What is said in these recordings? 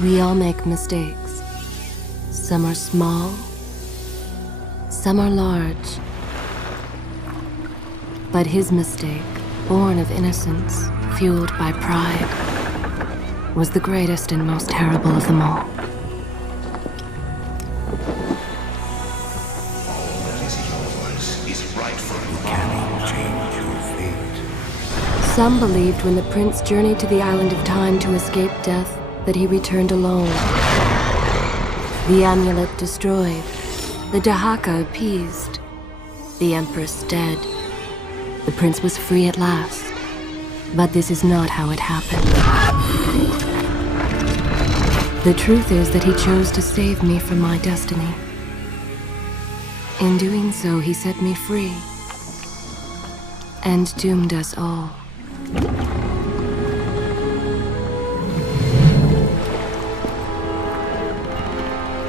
We all make mistakes. Some are small, some are large. But his mistake, born of innocence, fueled by pride, was the greatest and most terrible of them all. All that is yours is rightfully cannot change your fate. Some believed when the prince journeyed to the island of time to escape death, that he returned alone. The amulet destroyed, the Dahaka appeased, the empress dead. The prince was free at last. But this is not how it happened. The truth is that he chose to save me from my destiny. In doing so, he set me free and doomed us all.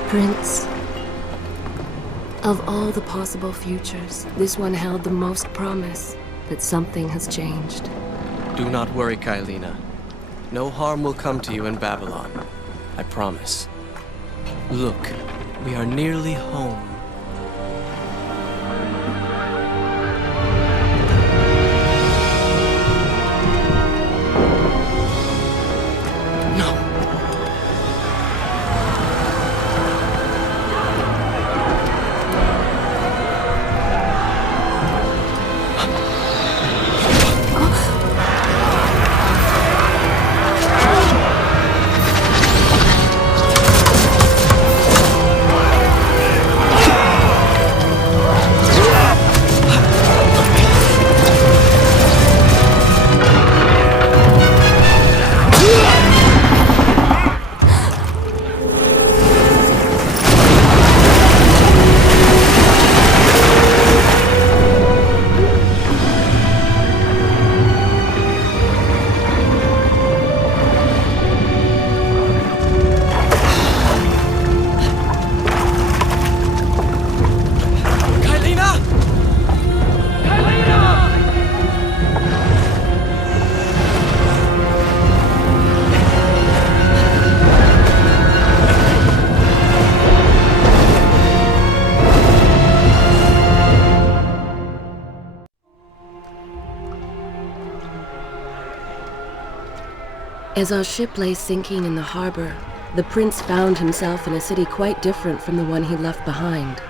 Prince, of all the possible futures, this one held the most promise, but something has changed. Do not worry, Kaileena. No harm will come to you in Babylon. I promise. Look, we are nearly home. As our ship lay sinking in the harbor, the prince found himself in a city quite different from the one he left behind.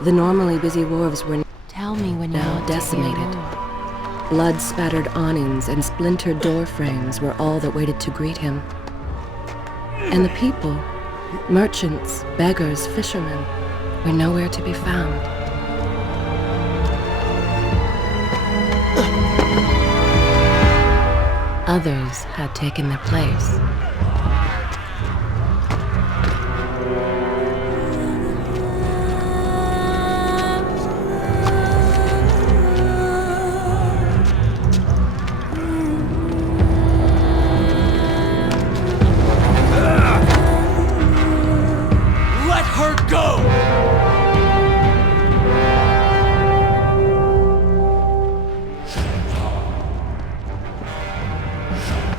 The normally busy wharves were now decimated. Blood-spattered awnings and splintered door frames were all that waited to greet him. And the people, merchants, beggars, fishermen, were nowhere to be found. Others had taken their place. Let her go!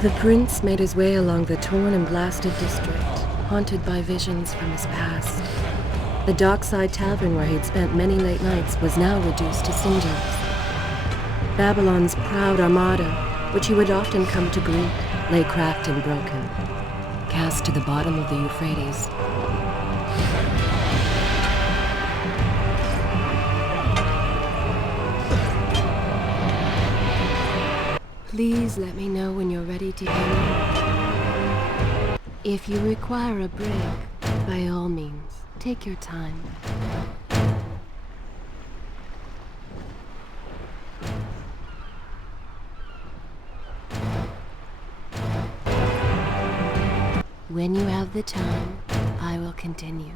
The prince made his way along the torn and blasted district, haunted by visions from his past. The dockside tavern where he'd spent many late nights was now reduced to cinders. Babylon's proud armada, which he would often come to greet, lay cracked and broken, cast to the bottom of the Euphrates. Please let me know when you're ready to hear me. If you require a break, by all means, take your time. When you have the time, I will continue.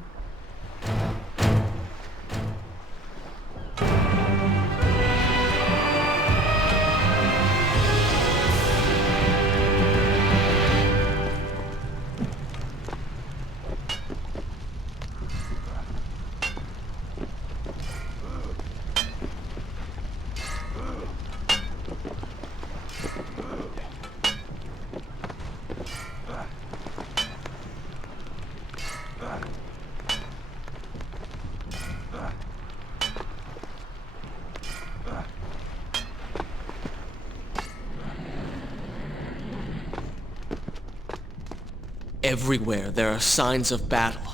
Everywhere there are signs of battle.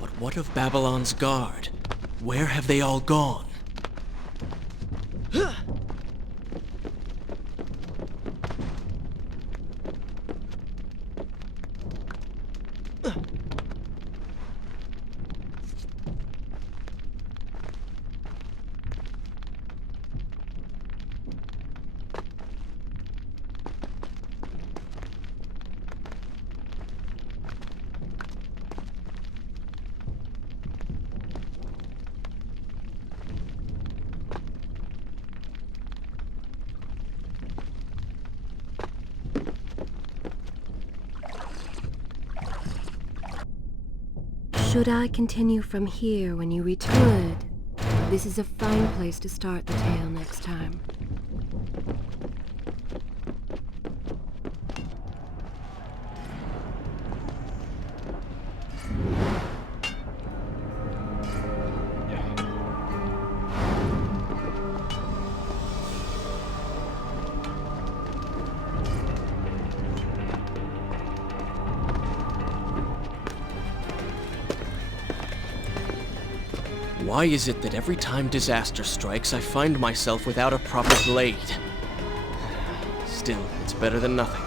But what of Babylon's guard? Where have they all gone? Should I continue from here when you return? This is a fine place to start the tale next time. Why is it that every time disaster strikes, I find myself without a proper blade? Still, it's better than nothing.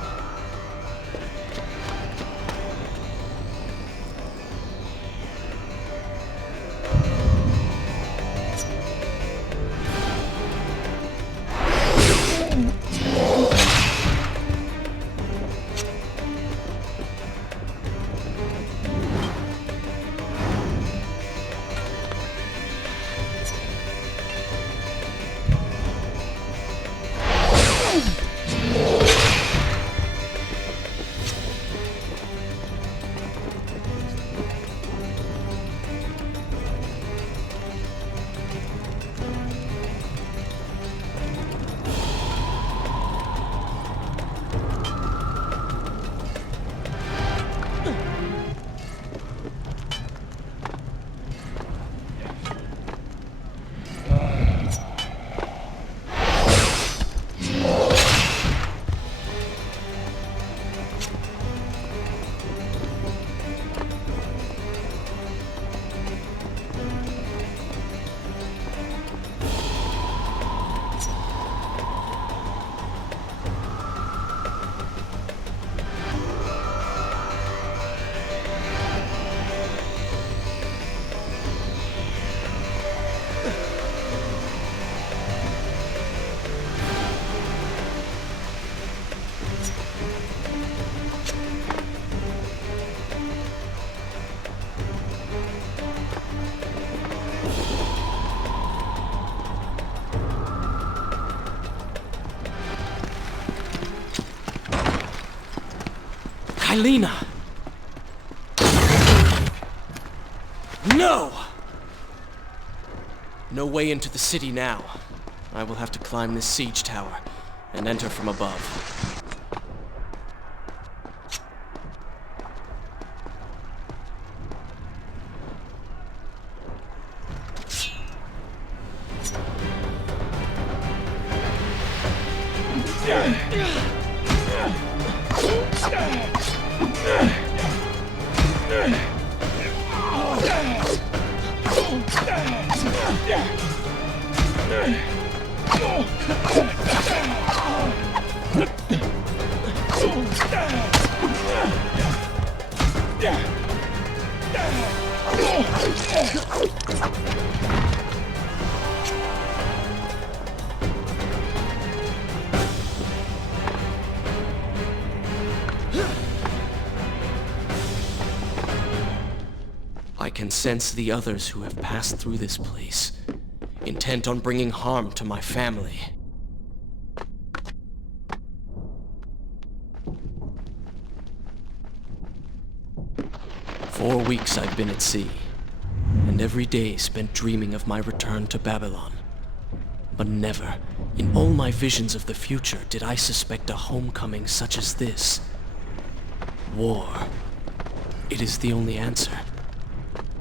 Kaileena! No! No way into the city now. I will have to climb this siege tower and enter from above. I can sense the others who have passed through this place, intent on bringing harm to my family. "4 weeks I've been at sea, and every day spent dreaming of my return to Babylon. But never, in all my visions of the future, did I suspect a homecoming such as this. War. It is the only answer.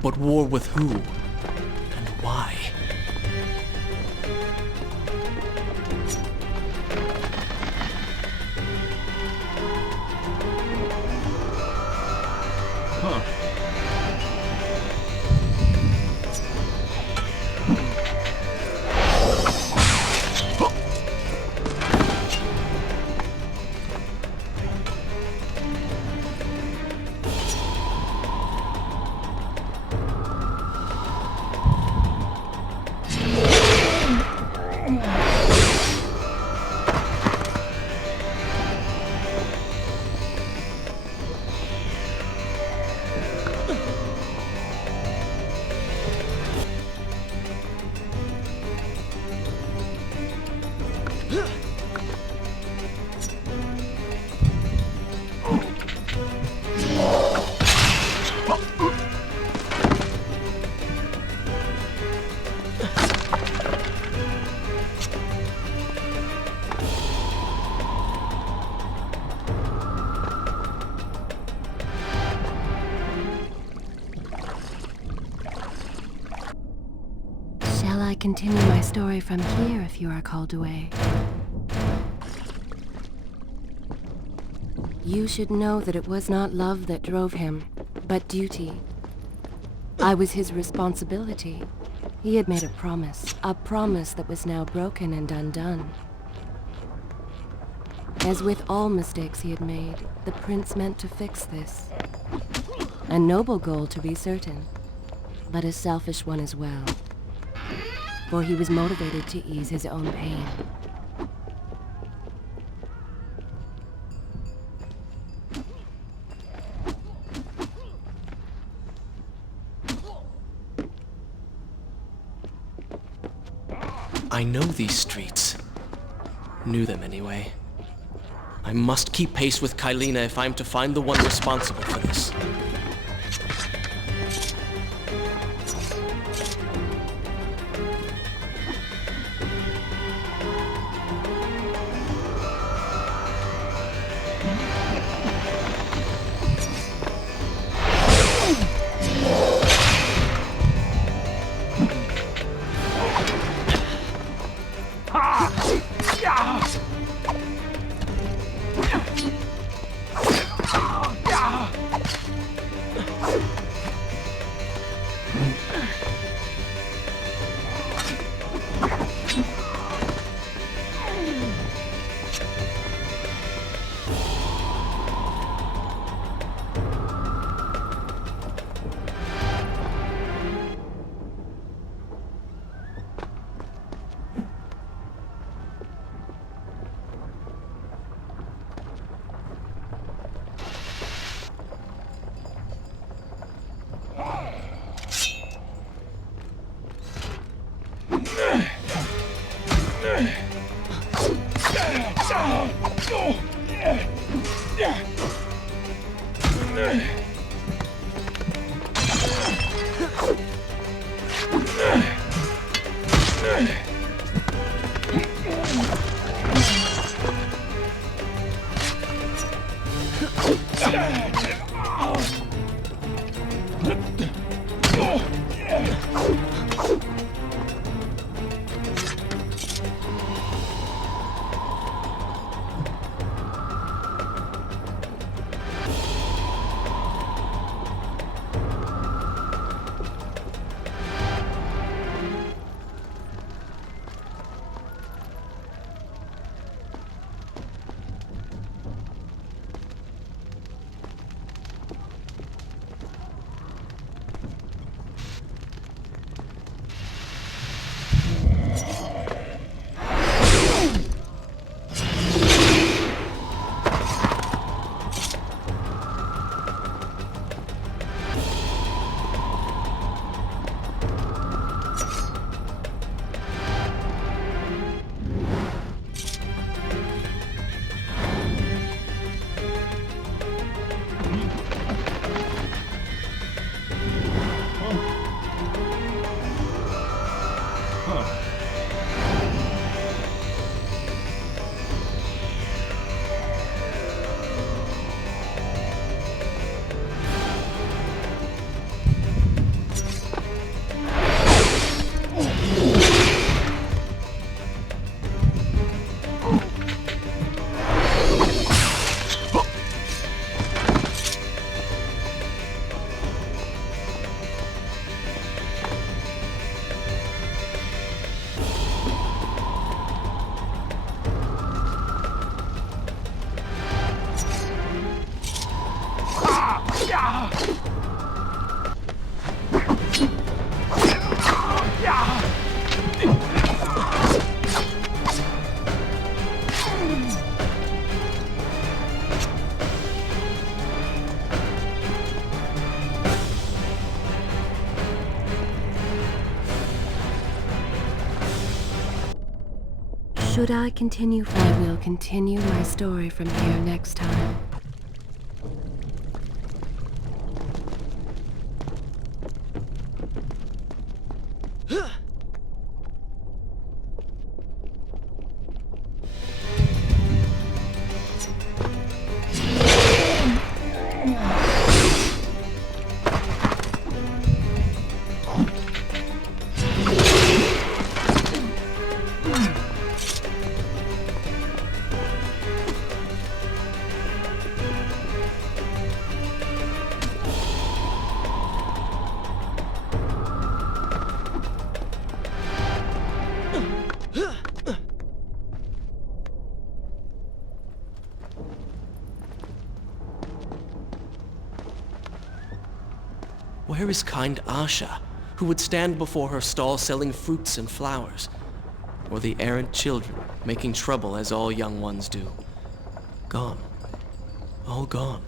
But war with who? And why? I continue my story from here if you are called away? You should know that it was not love that drove him, but duty. I was his responsibility. He had made a promise that was now broken and undone. As with all mistakes he had made, the prince meant to fix this. A noble goal, to be certain, but a selfish one as well. For he was motivated to ease his own pain. I know these streets. Knew them anyway. I must keep pace with Kaileena if I'm to find the one responsible for this. Should I continue? I will continue my story from here next time. Where is kind Asha, who would stand before her stall selling fruits and flowers? Or the errant children, making trouble as all young ones do? Gone. All gone.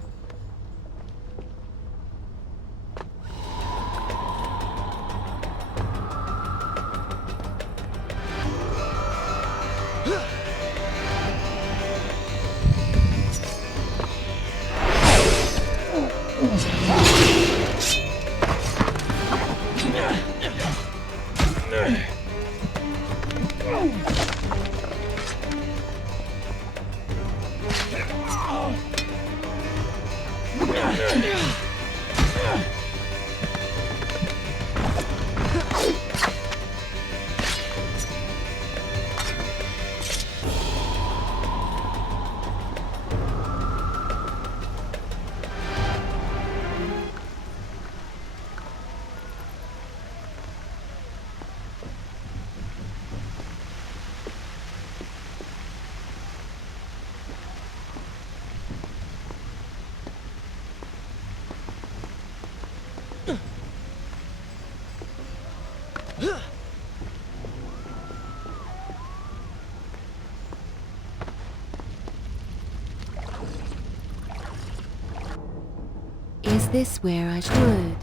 Is this where I should?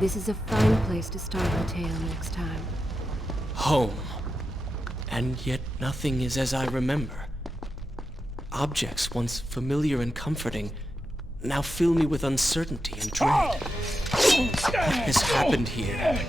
This is a fine place to start my tale next time. Home. And yet nothing is as I remember. Objects once familiar and comforting now fill me with uncertainty and dread. What has happened here?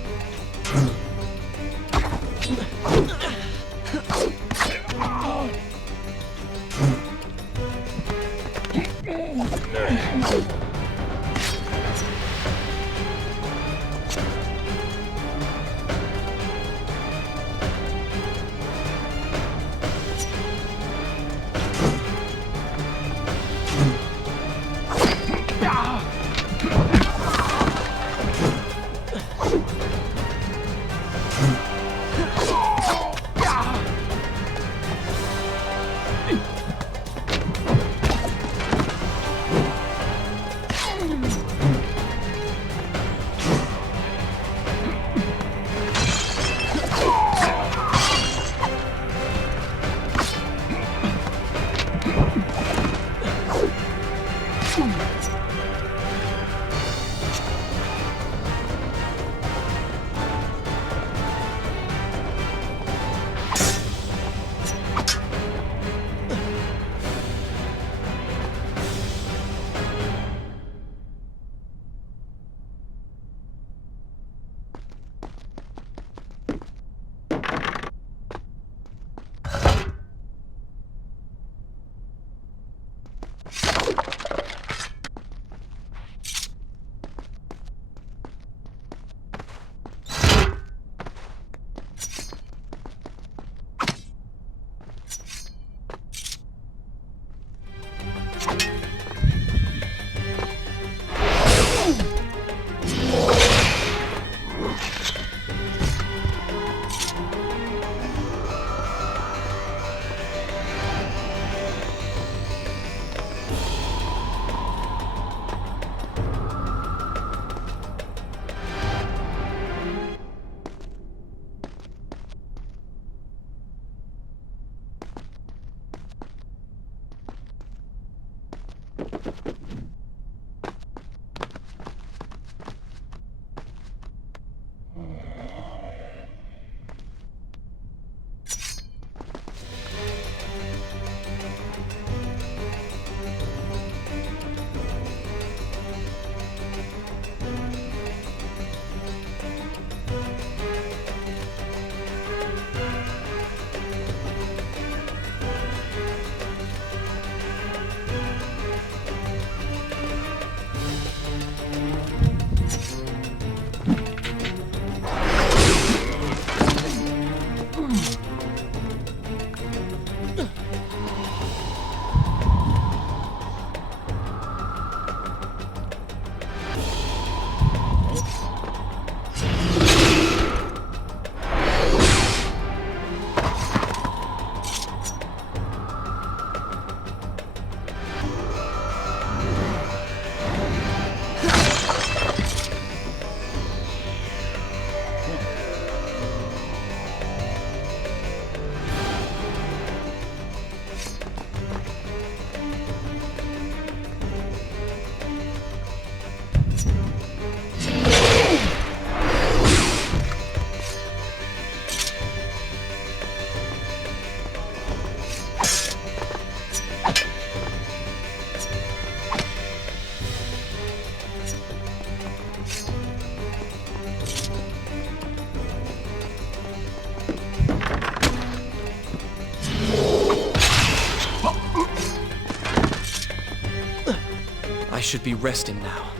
I should be resting now,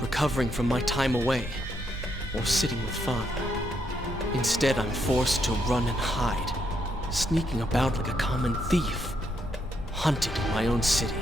recovering from my time away, or sitting with Farah. Instead, I'm forced to run and hide, sneaking about like a common thief, hunted in my own city.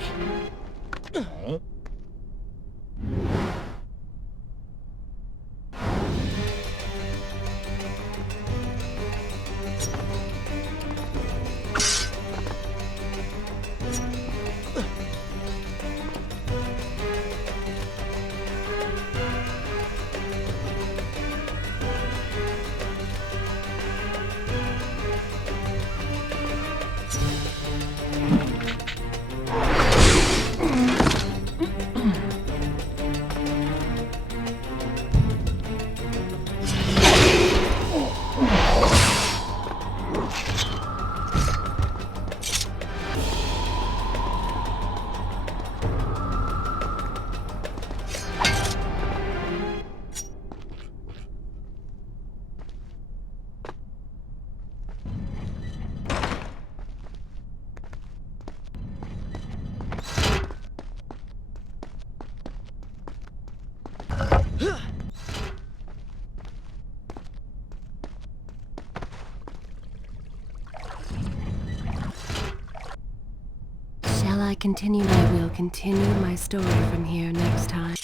Shall I continue? I will continue my story from here next time.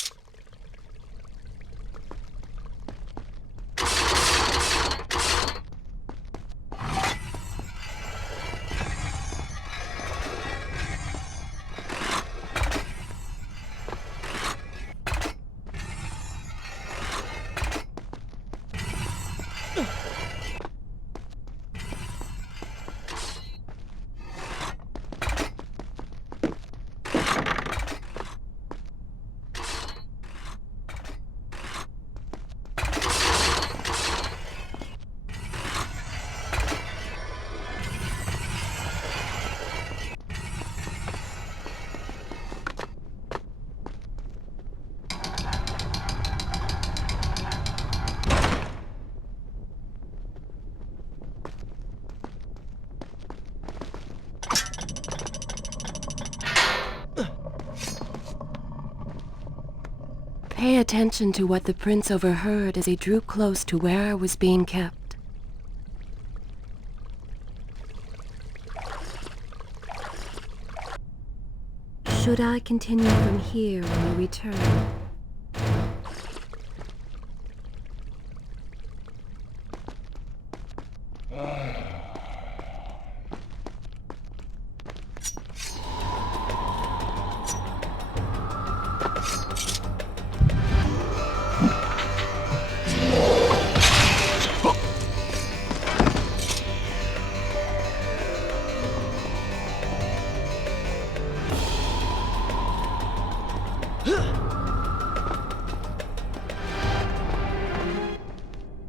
Pay attention to what the prince overheard as he drew close to where I was being kept. Should I continue from here when we return?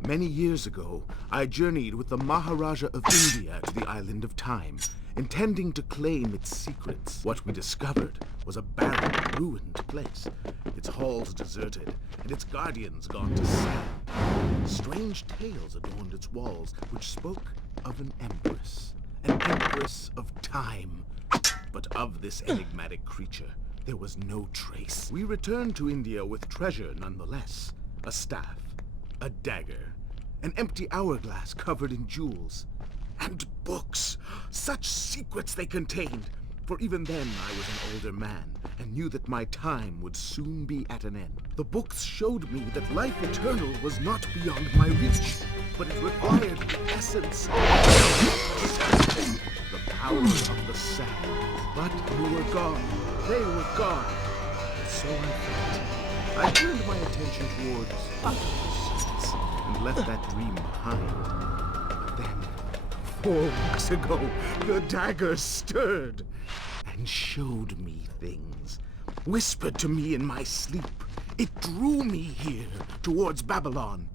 Many years ago, I journeyed with the Maharaja of India to the Island of Time, intending to claim its secrets. What we discovered was a barren, ruined place, its halls deserted, and its guardians gone to sand. Strange tales adorned its walls, which spoke of an empress of time. But of this enigmatic creature, there was no trace. We returned to India with treasure nonetheless. A staff, a dagger, an empty hourglass covered in jewels, and books. Such secrets they contained. For even then I was an older man, and knew that my time would soon be at an end. The books showed me that life eternal was not beyond my reach, but it required the essence of the power of the sand. But you were gone. They were gone. So I thought. I turned my attention towards other pursuits and left that dream behind. But then, 4 weeks ago, the dagger stirred and showed me things, whispered to me in my sleep. It drew me here, towards Babylon.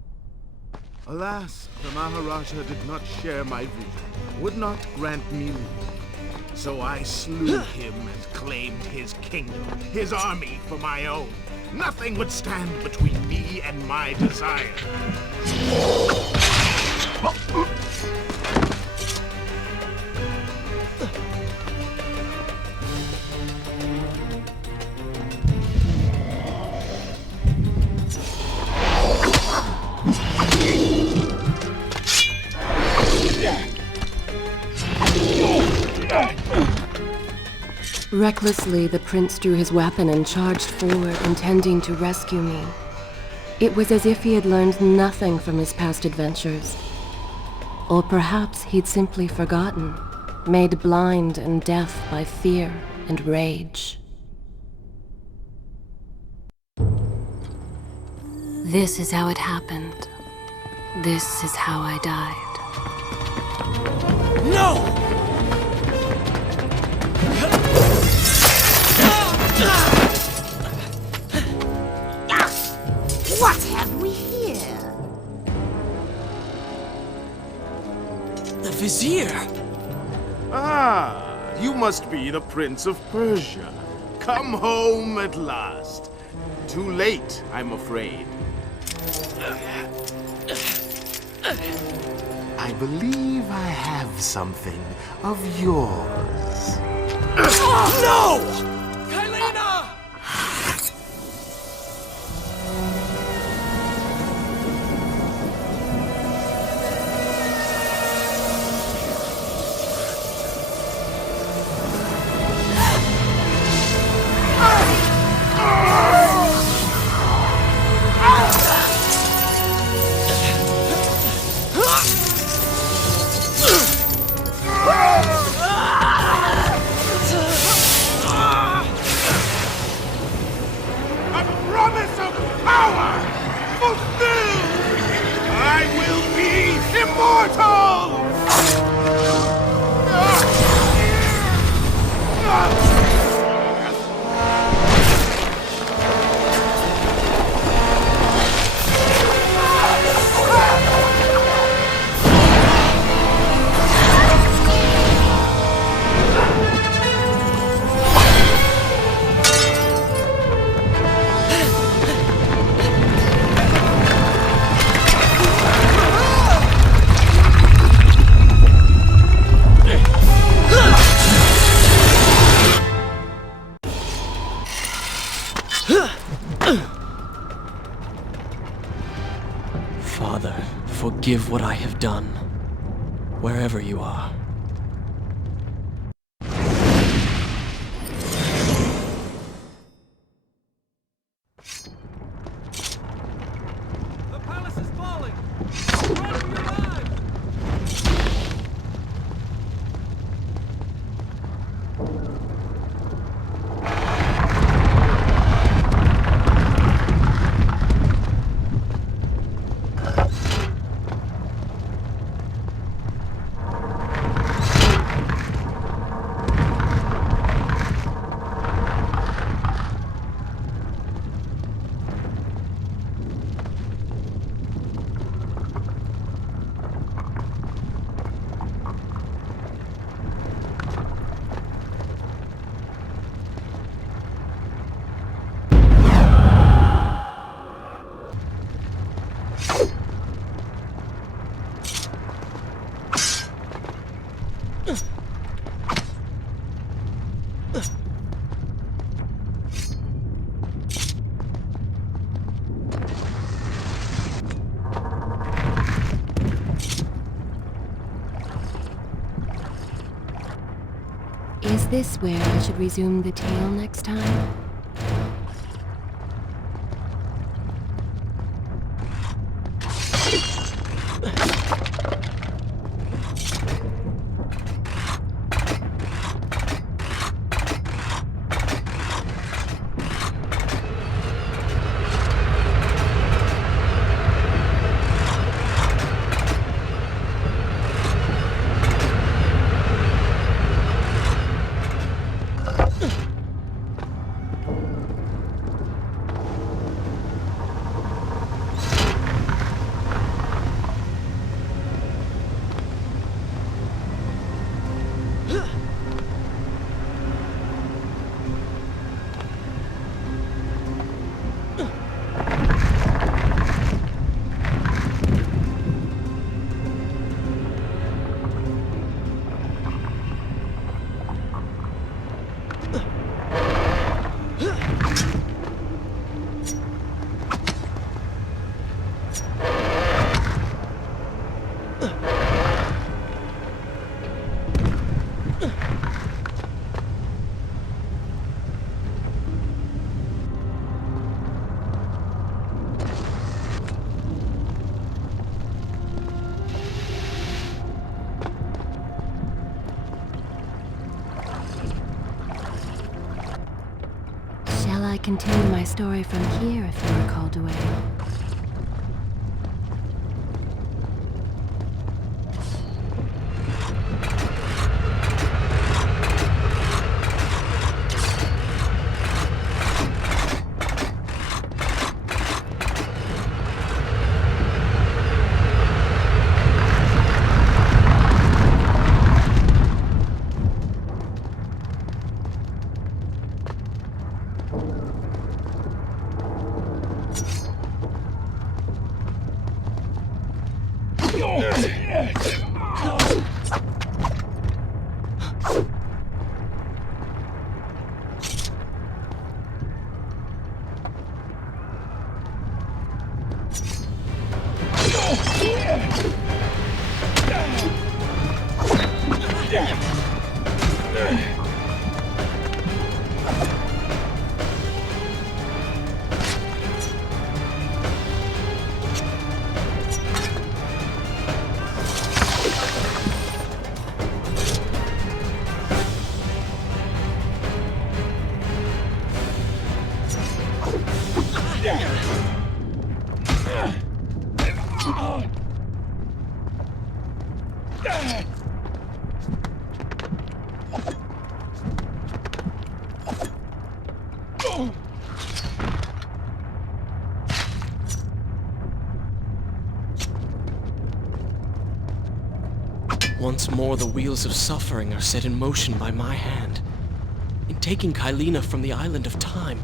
Alas, the Maharaja did not share my vision, would not grant me leave. So I slew him and claimed his kingdom, his army for my own. Nothing would stand between me and my desire. Recklessly, the prince drew his weapon and charged forward, intending to rescue me. It was as if he had learned nothing from his past adventures. Or perhaps he'd simply forgotten, made blind and deaf by fear and rage. This is how it happened. This is how I died. No! What have we here? The Vizier! Ah, you must be the Prince of Persia. Come home at last. Too late, I'm afraid. I believe I have something of yours. No! Kaileena! Immortal! Father, forgive what I have done, wherever you are. The palace is falling! Run for your lives! Is this where I should resume the tale next time? continue my story from here if you were called away. Once more, the wheels of suffering are set in motion by my hand. In taking Kaileena from the island of time,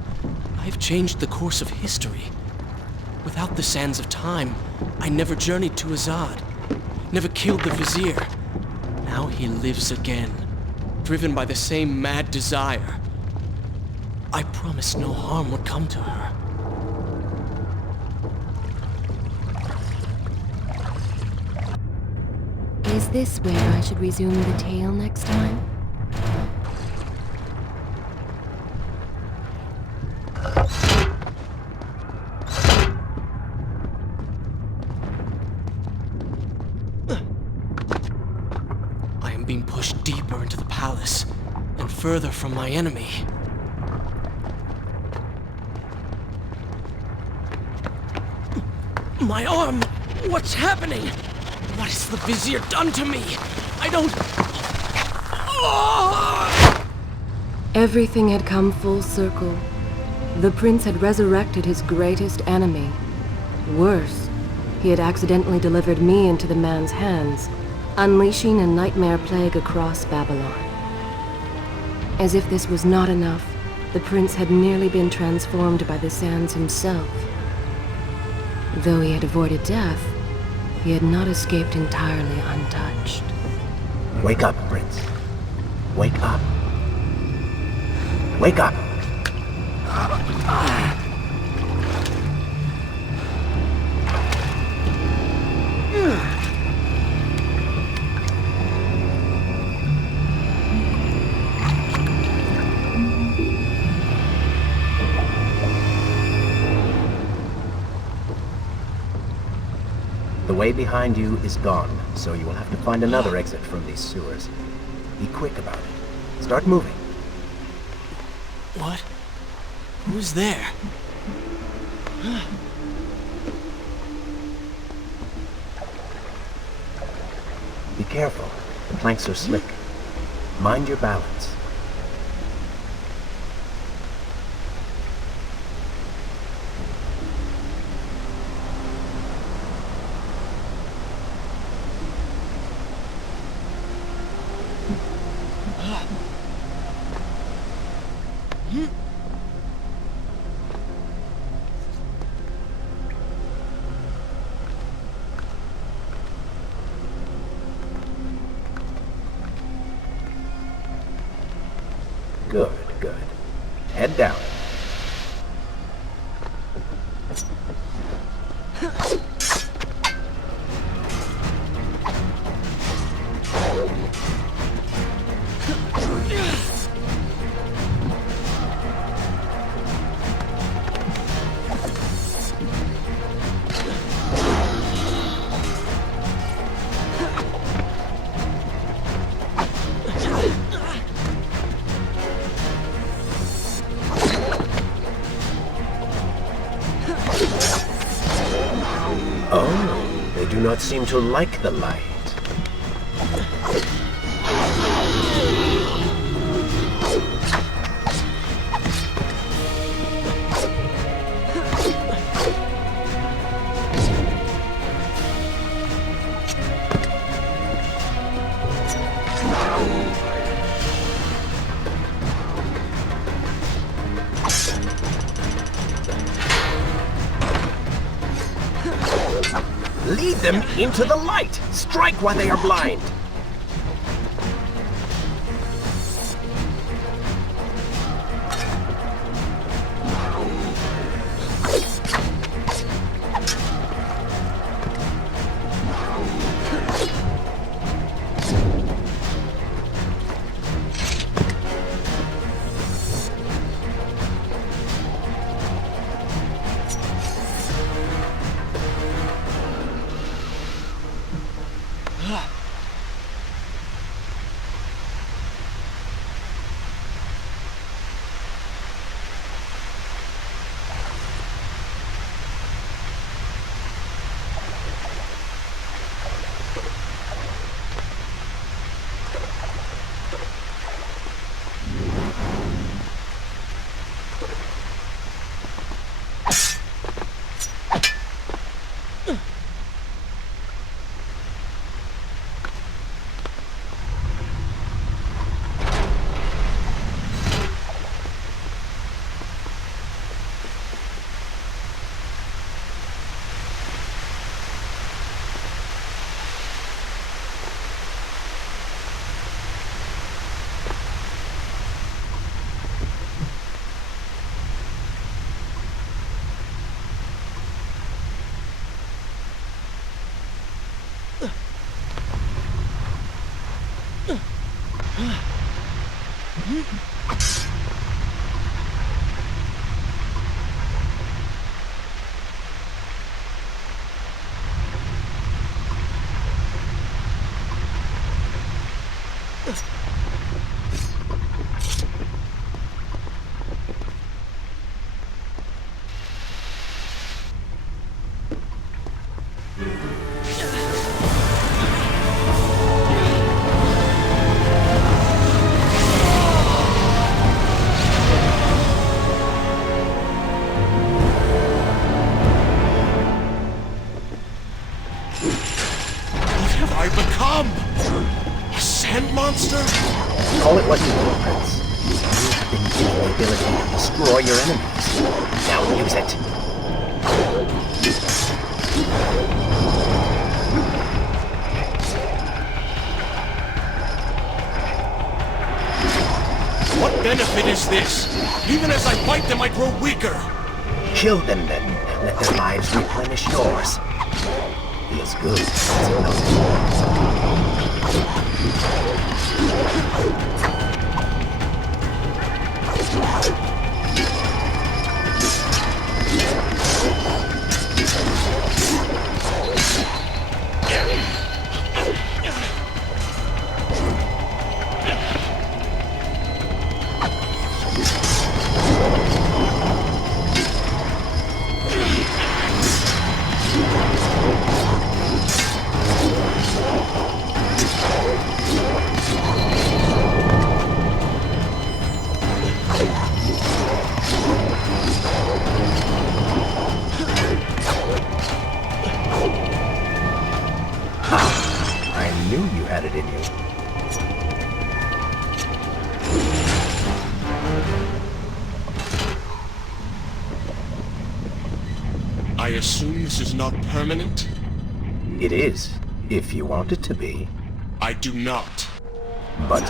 I have changed the course of history. Without the sands of time, I never journeyed to Azad, never killed the Vizier. Now he lives again, driven by the same mad desire. I promised no harm would come to her. Is this where I should resume the tale next time? I am being pushed deeper into the palace, and further from my enemy. My arm! What's happening? What has the Vizier done to me? I don't... Oh! Everything had come full circle. The prince had resurrected his greatest enemy. Worse, he had accidentally delivered me into the man's hands, unleashing a nightmare plague across Babylon. As if this was not enough, the prince had nearly been transformed by the sands himself. Though he had avoided death, he had not escaped entirely untouched. Wake up, Prince. Wake up. Wake up! The way behind you is gone, so you will have to find another exit from these sewers. Be quick about it. Start moving. What? Who's there? Be careful. The planks are slick. Mind your balance. Oh, they do not seem to like the light. Lead them into the light! Strike while they are blind! Call it what you will, Prince. You've been given the ability to destroy your enemies. Now use it. What benefit is this? Even as I fight them, I grow weaker. Kill them then. Let their lives replenish yours. Feels good, does it not? I assume this is not permanent? It is, if you want it to be. I do not. But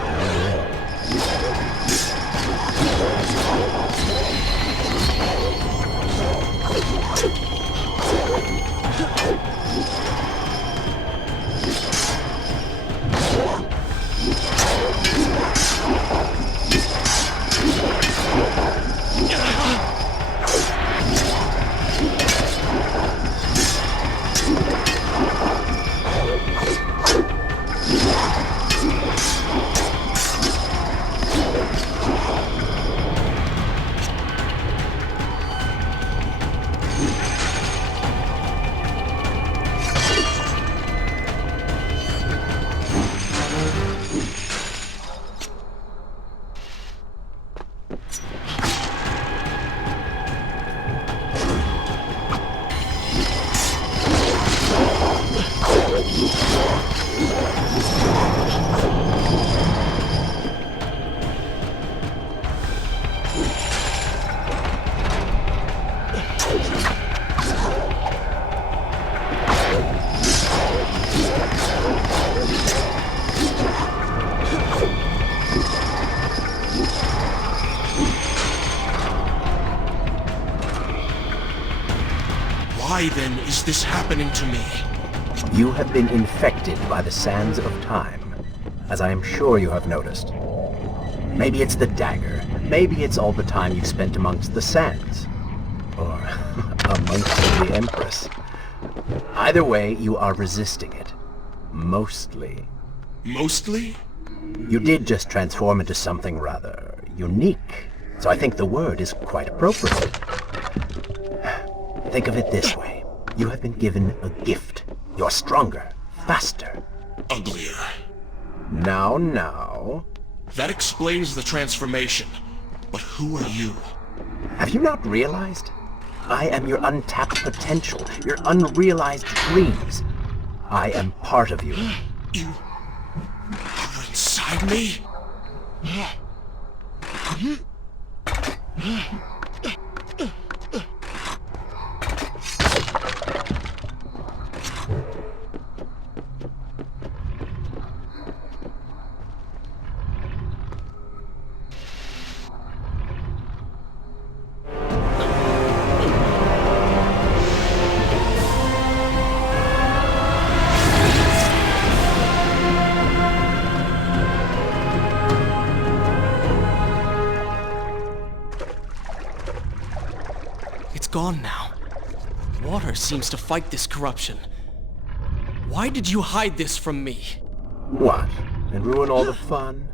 Why then is this happening to me? You have been infected by the sands of time, as I am sure you have noticed. Maybe it's the dagger. Maybe it's all the time you've spent amongst the sands. Or amongst the Empress. Either way, you are resisting it. Mostly. Mostly? You did just transform into something rather unique, so I think the word is quite appropriate. Think of it this way. You have been given a gift. You're stronger, faster. Uglier. Now. That explains the transformation. But who are you? Have you not realized? I am your untapped potential, your unrealized dreams. I am part of you. You are inside me? It's gone now. Water seems to fight this corruption. Why did you hide this from me? What? And ruin all the fun?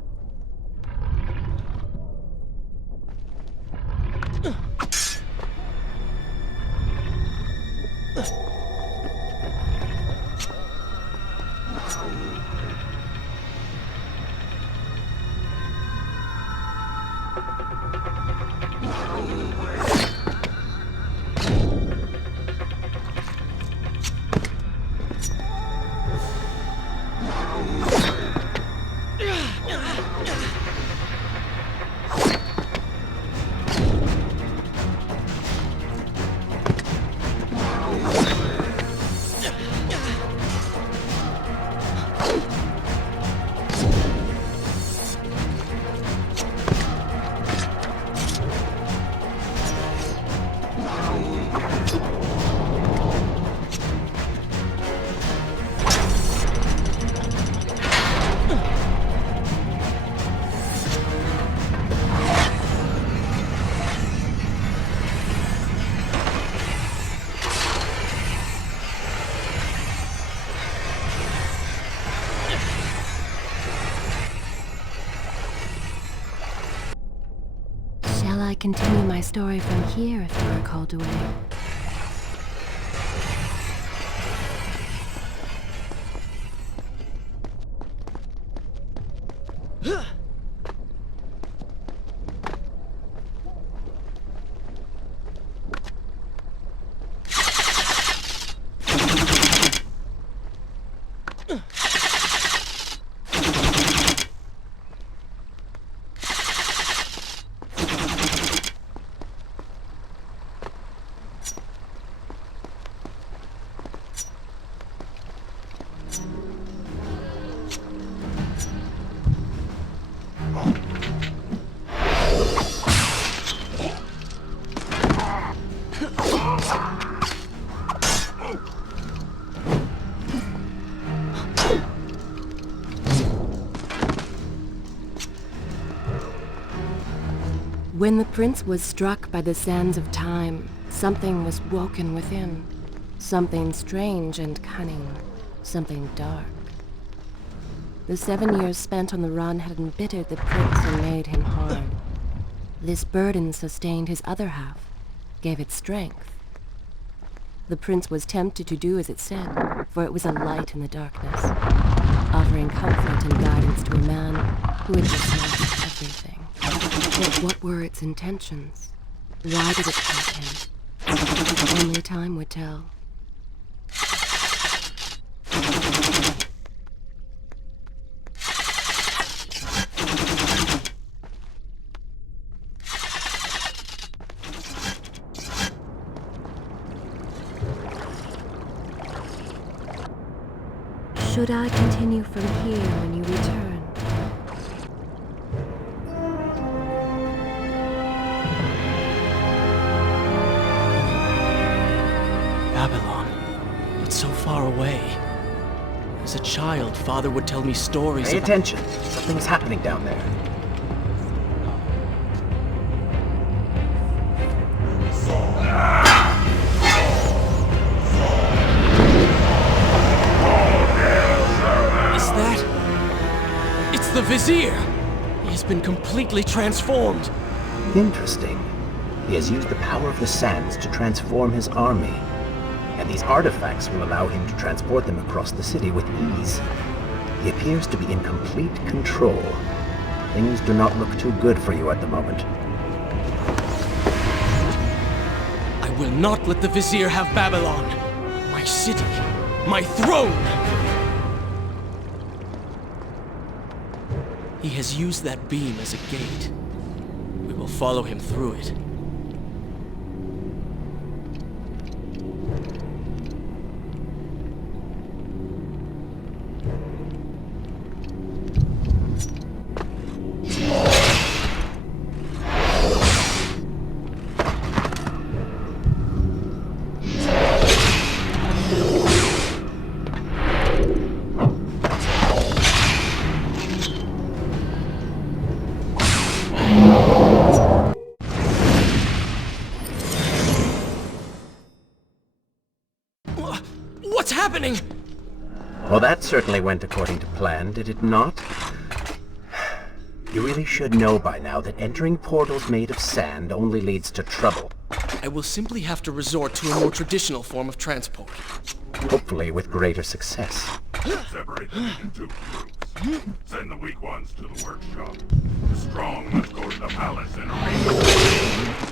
Shall I continue my story from here if you are called away? When the prince was struck by the sands of time, something was woken within. Something strange and cunning. Something dark. The 7 years spent on the run had embittered the prince and made him hard. This burden sustained his other half, gave it strength. The prince was tempted to do as it said, for it was a light in the darkness, offering comfort and guidance to a man who had just lost everything. But what were its intentions? Why did it tempt him? Only time would tell. Should I continue from here when you return? so far away. As a child, Father would tell me stories Pay of... attention. Something's happening down there. Is that... It's the Vizier! He has been completely transformed. Interesting. He has used the power of the sands to transform his army. And these artifacts will allow him to transport them across the city with ease. He appears to be in complete control. Things do not look too good for you at the moment. I will not let the Vizier have Babylon. My city. My throne! He has used that beam as a gate. We will follow him through it. What's happening? Well, that certainly went according to plan, did it not? You really should know by now that entering portals made of sand only leads to trouble. I will simply have to resort to a more traditional form of transport. Hopefully with greater success. Separate them into groups. Send the weak ones to the workshop. The strong must go to the palace and arena.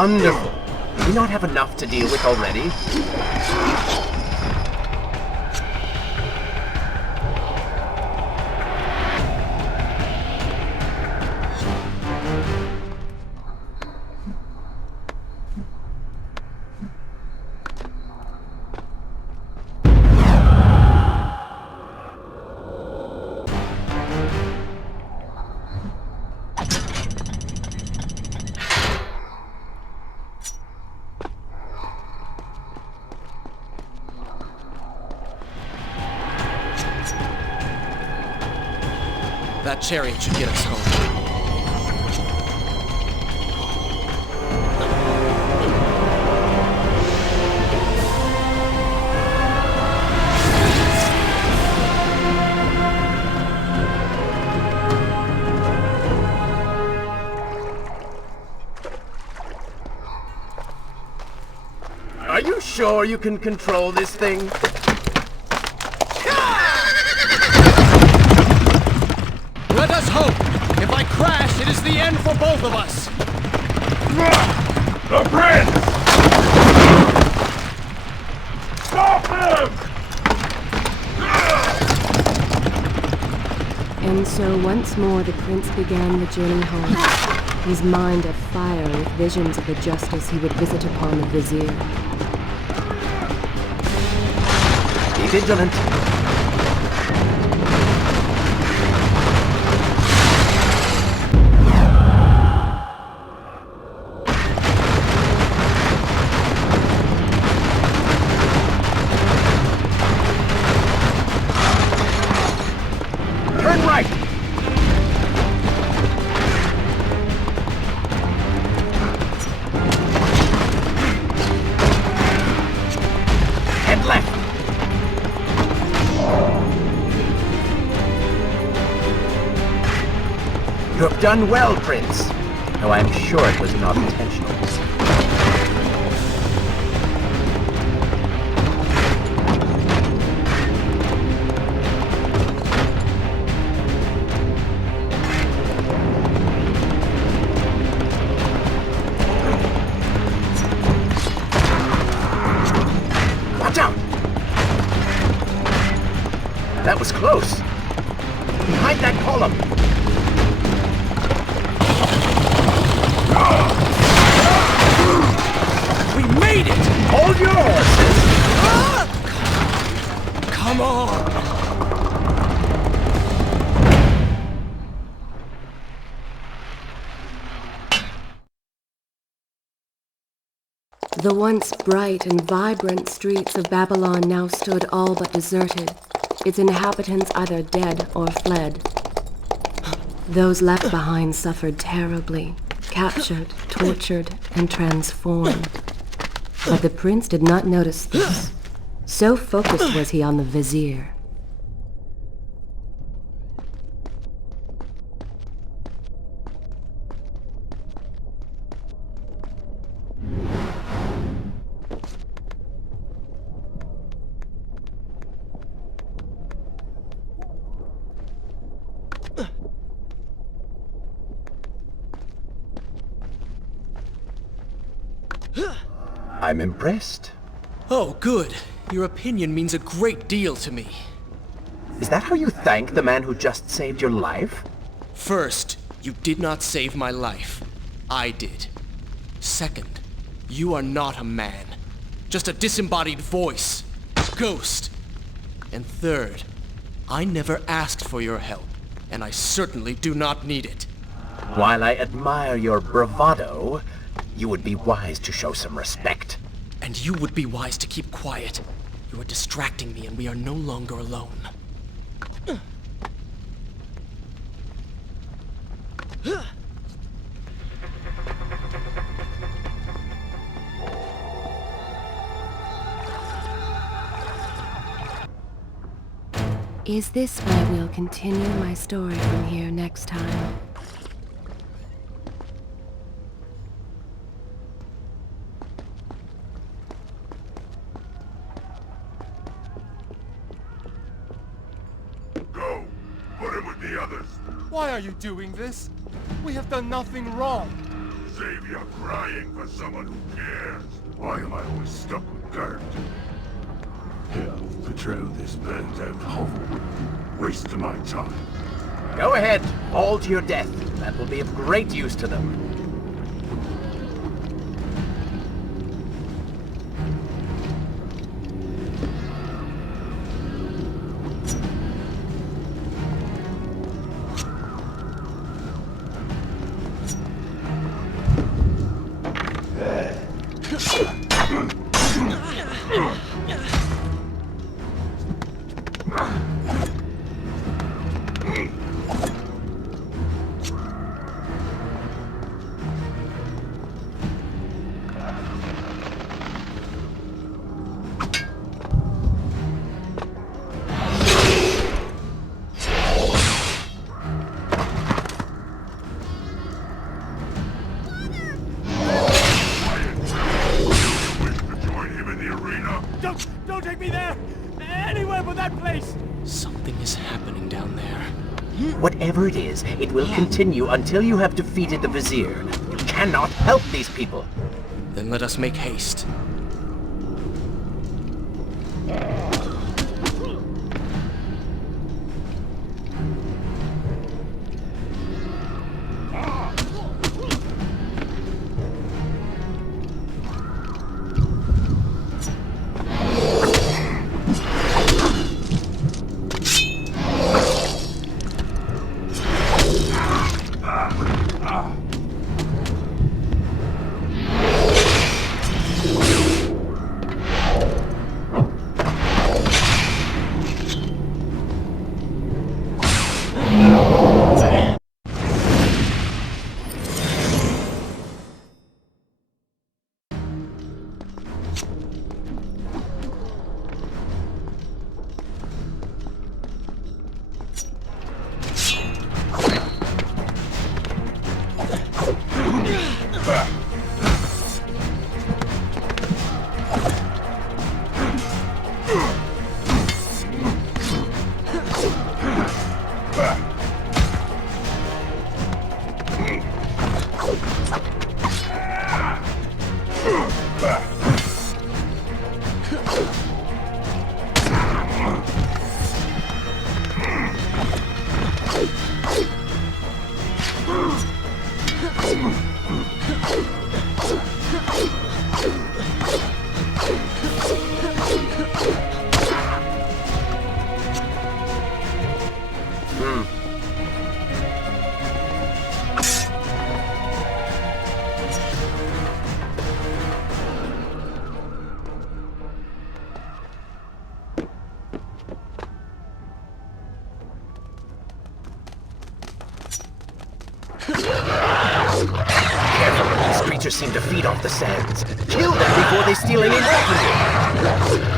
Wonderful. Do we not have enough to deal with already? That chariot should get us home. Are you sure you can control this thing? Let us hope! If I crash, it is the end for both of us! The prince! Stop him! And so once more the prince began the journey home, his mind afire with visions of the justice he would visit upon the Vizier. Be vigilant. Turn right! Head left! You have done well, Prince. Though I'm sure it was not intentional. Watch out! That was close. Behind that column. We made it! Hold your horses! Come on! The once bright and vibrant streets of Babylon now stood all but deserted, its inhabitants either dead or fled. Those left behind suffered terribly, captured, tortured, and transformed. But the prince did not notice this. So focused was he on the Vizier. I'm impressed. Oh, good. Your opinion means a great deal to me. Is that how you thank the man who just saved your life? First, you did not save my life. I did. Second, you are not a man. Just a disembodied voice. A ghost. And third, I never asked for your help, and I certainly do not need it. While I admire your bravado, you would be wise to show some respect. And you would be wise to keep quiet. You are distracting me and we are no longer alone. Is this where we'll continue my story from here next time? Go! Put him with the others! Why are you doing this? We have done nothing wrong. savior crying for someone who cares. Why am I always stuck with Gert? Hell, betrayal this band out hovel. Waste of my time. Go ahead, all to your death. That will be of great use to them. Don't take me there! Anywhere but that place! Something is happening down there. Whatever it is, it will continue until you have defeated the Vizier. You cannot help these people. Then let us make haste. These creatures seem to feed off the sands. Kill them before they steal any more from you.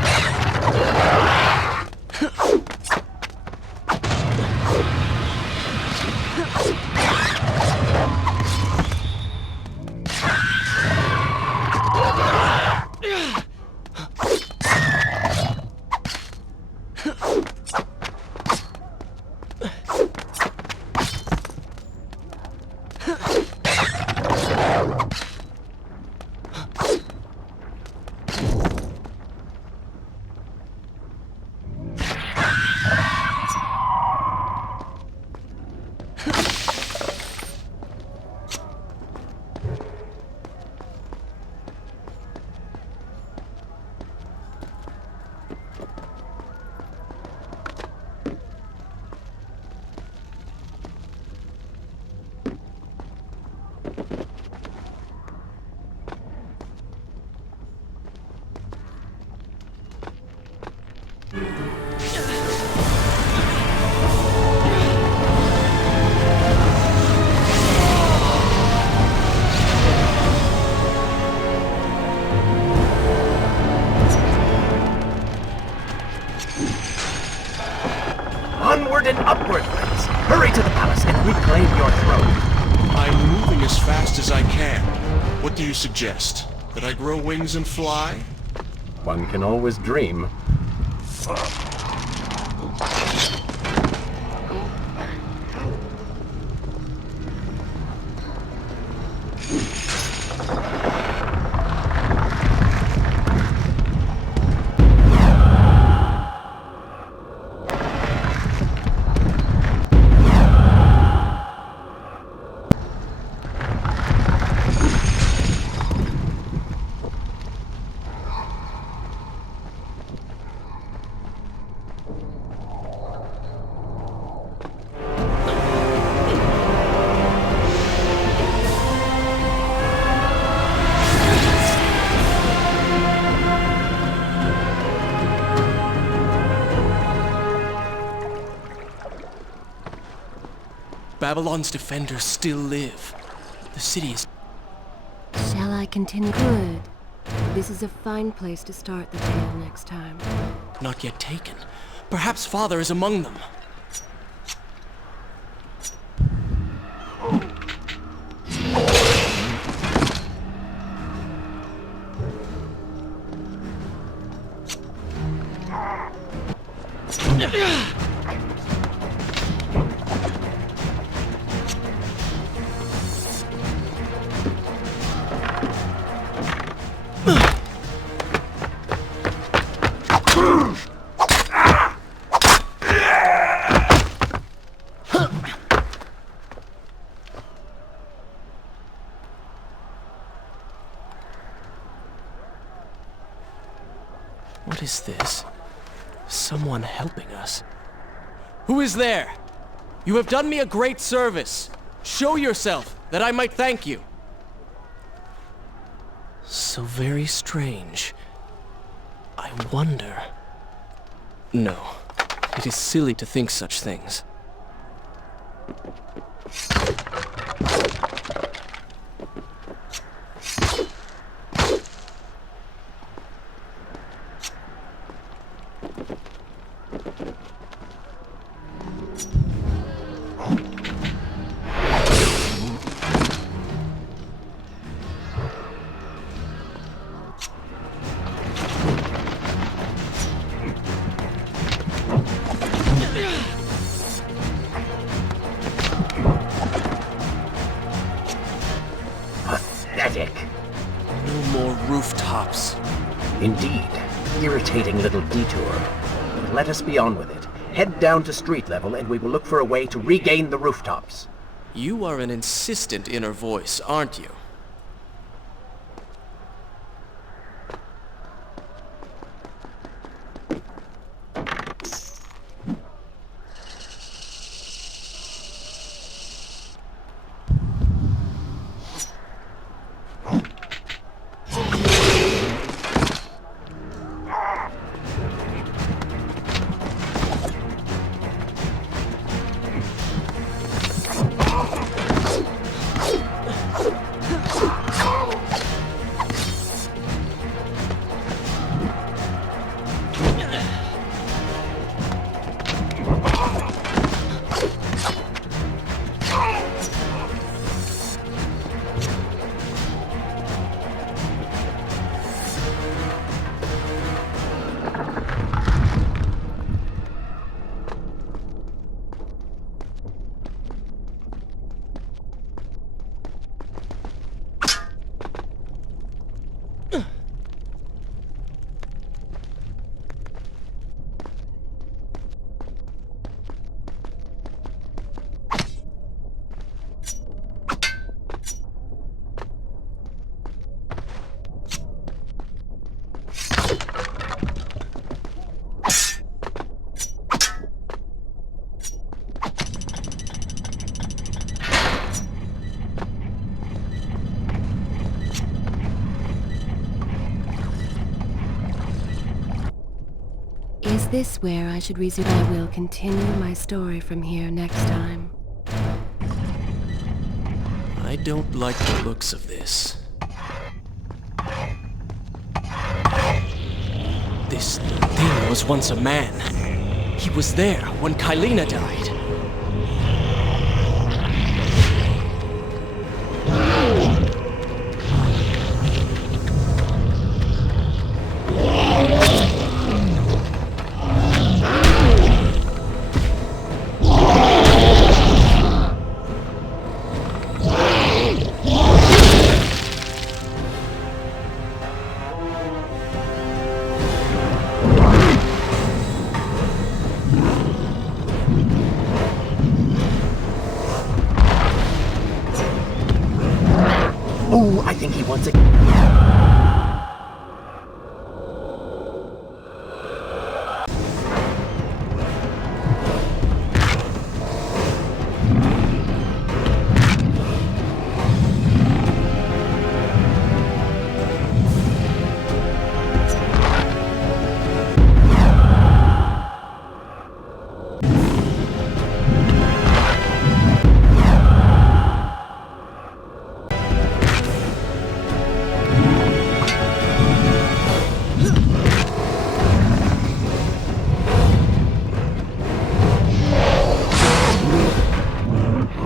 Onward and upward, Prince. Hurry to the palace and reclaim your throne. I'm moving as fast as I can. What do you suggest? That I grow wings and fly? One can always dream. Babylon's defenders still live. The city is... Shall I continue? Good. This is a fine place to start the tale next time. not yet taken. Perhaps Father is among them. What is this? Someone helping us. Who is there? You have done me a great service. Show yourself, that I might thank you. So very strange. I wonder... No, it is silly to think such things. Pathetic. No more rooftops. Indeed. Irritating little detour. But let us be on with it. Head down to street level and we will look for a way to regain the rooftops. You are an insistent inner voice, aren't you? Is this where I should resume? I will continue my story from here next time. I don't like the looks of this. This thing was once a man. He was there when Kaileena died.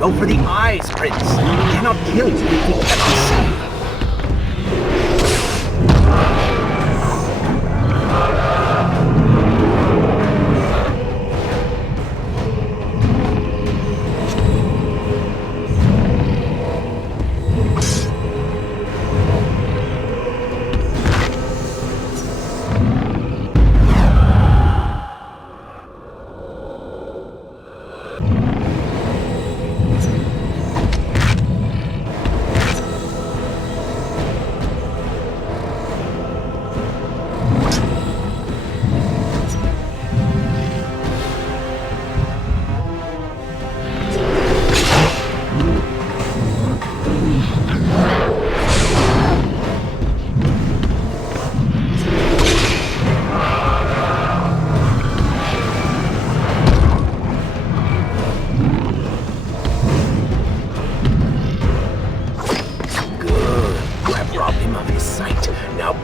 Go for the eyes, Prince. We cannot kill you if we cannot see.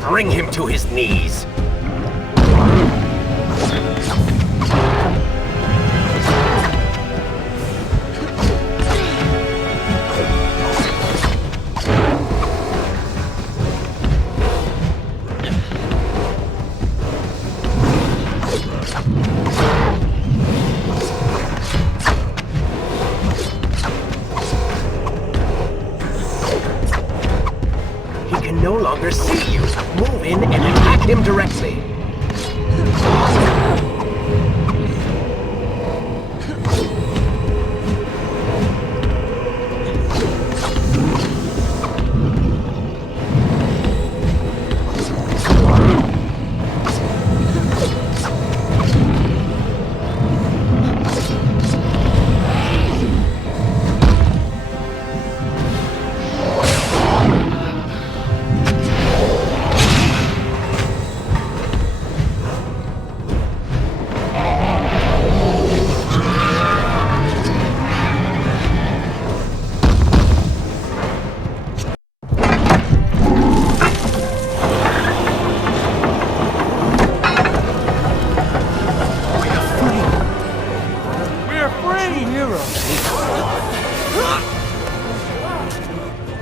Bring him to his knees. He can no longer see you. Move in and attack him directly.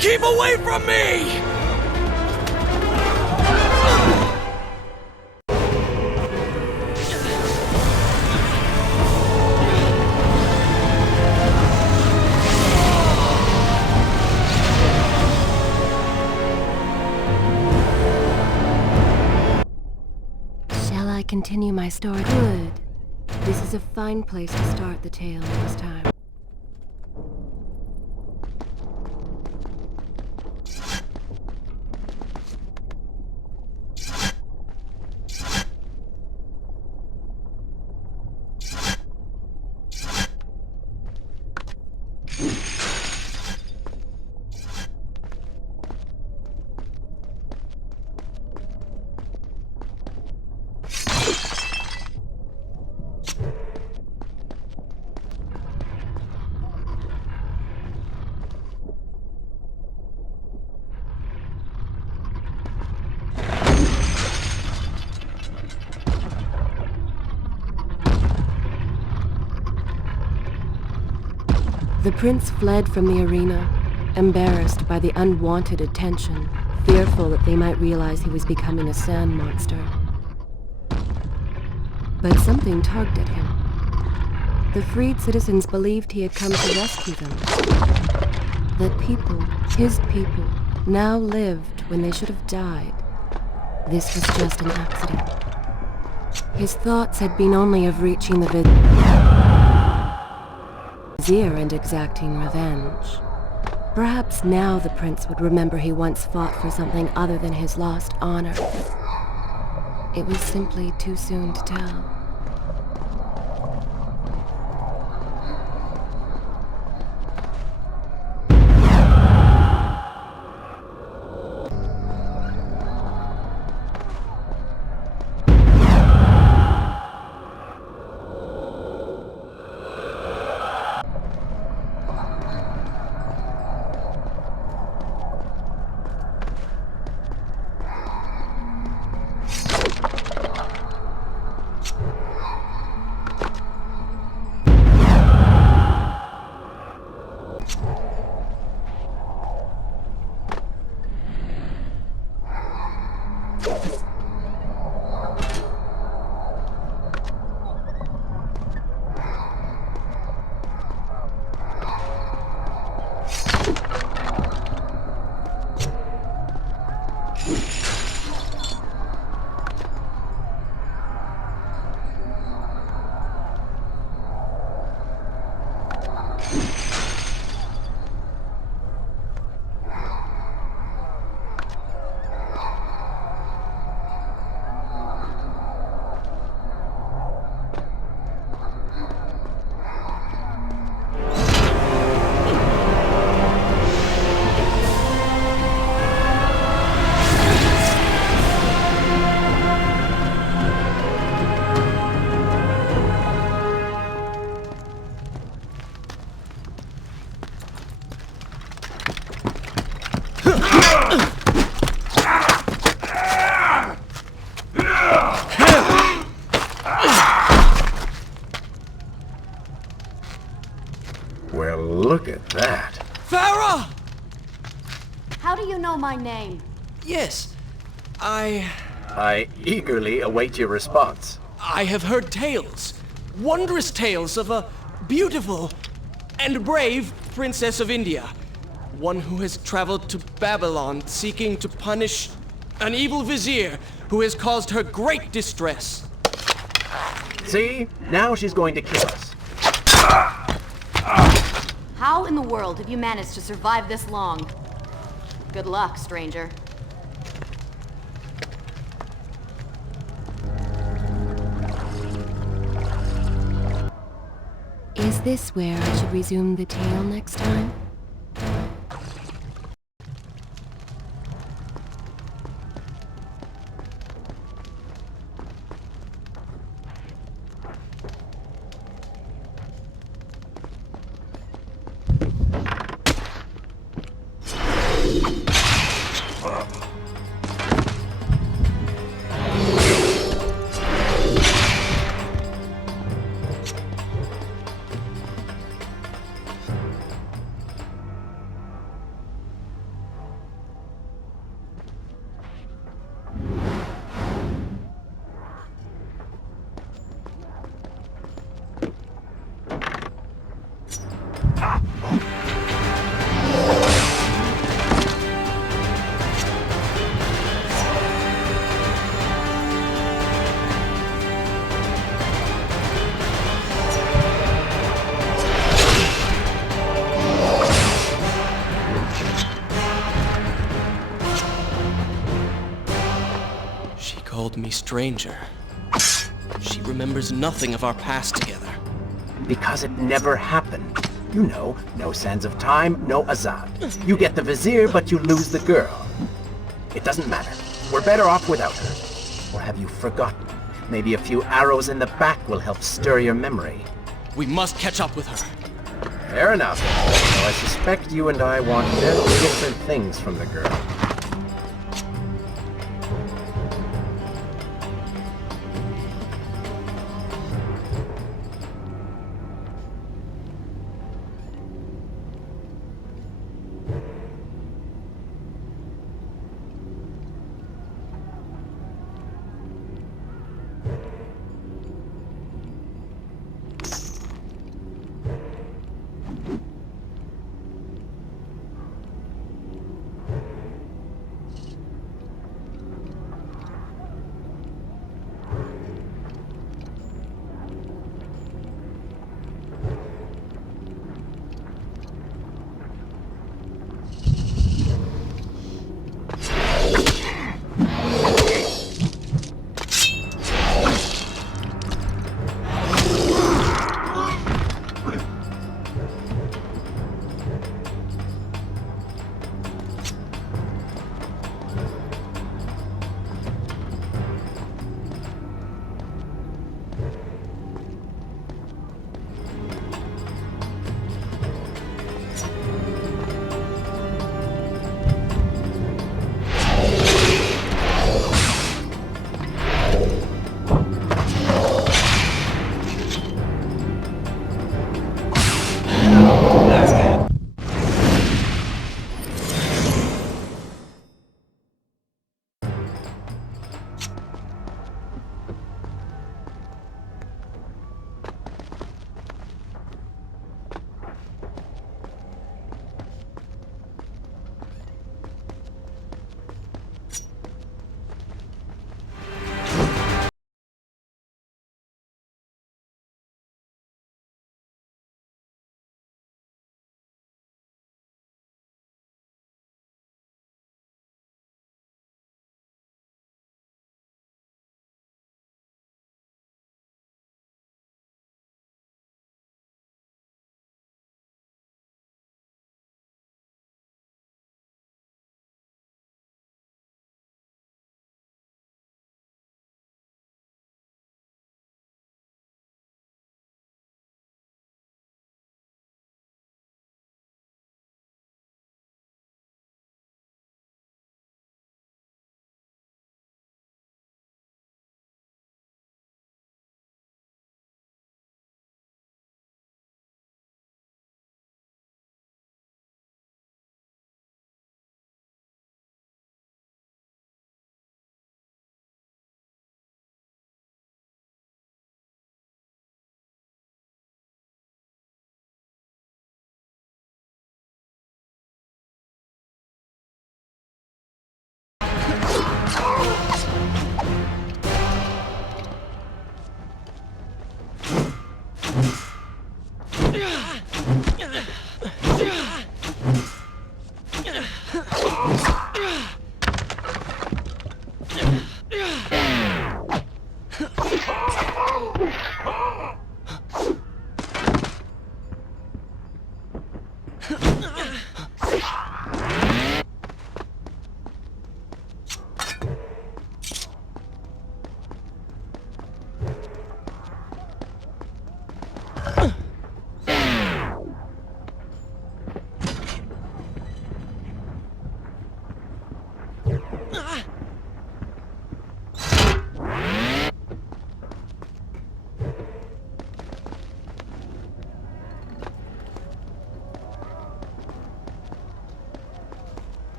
Keep away from me! Shall I continue my story? Good. This is a fine place to start the tale this time. The prince fled from the arena, embarrassed by the unwanted attention, fearful that they might realize he was becoming a sand monster. But something tugged at him. The freed citizens believed he had come to rescue them. That people, his people, now lived when they should have died. This was just an accident. His thoughts had been only of reaching the Vizier and exacting revenge. Perhaps now the prince would remember he once fought for something other than his lost honor. It was simply too soon to tell. Look at that. Farah! How do you know my name? Yes, I eagerly await your response. I have heard tales, wondrous tales of a beautiful and brave princess of India. One who has traveled to Babylon seeking to punish an evil vizier who has caused her great distress. See? Now she's going to kill us. How in the world have you managed to survive this long? Good luck, stranger. Is this where I should resume the tale next time? Called me stranger. She remembers nothing of our past together. Because it never happened. You know, no sands of time, no Azad. You get the Vizier, but you lose the girl. It doesn't matter. We're better off without her. Or have you forgotten? Maybe a few arrows in the back will help stir your memory. We must catch up with her. Fair enough. Though I suspect you and I want very different things from the girl.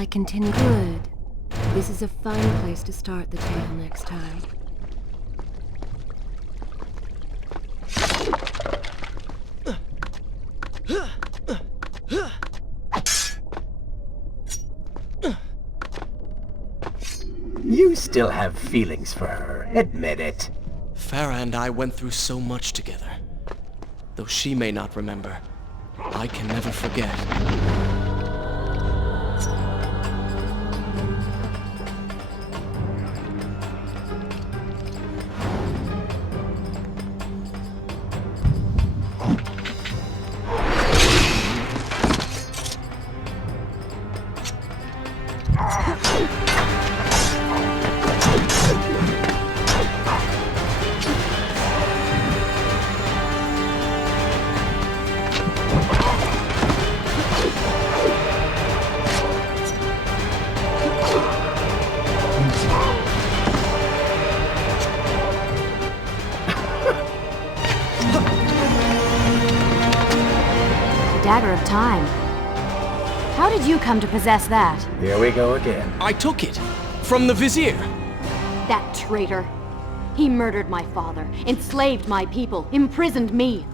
I continue? Good. This is a fine place to start the tale next time. You still have feelings for her. Admit it. Farah and I went through so much together. Though she may not remember, I can never forget. Dagger of Time. How did you come to possess that? Here we go again. I took it! From the Vizier! That traitor. He murdered my father, enslaved my people, imprisoned me.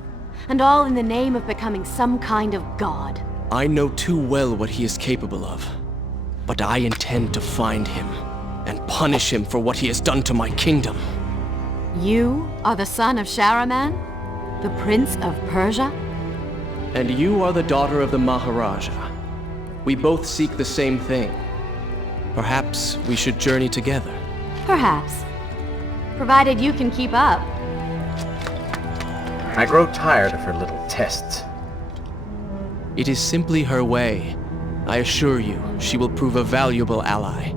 And all in the name of becoming some kind of god. I know too well what he is capable of. But I intend to find him, and punish him for what he has done to my kingdom. You are the son of Shahraman? The Prince of Persia? And you are the daughter of the Maharaja. We both seek the same thing. Perhaps we should journey together. Perhaps. Provided you can keep up. I grow tired of her little tests. It is simply her way. I assure you, she will prove a valuable ally.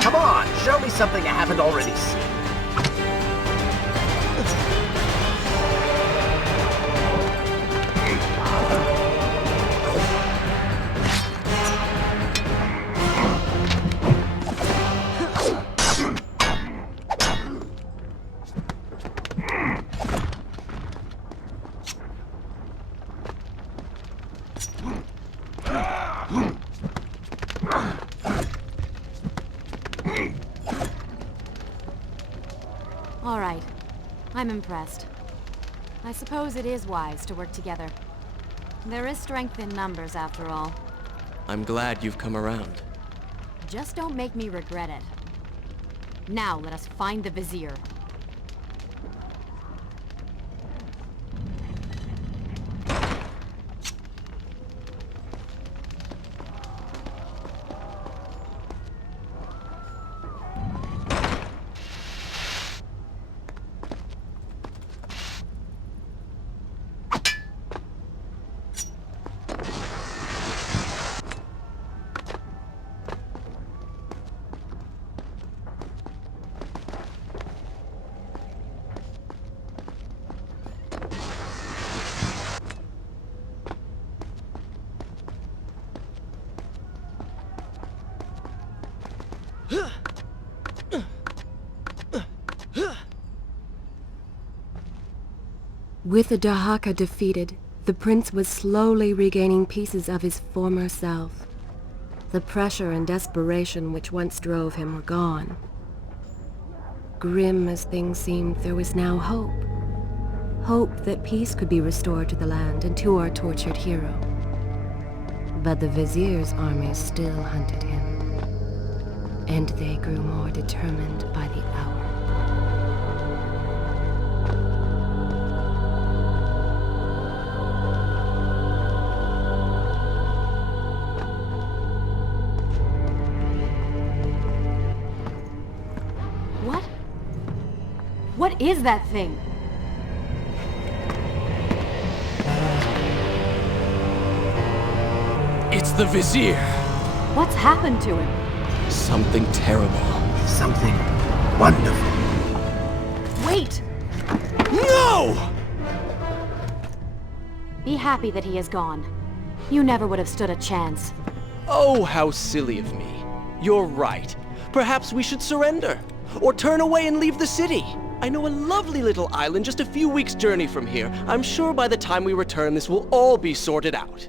Come on, show me something I haven't already seen. All right. I'm impressed. I suppose it is wise to work together. There is strength in numbers, after all. I'm glad you've come around. Just don't make me regret it. Now let us find the Vizier. With the Dahaka defeated, the prince was slowly regaining pieces of his former self. The pressure and desperation which once drove him were gone. Grim as things seemed, there was now hope. Hope that peace could be restored to the land and to our tortured hero. But the Vizier's armies still hunted him, and they grew more determined by the hour. What is that thing? It's the Vizier! What's happened to him? Something terrible. Something wonderful. Wait! No! Be happy that he is gone. You never would have stood a chance. Oh, how silly of me. You're right. Perhaps we should surrender. Or turn away and leave the city. I know a lovely little island just a few weeks' journey from here. I'm sure by the time we return, this will all be sorted out.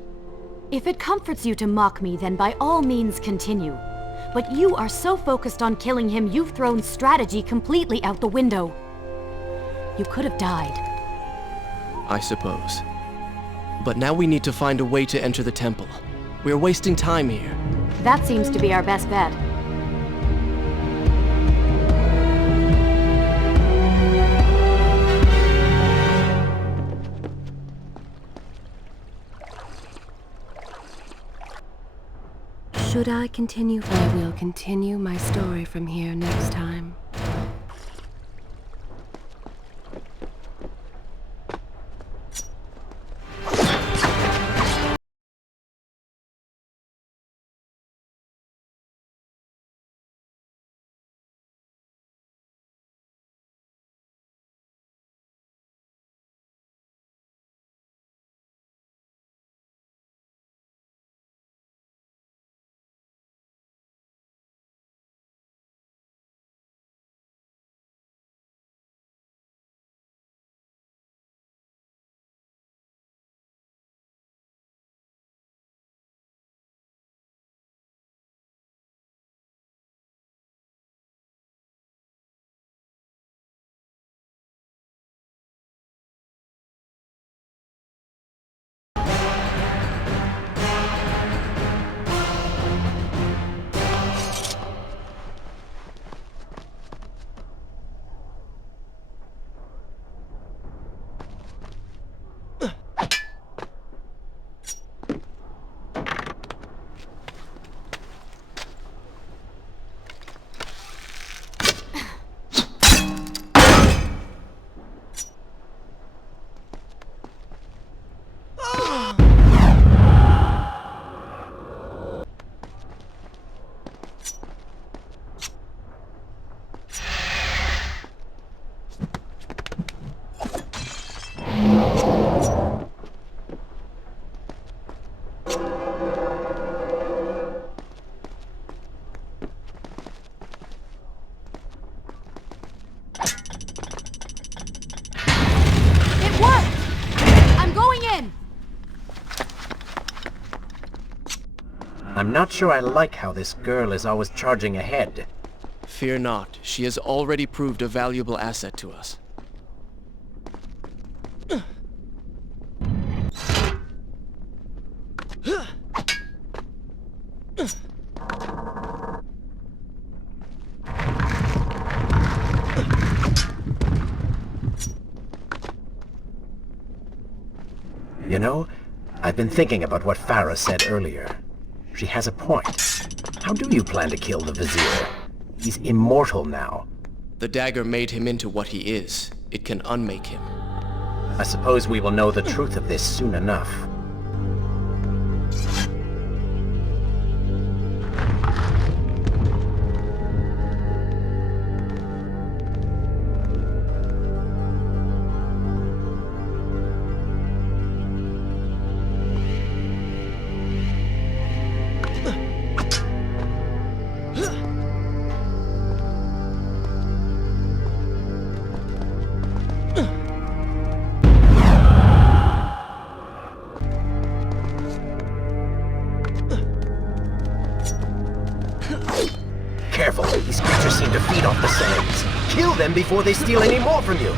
If it comforts you to mock me, then by all means continue. But you are so focused on killing him, you've thrown strategy completely out the window. You could have died. I suppose. But now we need to find a way to enter the temple. We're wasting time here. That seems to be our best bet. Should I continue? I will continue my story from here next time. I'm not sure I like how this girl is always charging ahead. Fear not, she has already proved a valuable asset to us. You know, I've been thinking about what Farah said earlier. She has a point. How do you plan to kill the Vizier? He's immortal now. The dagger made him into what he is. It can unmake him. I suppose we will know the truth of this soon enough. Careful, these creatures seem to feed off the sands. Kill them before they steal any more from you.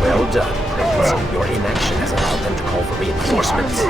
Well done, Prince. Your inaction has allowed them to call for reinforcements.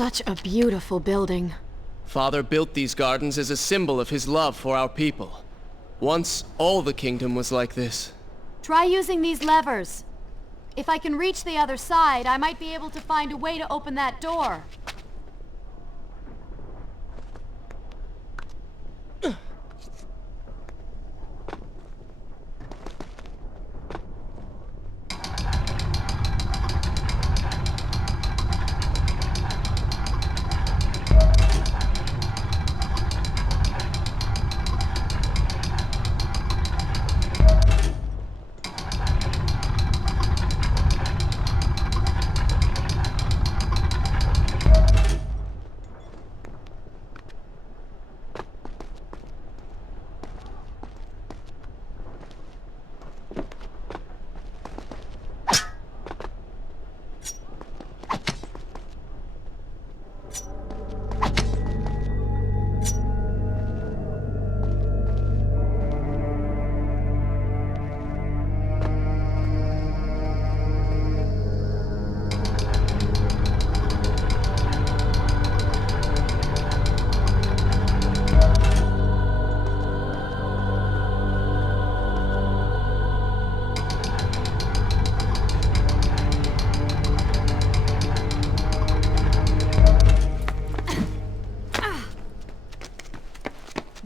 Such a beautiful building. Father built these gardens as a symbol of his love for our people. Once, all the kingdom was like this. Try using these levers. If I can reach the other side, I might be able to find a way to open that door.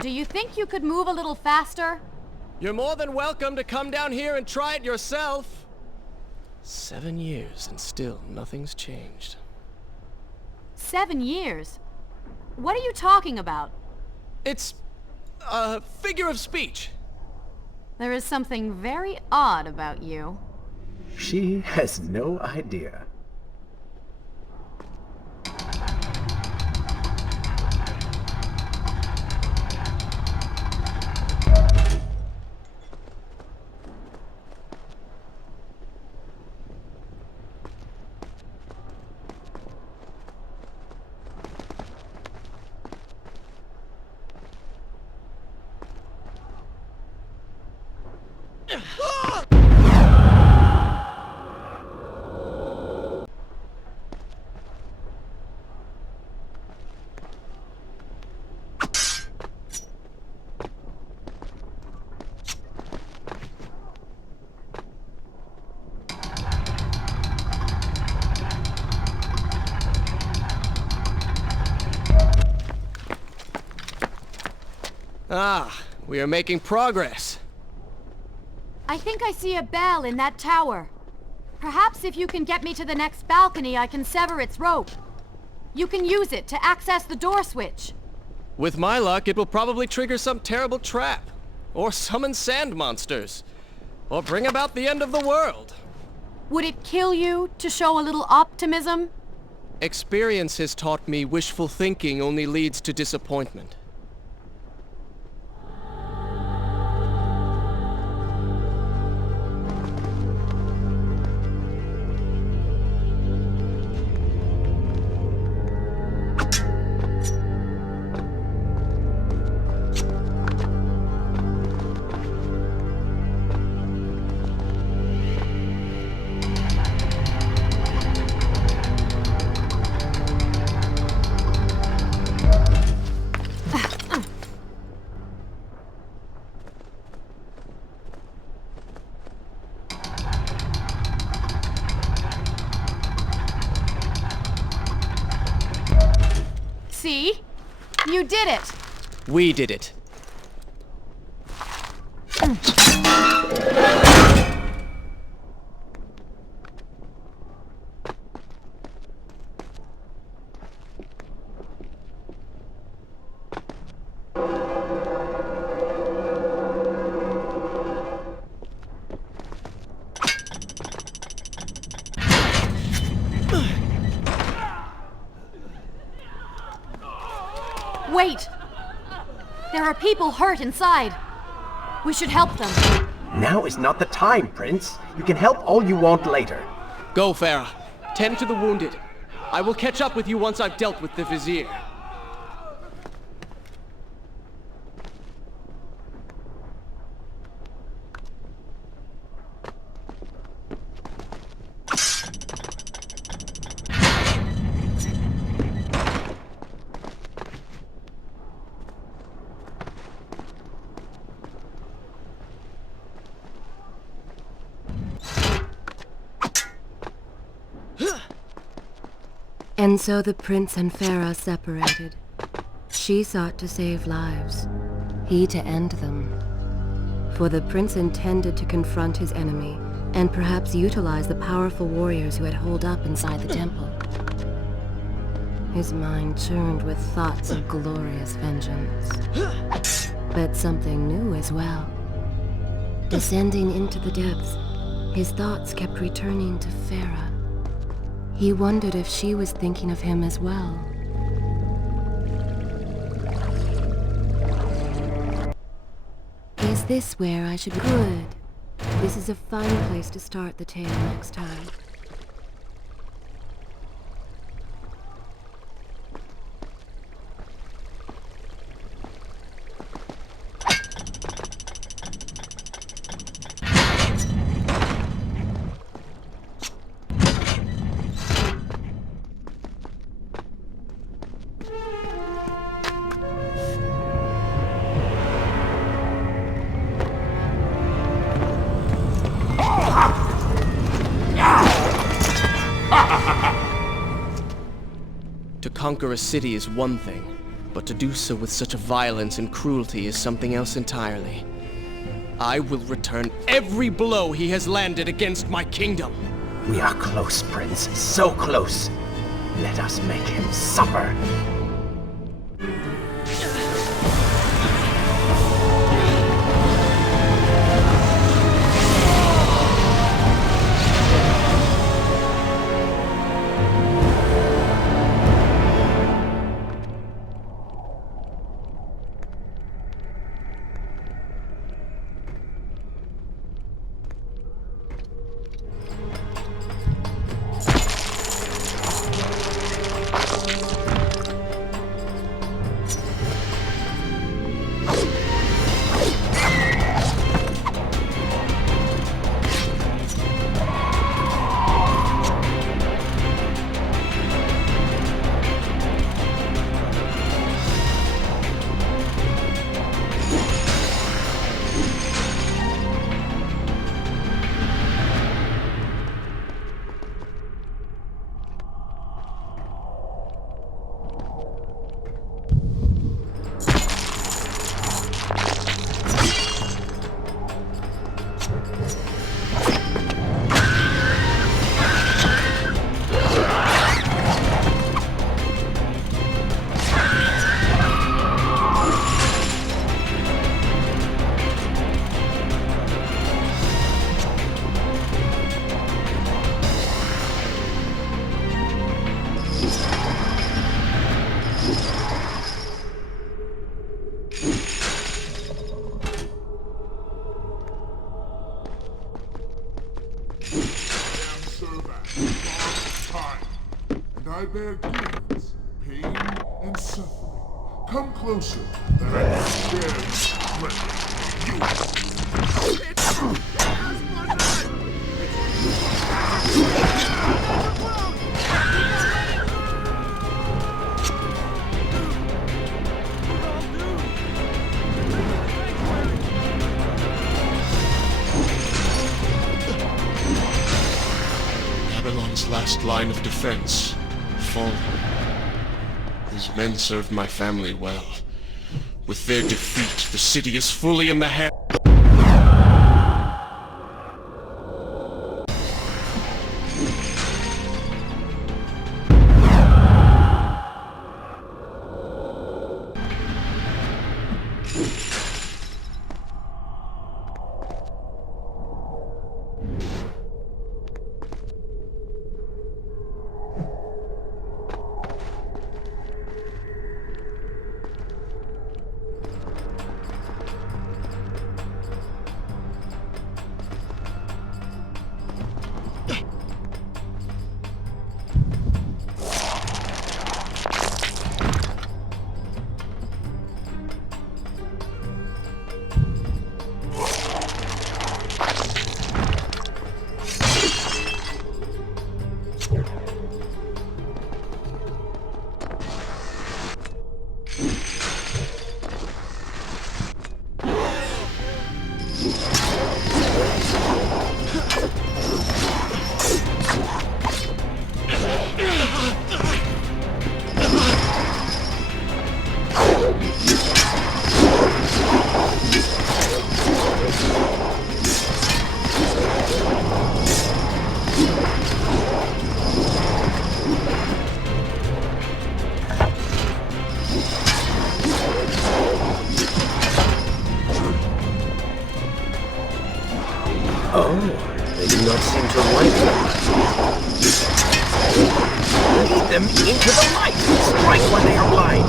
Do you think you could move a little faster? You're more than welcome to come down here and try it yourself. 7 years and still nothing's changed. 7 years? What are you talking about? It's a figure of speech. There is something very odd about you. She has no idea. Ah, we are making progress. I think I see a bell in that tower. Perhaps if you can get me to the next balcony, I can sever its rope. You can use it to access the door switch. With my luck, it will probably trigger some terrible trap. Or summon sand monsters. Or bring about the end of the world. Would it kill you to show a little optimism? Experience has taught me wishful thinking only leads to disappointment. See? You did it! We did it. Wait! There are people hurt inside. We should help them. Now is not the time, Prince. You can help all you want later. Go, Farah. Tend to the wounded. I will catch up with you once I've dealt with the Vizier. And so the prince and Farah separated. She sought to save lives, he to end them. For the prince intended to confront his enemy, and perhaps utilize the powerful warriors who had holed up inside the temple. His mind churned with thoughts of glorious vengeance. But something new as well. Descending into the depths, his thoughts kept returning to Farah. He wondered if she was thinking of him as well. Is this where I should... Good. This is a fine place to start the tale next time. To conquer a city is one thing, But to do so with such a violence and cruelty is something else entirely. I will return every blow he has landed against my kingdom. We are close, Prince. So close. Let us make him suffer. I bear gifts, pain, and suffering. Come closer, that I can share this pleasure Babylon's last line of defense. Fallen. These men served my family well. With their defeat, the city is fully in the hands. They do not seem to like them. Lead them into the light and strike when they are blind.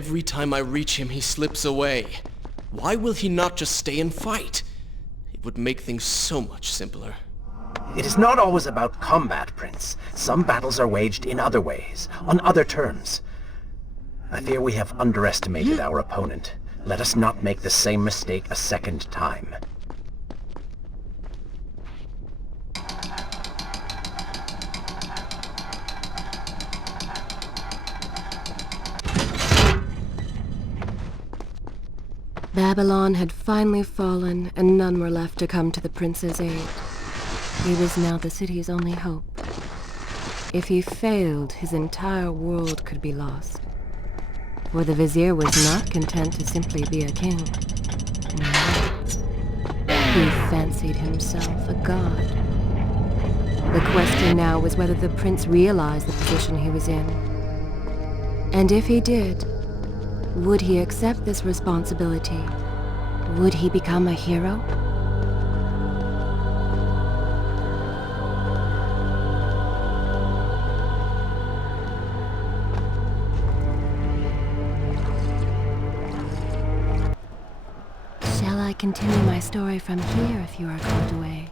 every time I reach him, he slips away. Why will he not just stay and fight? It would make things so much simpler. It is not always about combat, Prince. Some battles are waged in other ways, on other terms. I fear we have underestimated our opponent. Let us not make the same mistake a second time. Babylon had finally fallen, and none were left to come to the prince's aid. He was now the city's only hope. If he failed, his entire world could be lost. For the Vizier was not content to simply be a king. No. He fancied himself a god. The question now was whether the prince realized the position he was in. And if he did, would he accept this responsibility? Would he become a hero? Shall I continue my story from here if you are called away?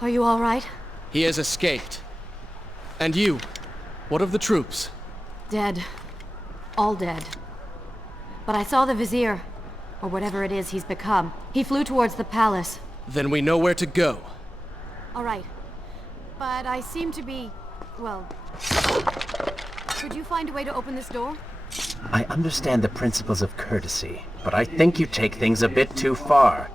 Are you all right? He has escaped. And you? What of the troops? Dead. All dead. But I saw the Vizier, or whatever it is he's become. He flew towards the palace. Then we know where to go. All right. But I seem to be... well... Could you find a way to open this door? I understand the principles of courtesy, but I think you take things a bit too far.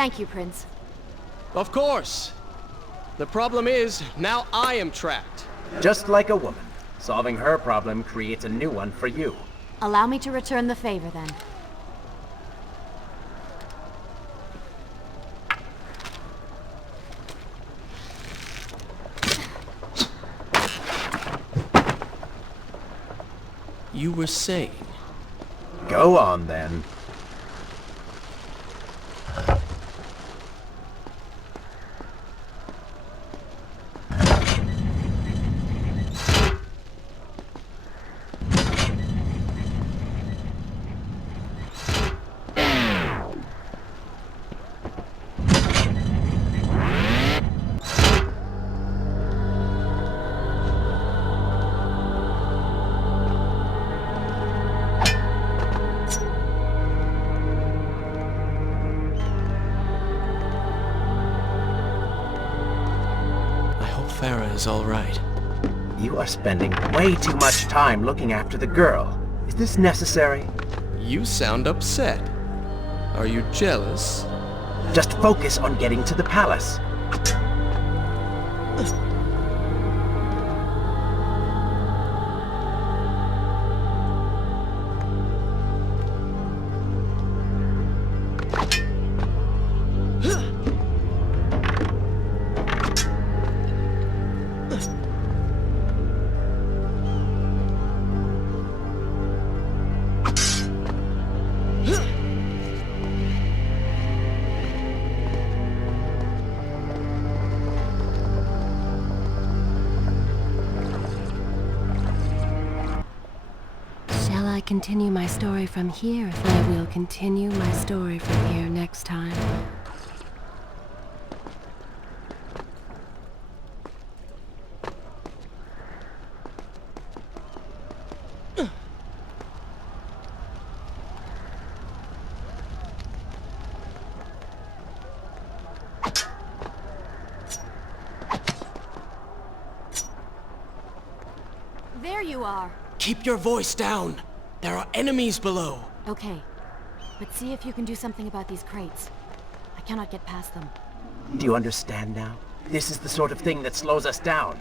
Thank you, Prince. Of course. The problem is, now I am trapped. Just like a woman. Solving her problem creates a new one for you. Allow me to return the favor, then. You were saying? Go on, then. Farah is all right. You are spending way too much time looking after the girl. Is this necessary? You sound upset. Are you jealous? Just focus on getting to the palace. Shall I continue my story from here? I will continue my story from here next time. There you are. Keep your voice down. There are enemies below. Okay. But see if you can do something about these crates. I cannot get past them. Do you understand now? This is the sort of thing that slows us down.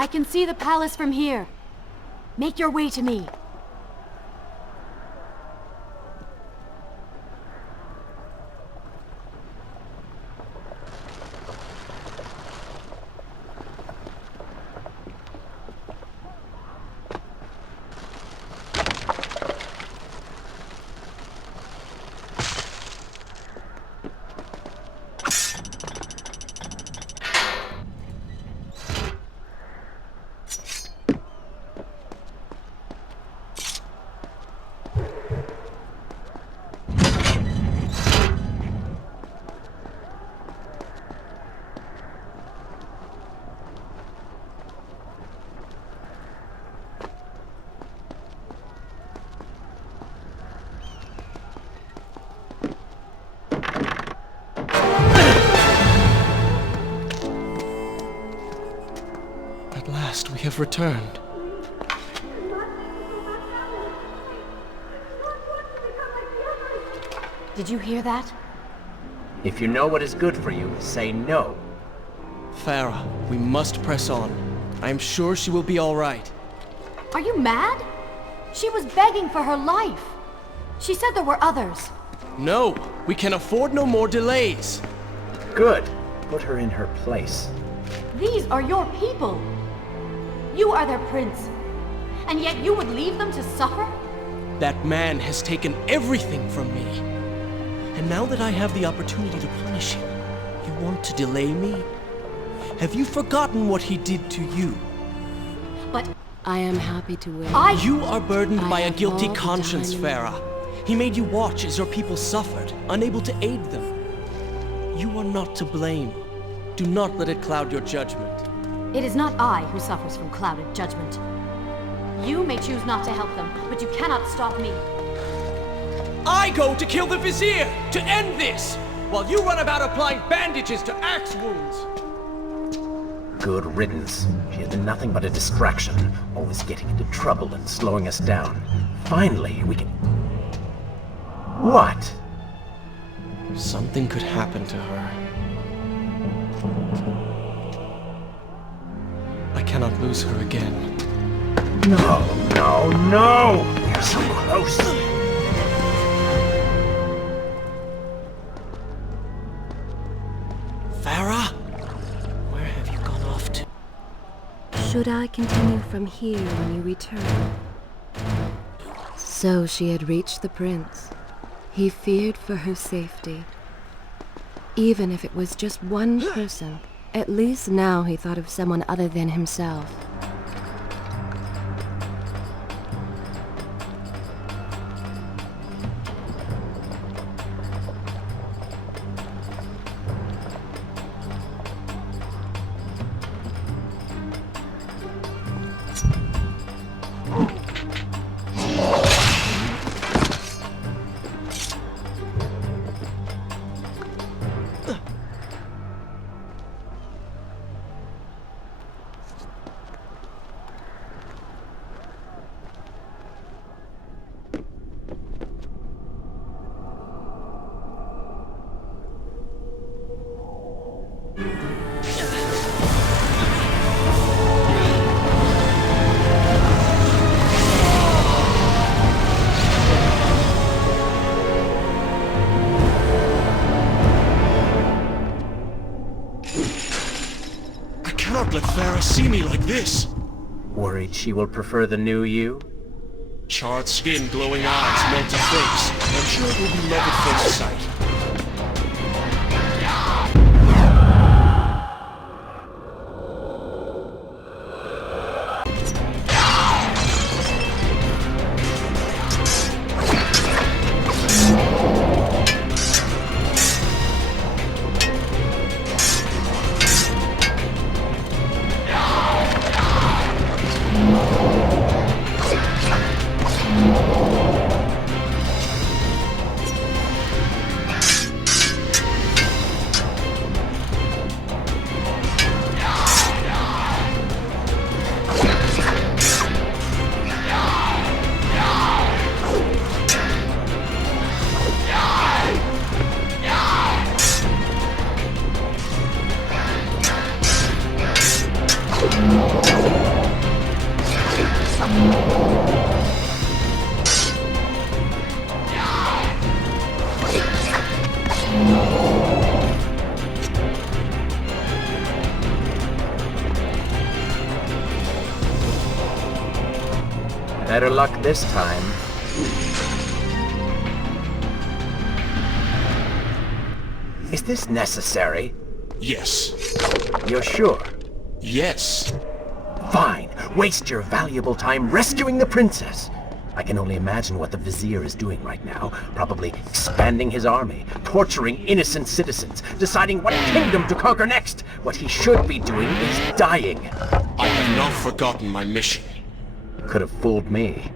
I can see the palace from here. Make your way to me. We have returned. Did you hear that? If you know what is good for you, say no. Farah, we must press on. I am sure she will be all right. Are you mad? She was begging for her life. She said there were others. No, we can afford no more delays. Good. Put her in her place. These are your people. You are their prince. And yet you would leave them to suffer? That man has taken everything from me. And now that I have the opportunity to punish him, you want to delay me? Have you forgotten what he did to you? But I am happy to wait. You are burdened by a have guilty all the conscience, time. Farah. He made you watch as your people suffered, unable to aid them. You are not to blame. Do not let it cloud your judgment. it is not I who suffers from clouded judgment. You may choose not to help them, but you cannot stop me. I go to kill the Vizier, to end this, while you run about applying bandages to axe wounds. Good riddance. She has been nothing but a distraction, always getting into trouble and slowing us down. Finally, we can... What? Something could happen to her. I cannot lose her again. No, no, no! They're so close! Farah? Where have you gone off to? Should I continue from here when you return? So she had reached the prince. He feared for her safety. Even if it was just one person, at least now he thought of someone other than himself. Let Farah see me like this. Worried she will prefer the new you? Charred skin, glowing eyes, melted face. I'm sure it will be love at first sight. Better luck this time. Is this necessary? Yes. You're sure? Yes. Fine. Waste your valuable time rescuing the princess. I can only imagine what the Vizier is doing right now. Probably expanding his army, torturing innocent citizens, deciding what kingdom to conquer next. What he should be doing is dying. I have not forgotten my mission. Could have fooled me.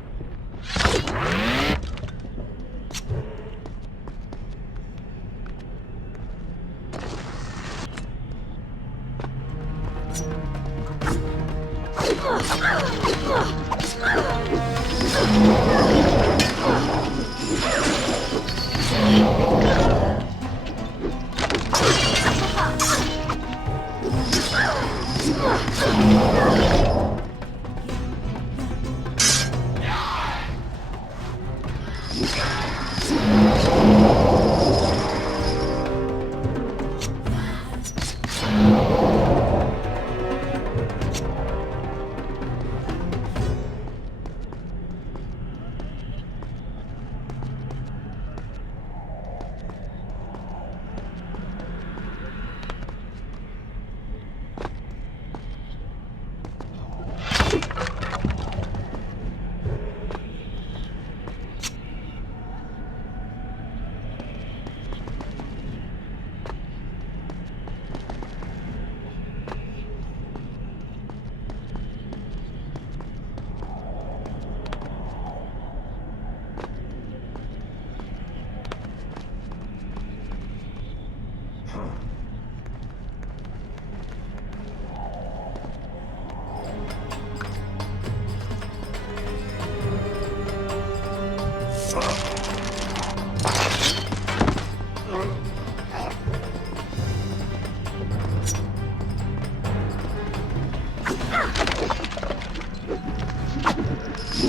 I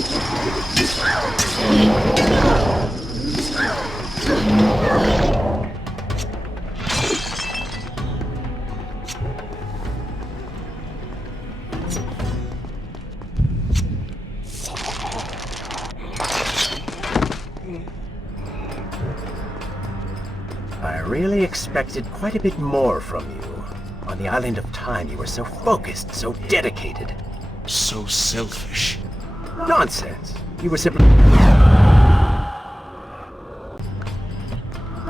really expected quite a bit more from you. On the Island of Time, you were so focused, so dedicated. So selfish. Nonsense. You were simply...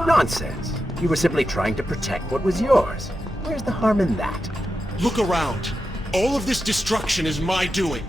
Nonsense. You were simply trying to protect what was yours. Where's the harm in that? Look around. All of this destruction is my doing.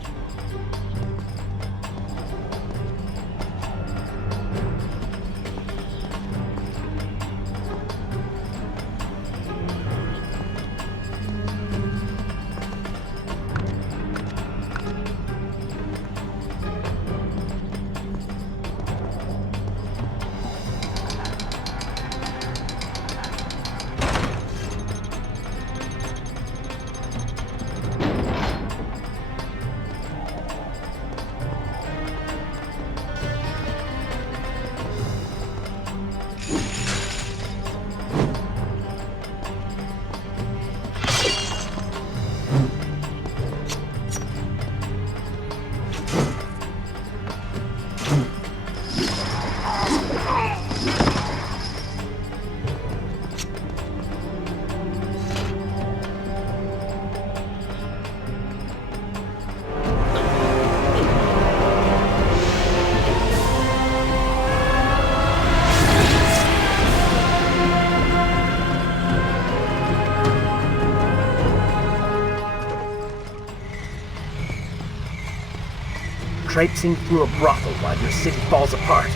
Traipsing through a brothel while your city falls apart.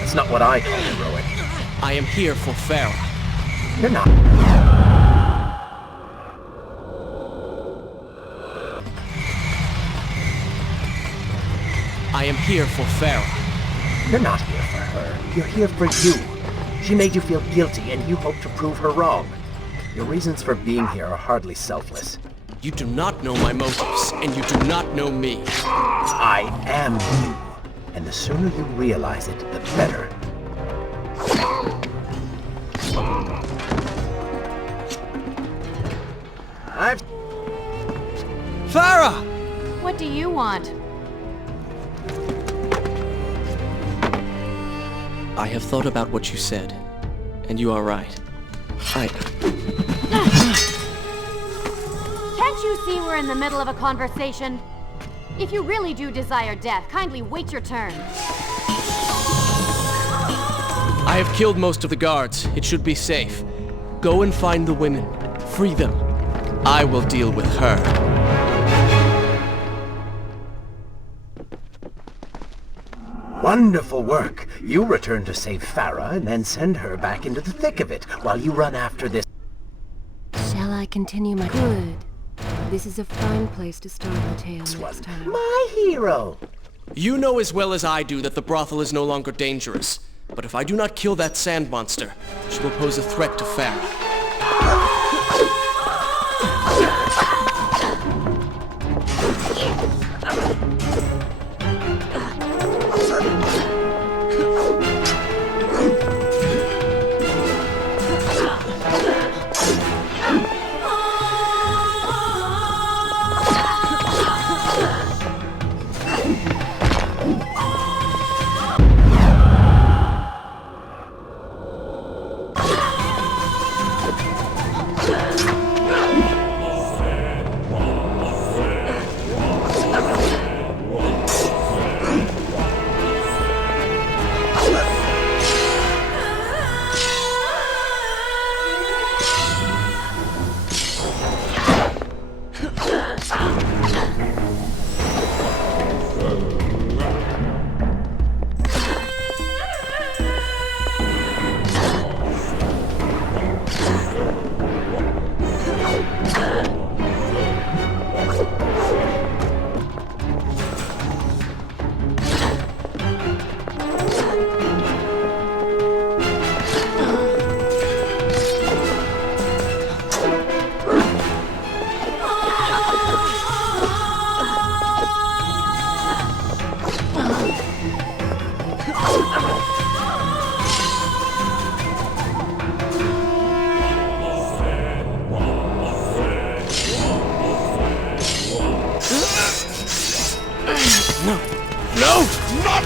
That's not what I call heroic. I am here for Farah. You're not. I am here for Farah. You're not here for her. You're here for you. She made you feel guilty, and you hope to prove her wrong. Your reasons for being here are hardly selfless. You do not know my motives, and you do not know me. I am you. And the sooner you realize it, the better. Farah! What do you want? I have thought about what you said, and you are right. Can't you see we're in the middle of a conversation? If you really do desire death, kindly wait your turn. I have killed most of the guards. It should be safe. Go and find the women. Free them. I will deal with her. Wonderful work. You return to save Farah and then send her back into the thick of it while you run after this. Shall I continue my... Good. This is a fine place to start the tale next time. My hero! You know as well as I do that the brothel is no longer dangerous. But if I do not kill that sand monster, she will pose a threat to Farah.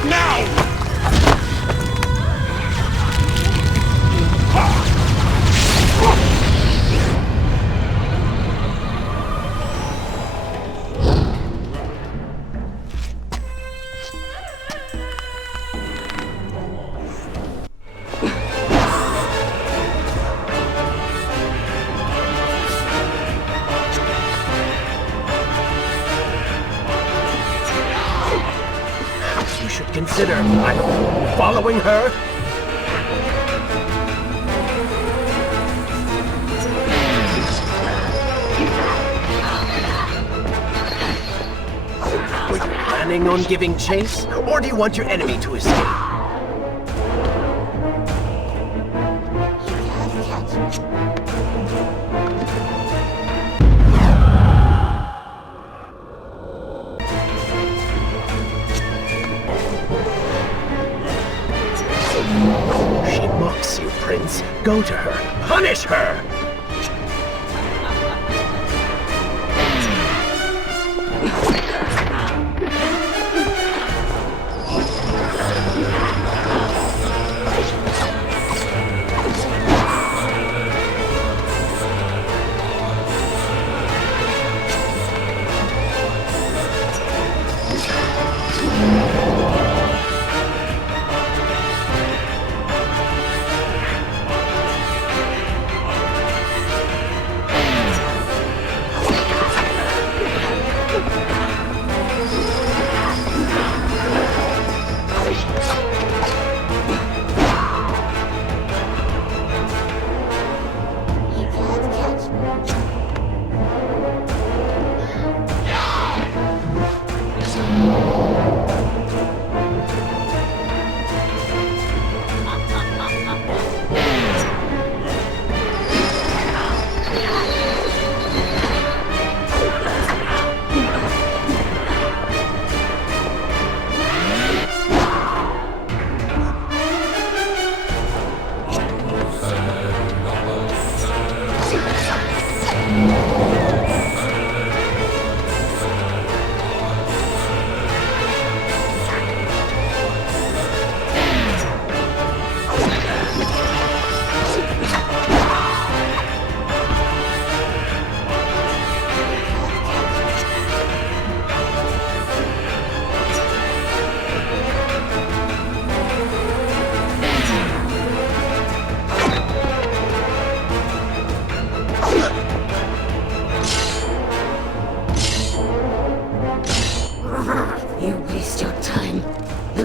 now! Consider following her? Were you planning on giving chase, or do you want your enemy to escape? She mocks you, Prince. Go to her. Punish her!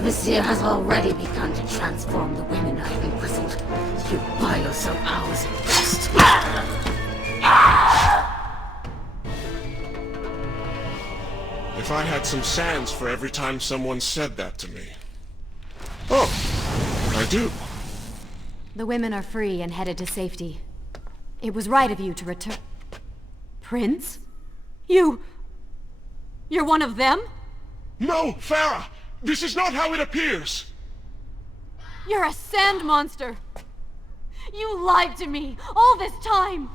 Vizier has already begun to transform the women I've imprisoned. You buy yourself hours at best. If I had some sands for every time someone said that to me. Oh, I do. The women are free and headed to safety. It was right of you to return... Prince? You're one of them? No, Farah! This is not how it appears! You're a sand monster! You lied to me all this time!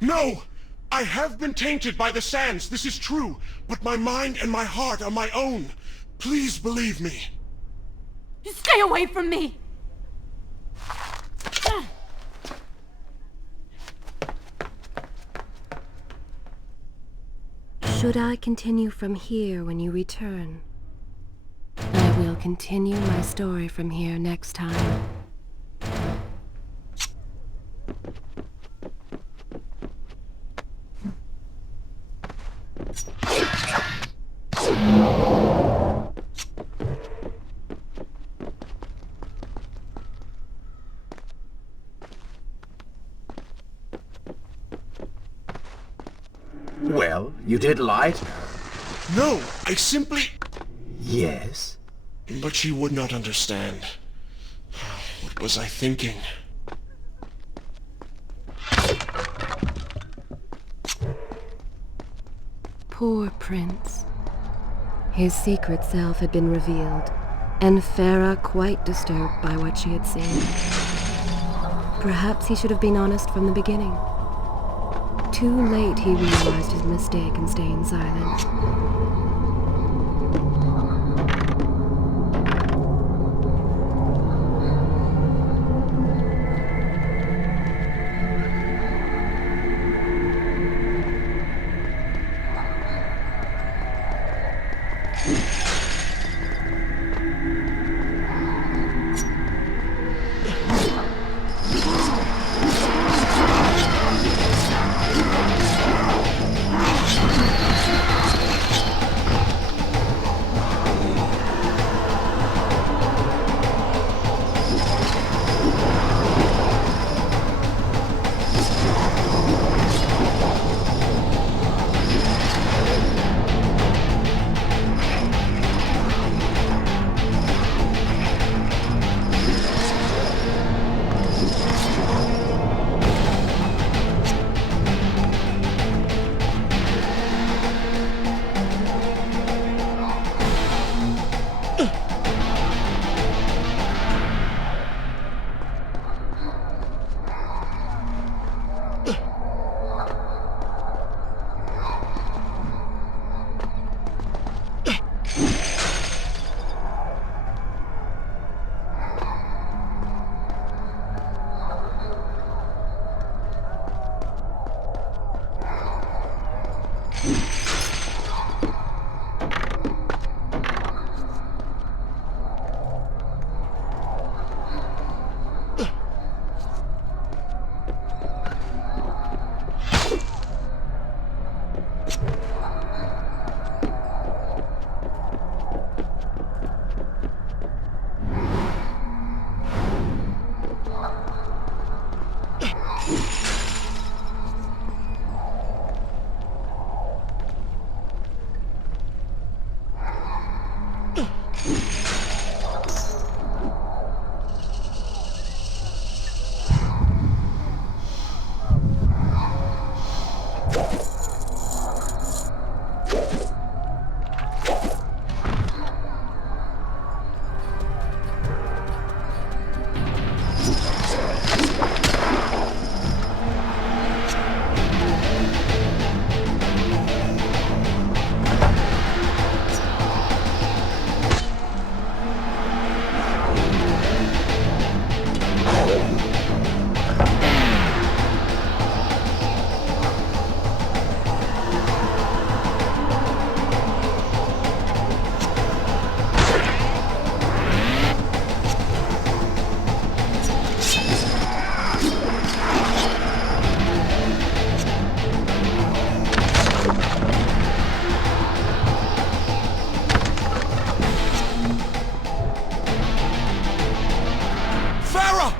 No! I have been tainted by the sands, this is true, but my mind and my heart are my own. Please believe me. Stay away from me! Should I continue from here when you return? I will continue my story from here next time. Well, you did lie to her. No, I simply... Yes? But she would not understand. What was I thinking? Poor Prince. His secret self had been revealed, and Farah quite disturbed by what she had seen. Perhaps he should have been honest from the beginning. Too late he realized his mistake in staying silent.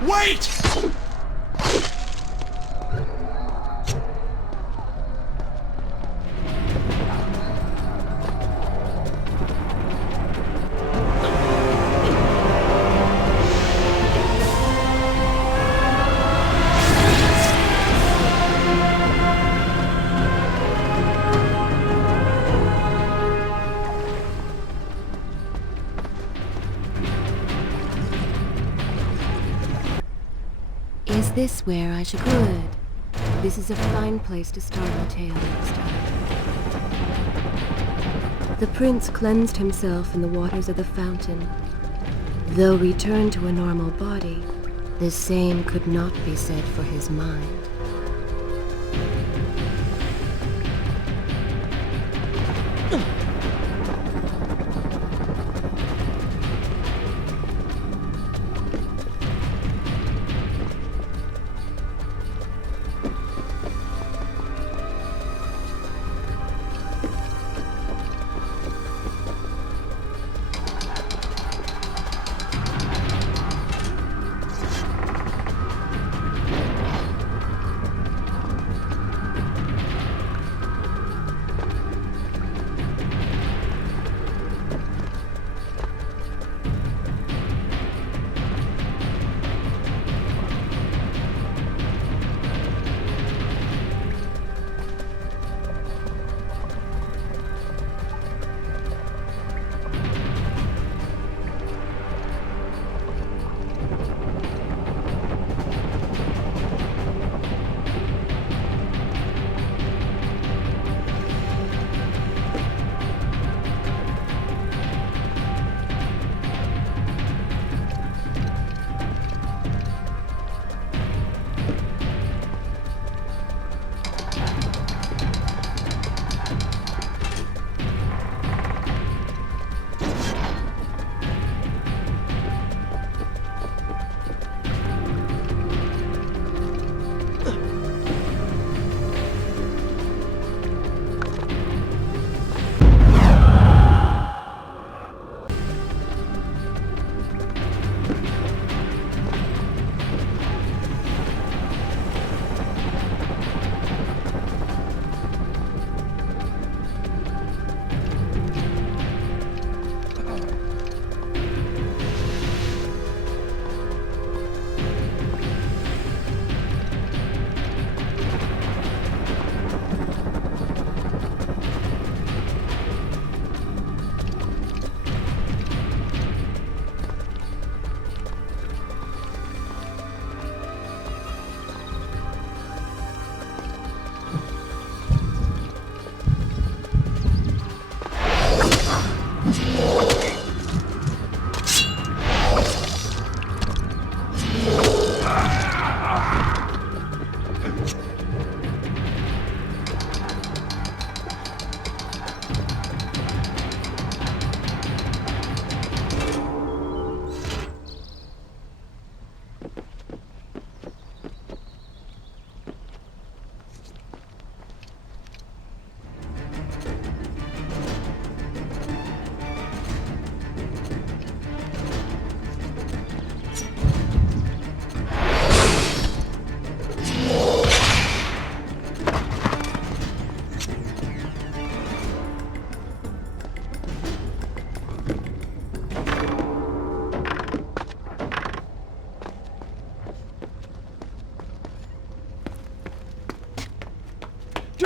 Wait! Is this where I should go? Good. This is a fine place to start my tale next time. The prince cleansed himself in the waters of the fountain. Though returned to a normal body, the same could not be said for his mind.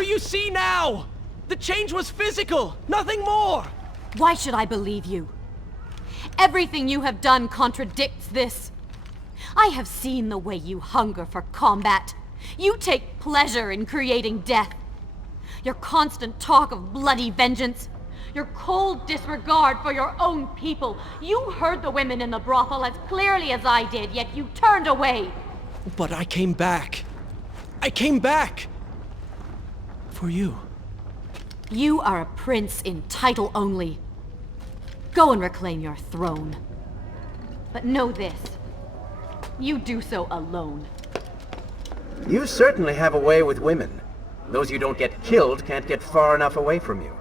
you see now? The change was physical, nothing more! Why should I believe you? Everything you have done contradicts this. I have seen the way you hunger for combat. You take pleasure in creating death. Your constant talk of bloody vengeance. Your cold disregard for your own people. You heard the women in the brothel as clearly as I did, yet you turned away. But I came back. I came back! For you. You are a prince in title only. Go and reclaim your throne. But know this. You do so alone. You certainly have a way with women. Those you don't get killed can't get far enough away from you.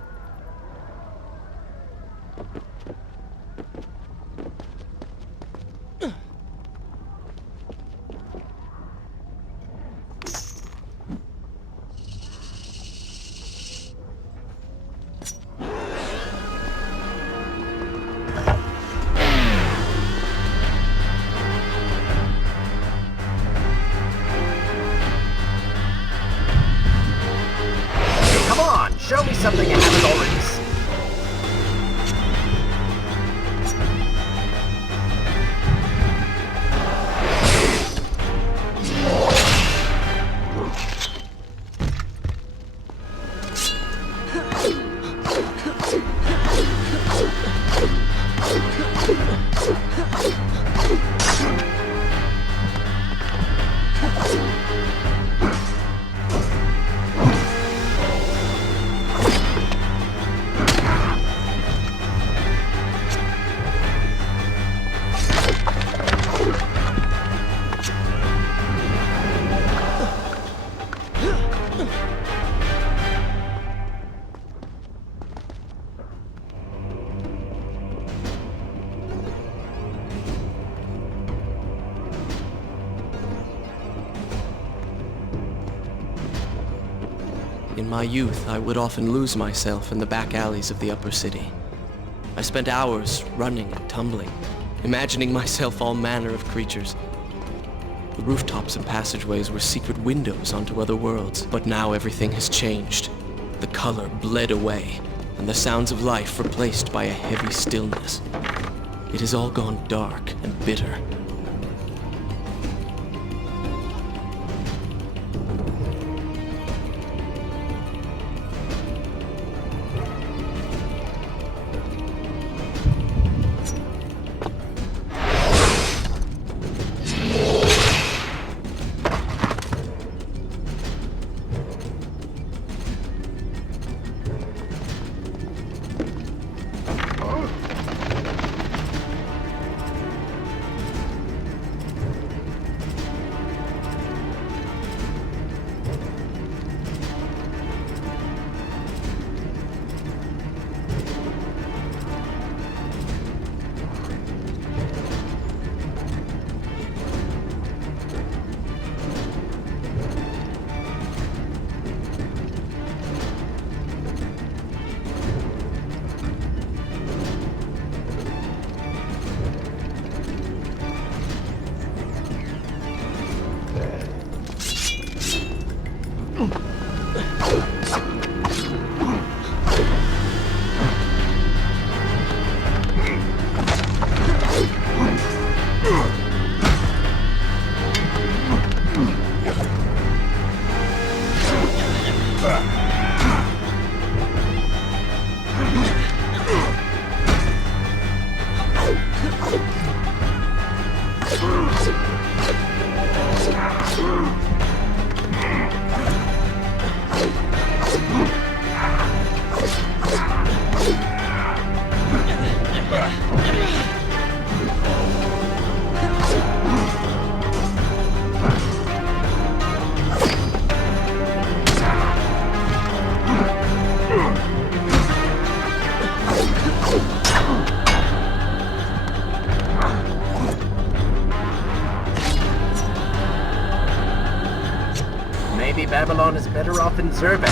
Show me something I haven't already seen. In my youth, I would often lose myself in the back alleys of the upper city. I spent hours running and tumbling, imagining myself all manner of creatures. The rooftops and passageways were secret windows onto other worlds, but now everything has changed. The color bled away, and the sounds of life replaced by a heavy stillness. It has all gone dark and bitter. Maybe Babylon is better off in Zervan.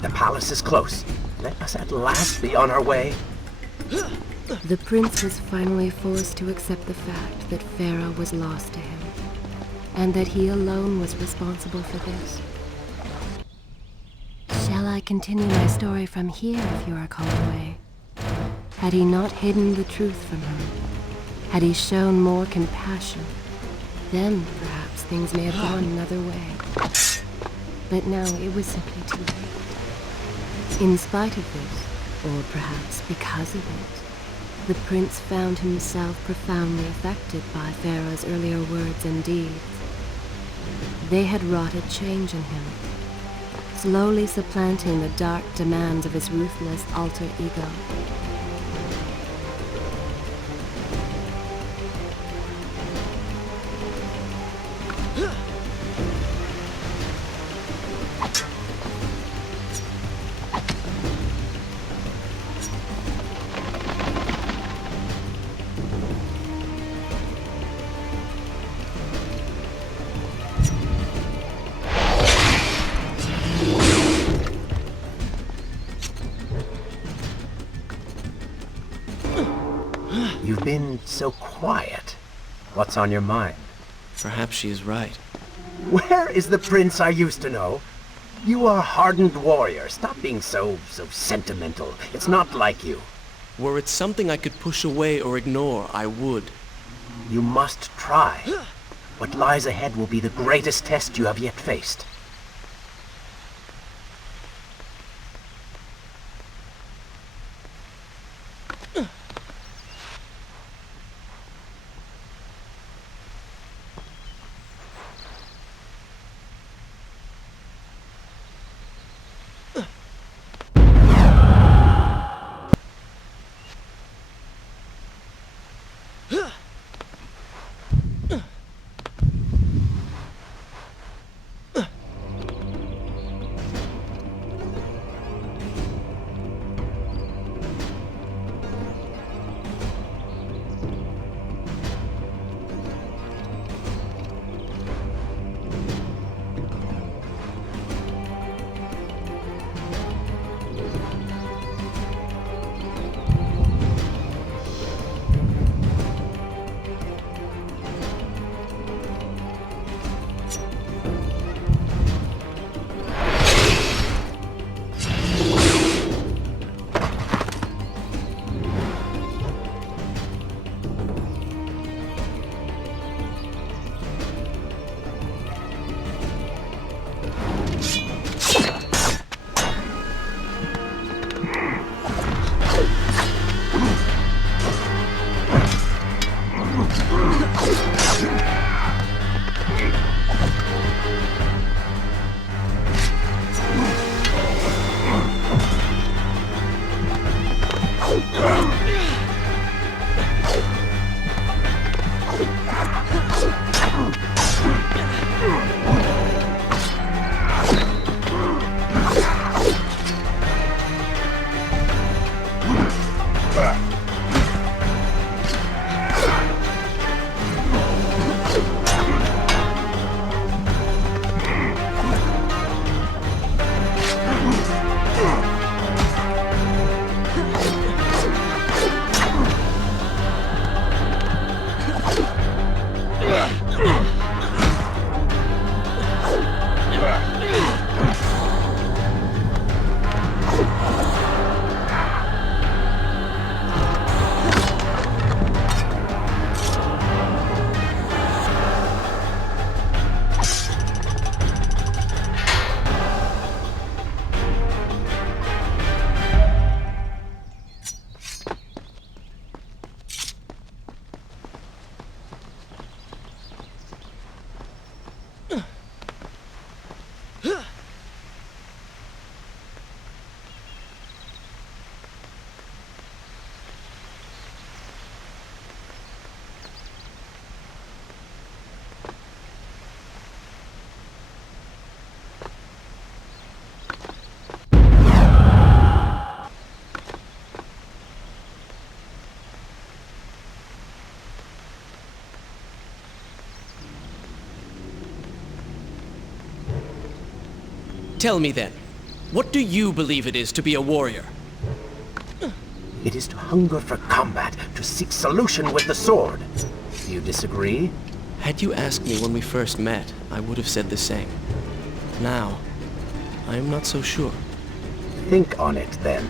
The palace is close. Let us at last be on our way. The prince was finally forced to accept the fact that Farah was lost to him, and that he alone was responsible for this. Shall I continue my story from here if you are called away? Had he not hidden the truth from her, had he shown more compassion, then perhaps things may have gone another way. But now it was simply too late. In spite of this, or perhaps because of it, the prince found himself profoundly affected by Farah's earlier words and deeds. They had wrought a change in him, slowly supplanting the dark demands of his ruthless alter ego. You've been so quiet. What's on your mind? Perhaps she is right. Where is the prince I used to know? You are a hardened warrior. Stop being so sentimental. It's not like you. Were it something I could push away or ignore, I would. You must try. What lies ahead will be the greatest test you have yet faced. Tell me then, What do you believe it is to be a warrior? It is to hunger for combat, to seek solution with the sword. Do you disagree? Had you asked me when we first met, I would have said the same. Now, I am not so sure. Think on it, then.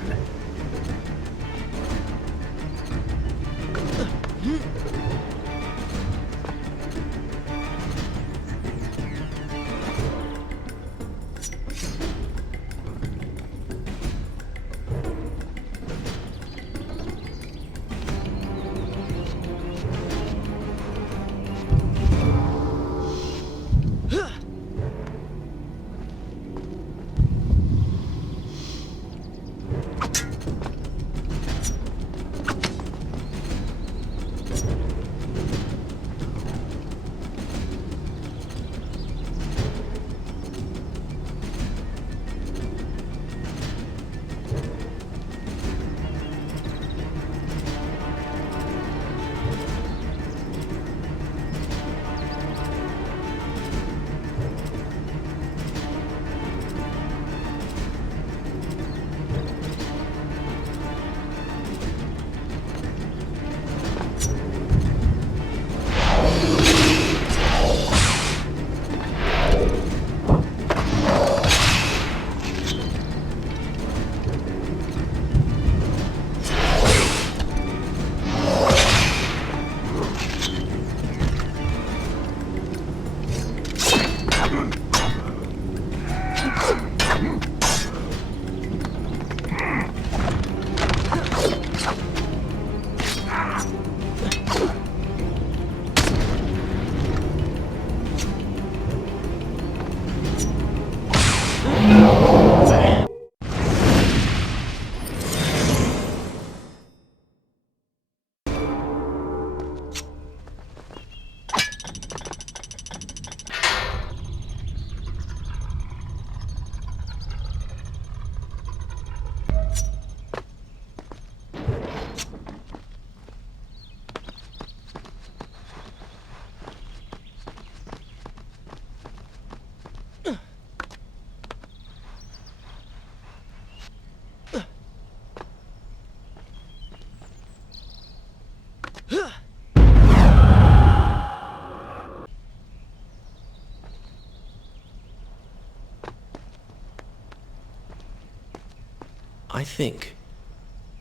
I think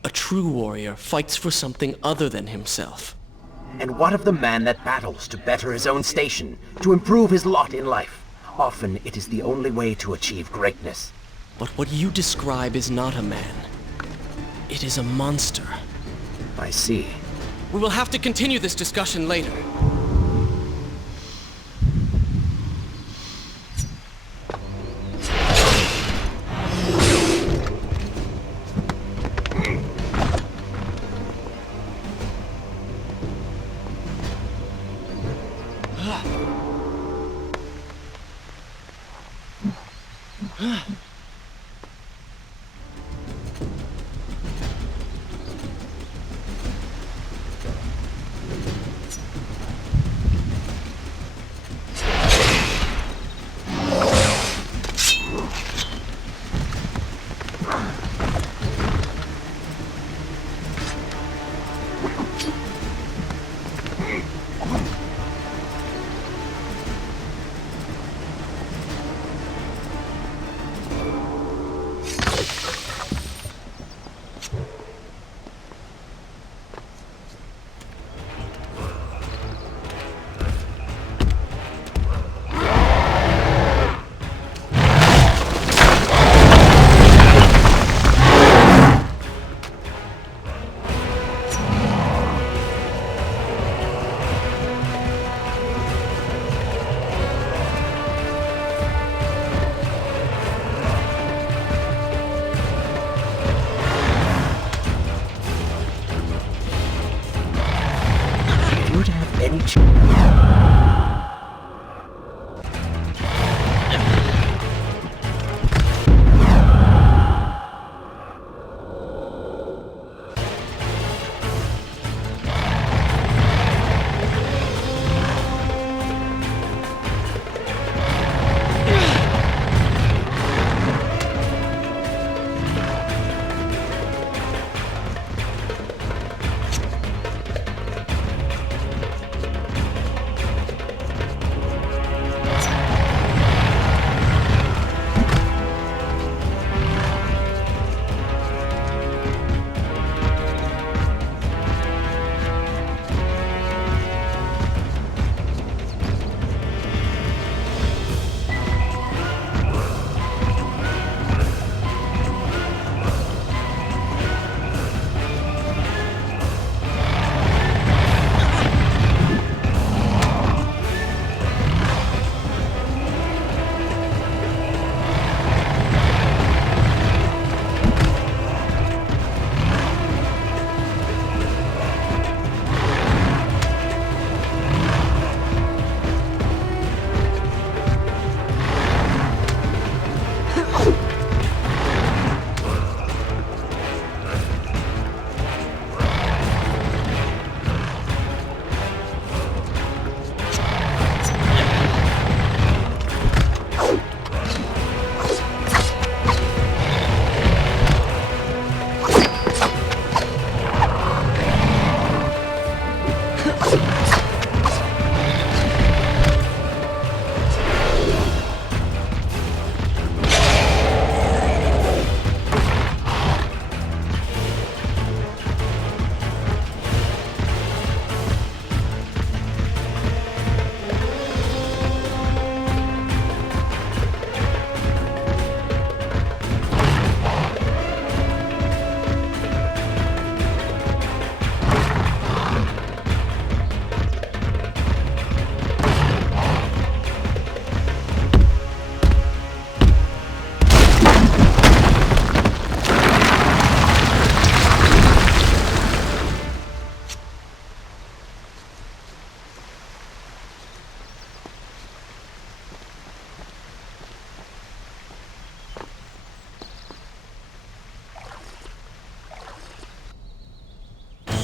a true warrior fights for something other than himself. And what of the man that battles to better his own station, to improve his lot in life? Often it is the only way to achieve greatness. But what you describe is not a man. It is a monster. I see. We will have to continue this discussion later.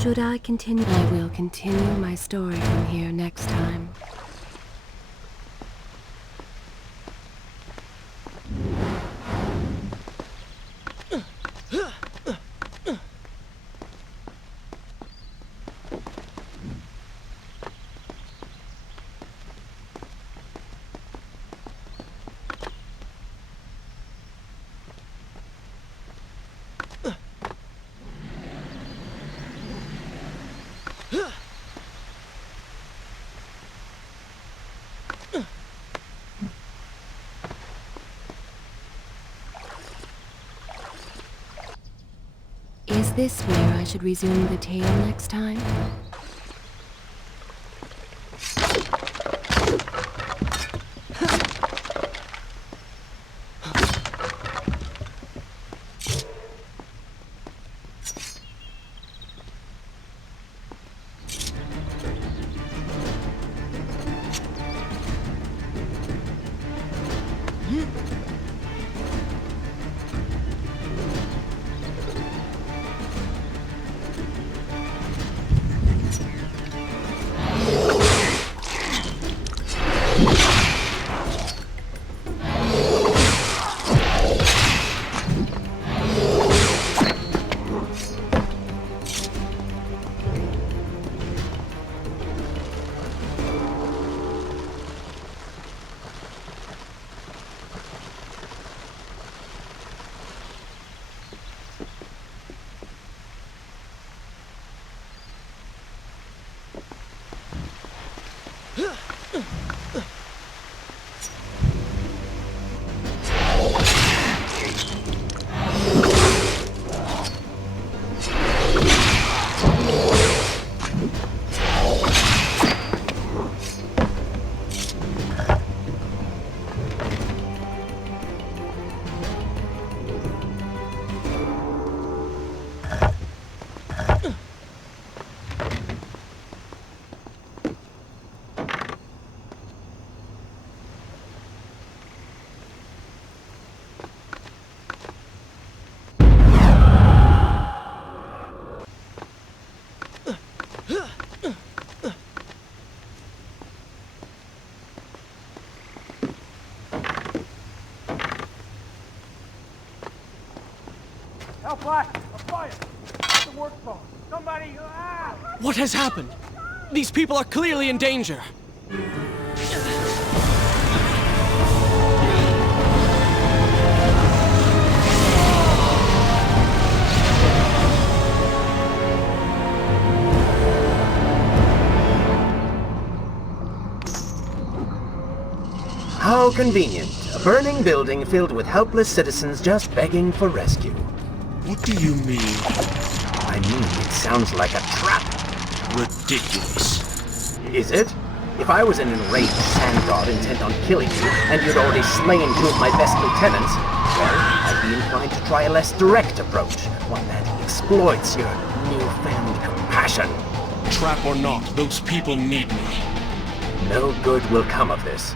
Should I continue? I will continue my story from here next time. Is this where I should resume the tale next time? What has happened? These people are clearly in danger. How convenient. A burning building filled with helpless citizens just begging for rescue. What do you mean? I mean, it sounds like a trap. Ridiculous. Is it? If I was an enraged sand god intent on killing you, and you'd already slain two of my best lieutenants, well, I'd be inclined to try a less direct approach, one that exploits your newfound compassion. Trap or not, those people need me. No good will come of this.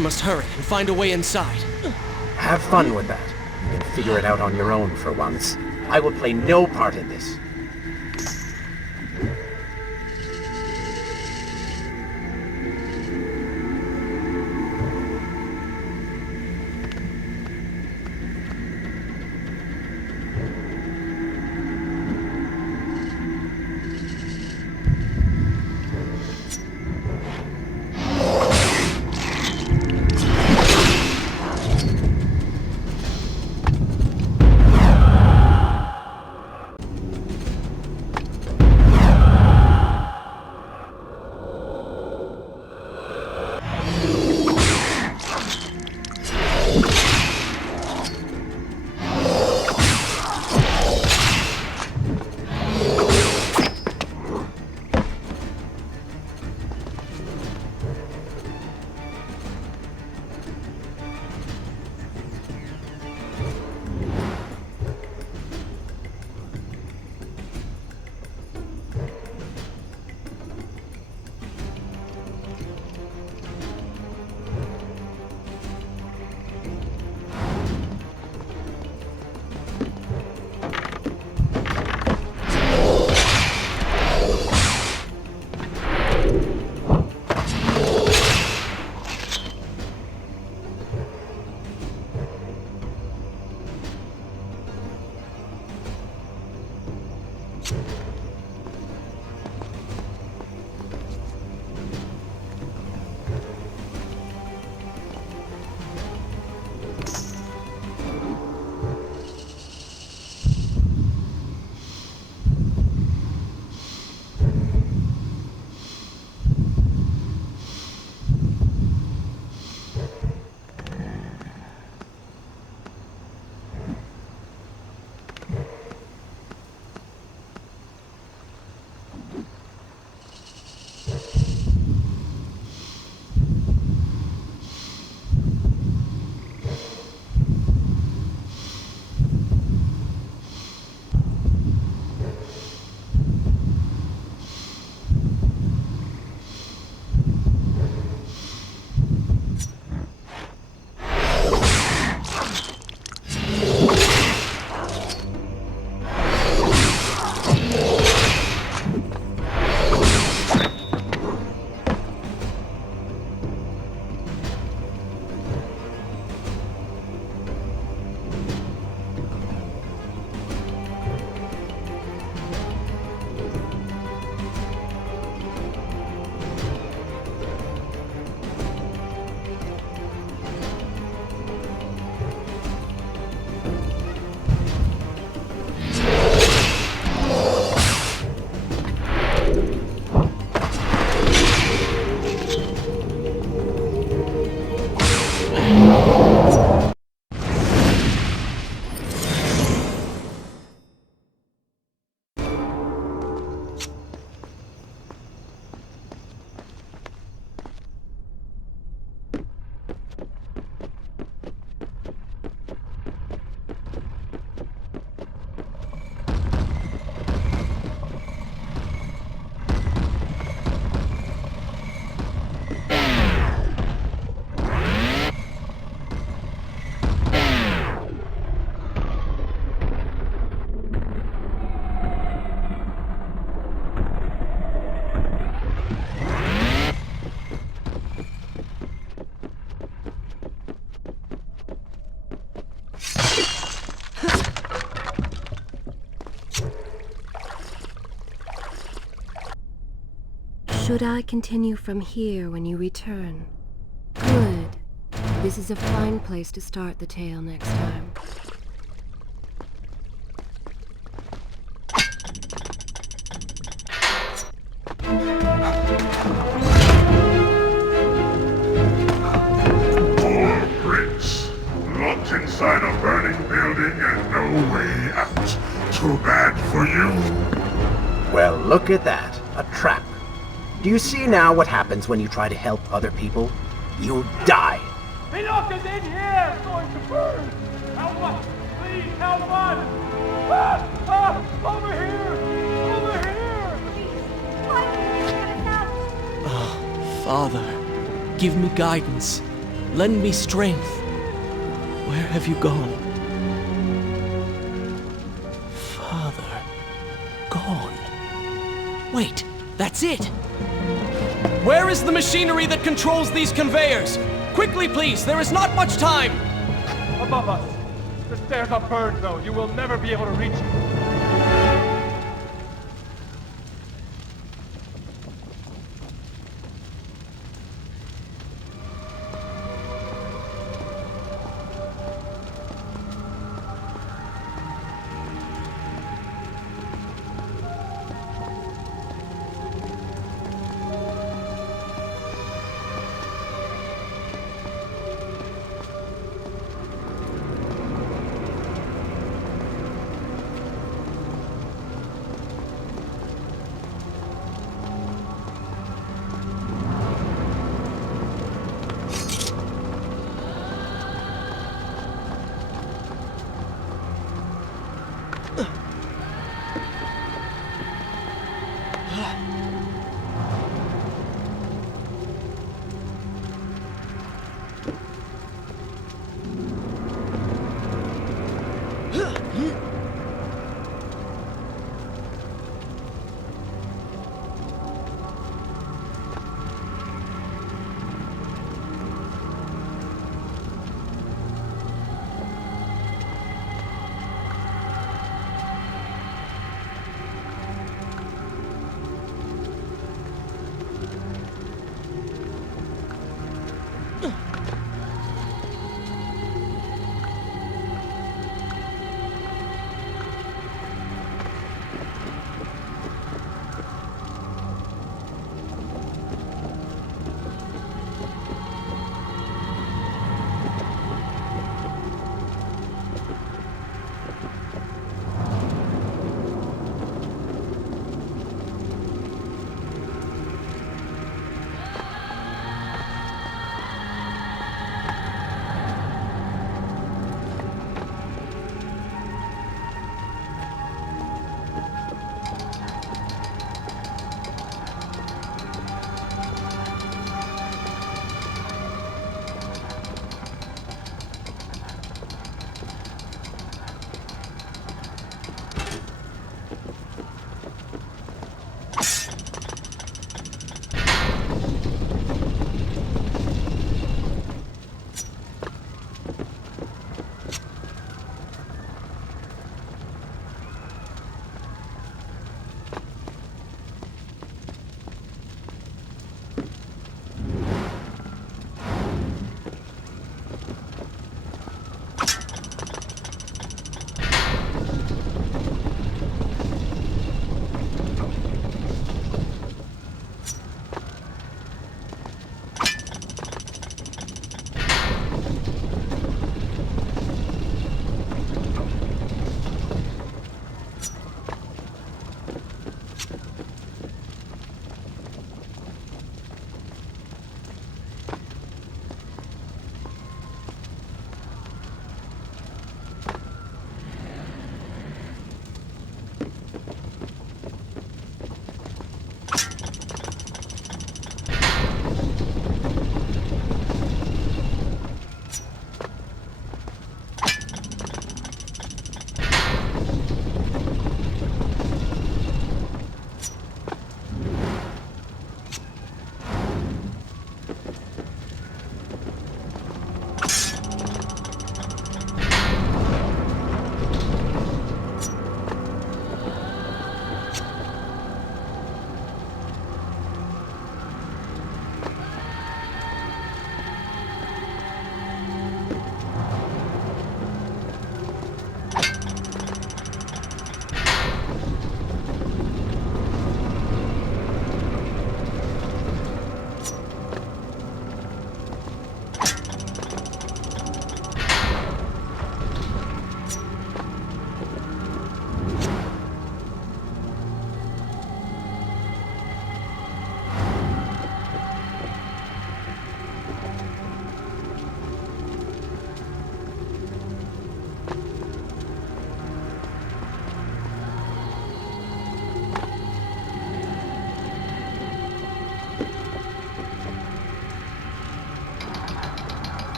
must hurry and find a way inside. Have fun with that. You can figure it out on your own for once. I will play no part in this. Should I continue from here when you return? Good. This is a fine place to start the tale next time. Poor Prince. Locked inside a burning building and no way out. Too bad for you. Well, look at that. A trap. Do you see now what happens when you try to help other people? You die. Enough is in here! It's going to burn! Help us! Please, help us! Over here! Over here! Oh, Father, give me guidance. Lend me strength. Where have you gone? Father. Gone. Wait, that's it! Where is the machinery that controls these conveyors? Quickly, please, there is not much time! Above us. The stairs are burned, though. You will never be able to reach it.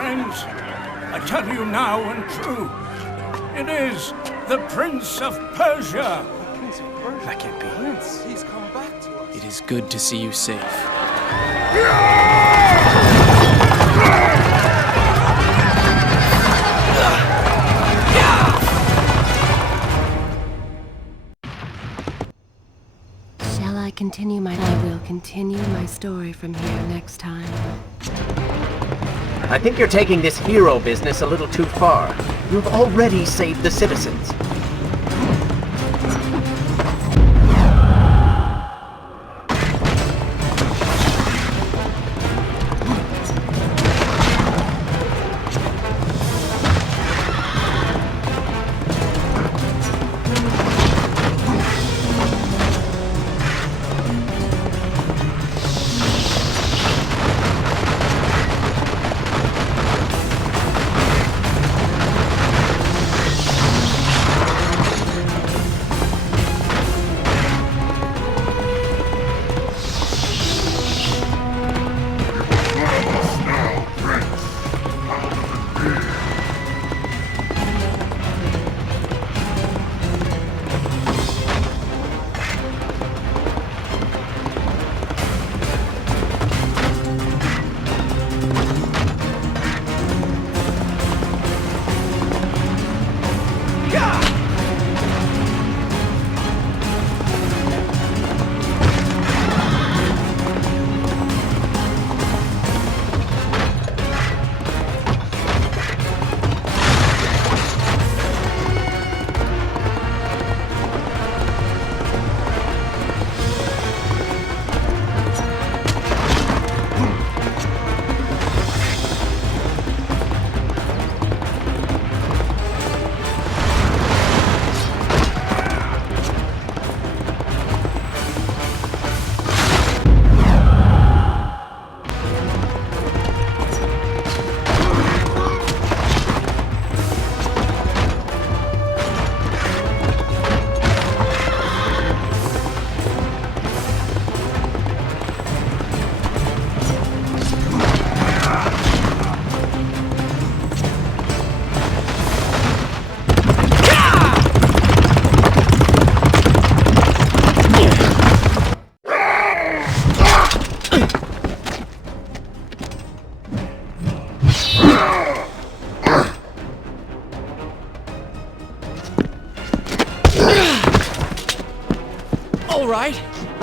friends. I tell you now and true. It is the Prince of Persia. That can't be. Prince, he's come back to us. It is good to see you safe. Shall I continue I will continue my story from here next time. I think you're taking this hero business a little too far. You've already saved the citizens.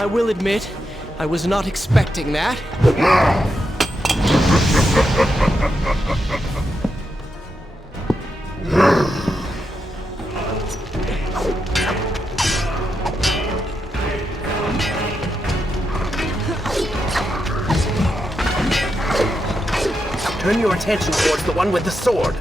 I will admit, I was not expecting that. Turn your attention towards the one with the sword.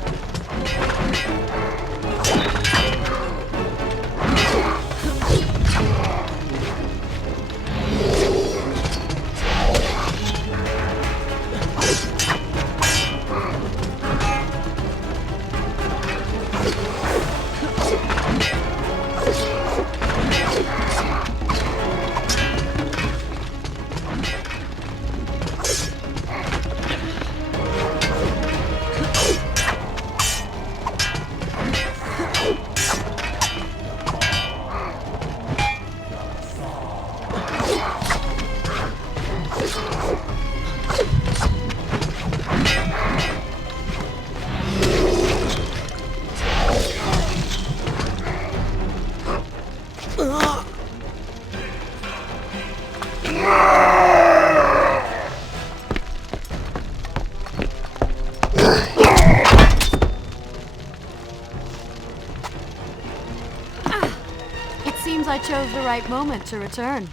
I chose the right moment to return.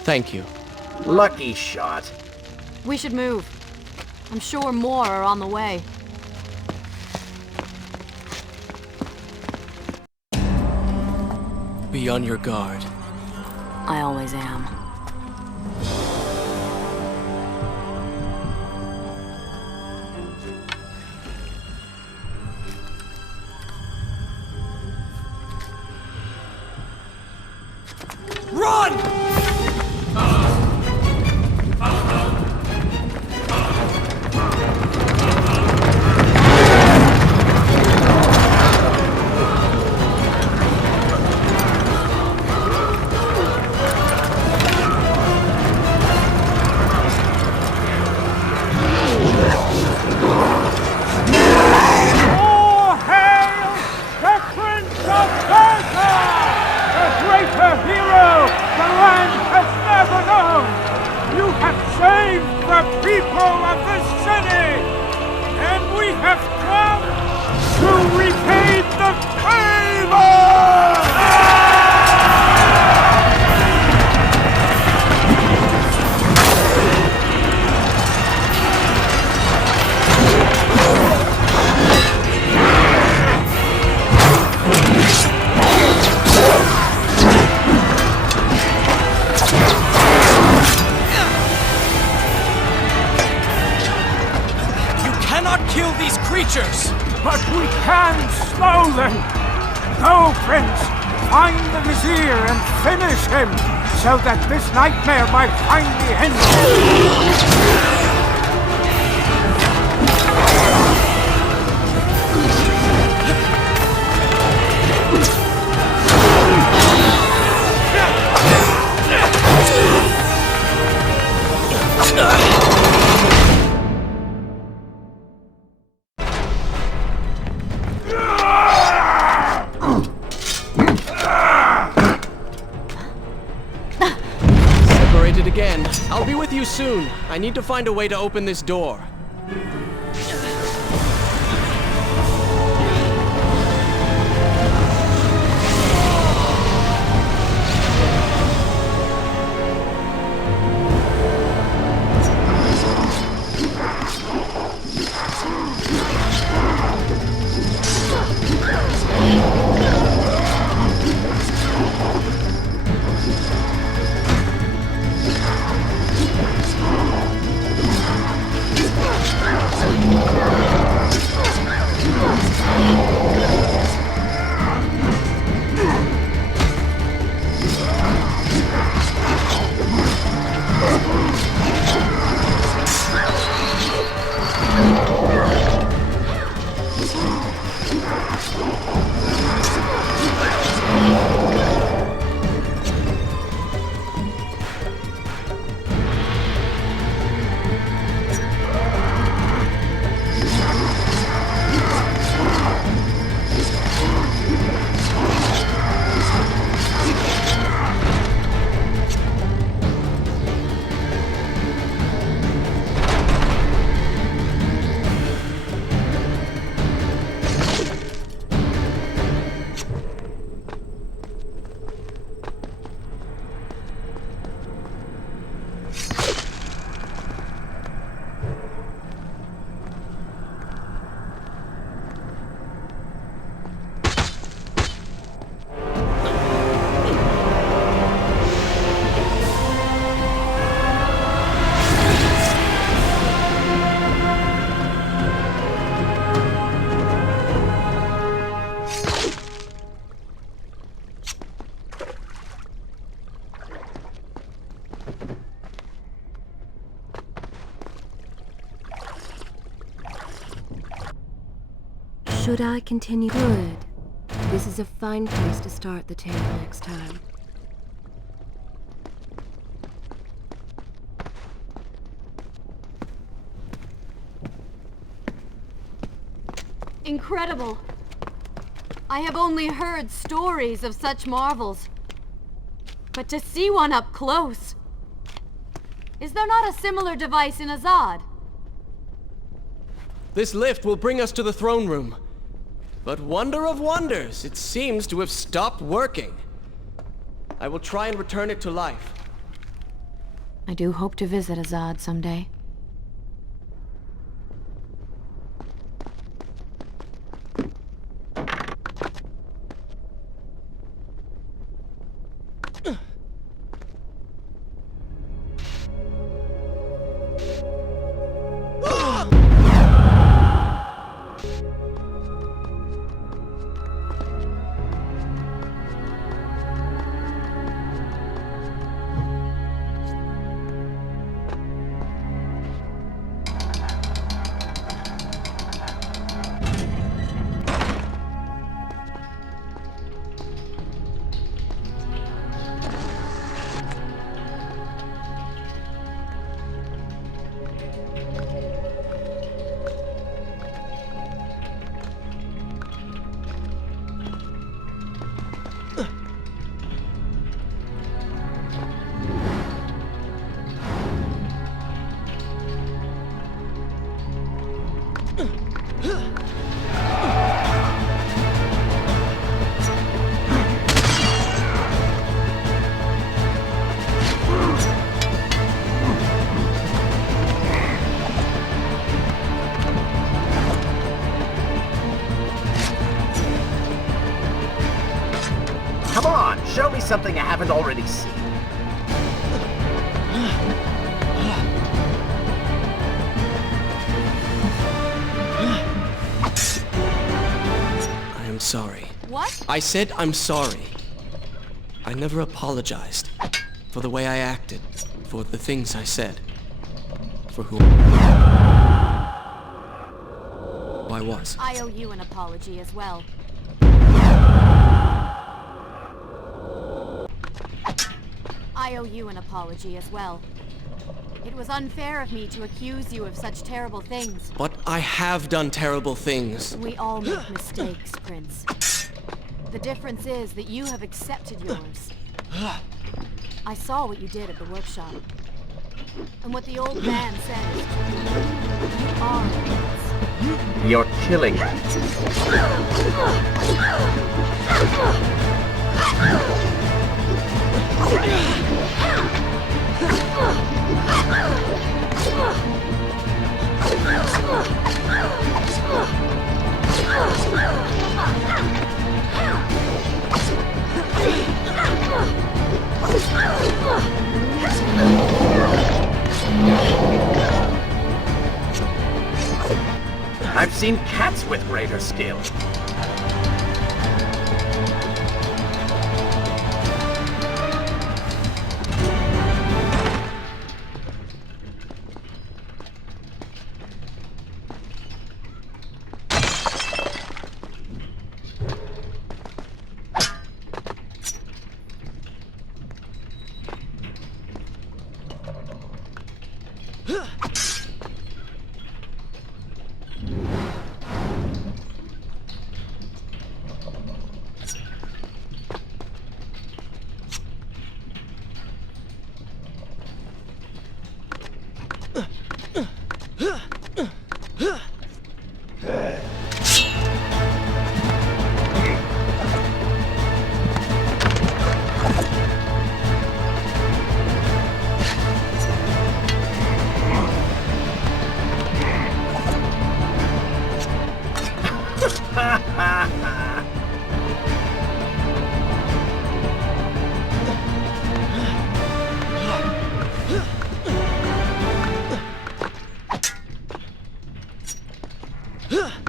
Thank you. Lucky shot. We should move. I'm sure more are on the way. Be on your guard. I always am. kill these creatures! But we can slow them! Go, Prince! Find the Vizier and finish him, so that this nightmare might finally end! Again. I'll be with you soon. I need to find a way to open this door. Should I continue? Good. This is a fine place to start the tale next time. Incredible! I have only heard stories of such marvels. But to see one up close... Is there not a similar device in Azad? This lift will bring us to the throne room. But wonder of wonders, it seems to have stopped working. I will try and return it to life. I do hope to visit Azad someday. Come on, show me something I haven't already seen. I'm sorry. What? I said I'm sorry. I never apologized for the way I acted, for the things I said, for whom I was. I owe you an apology as well. I owe you an apology as well. It was unfair of me to accuse you of such terrible things. But I have done terrible things. We all make mistakes, Prince. The difference is that you have accepted yours. I saw what you did at the workshop. And what the old man said is true. You are a prince. You're killing me. I've seen cats with greater skill.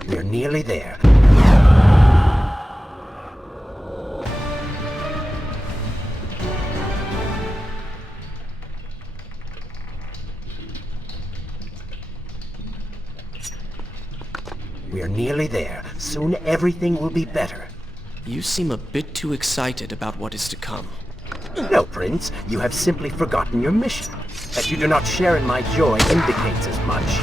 We're nearly there. We're nearly there. Soon everything will be better. You seem a bit too excited about what is to come. No, Prince. You have simply forgotten your mission. That you do not share in my joy indicates as much.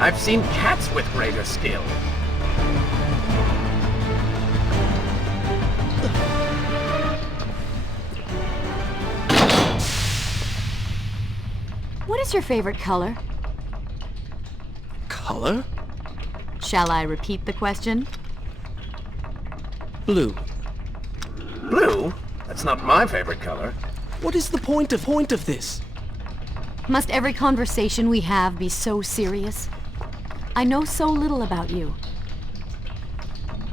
I've seen cats with greater skill. What is your favorite color? Color? Shall I repeat the question? Blue. Blue? That's not my favorite color. What is the point of this? Must every conversation we have be so serious? I know so little about you.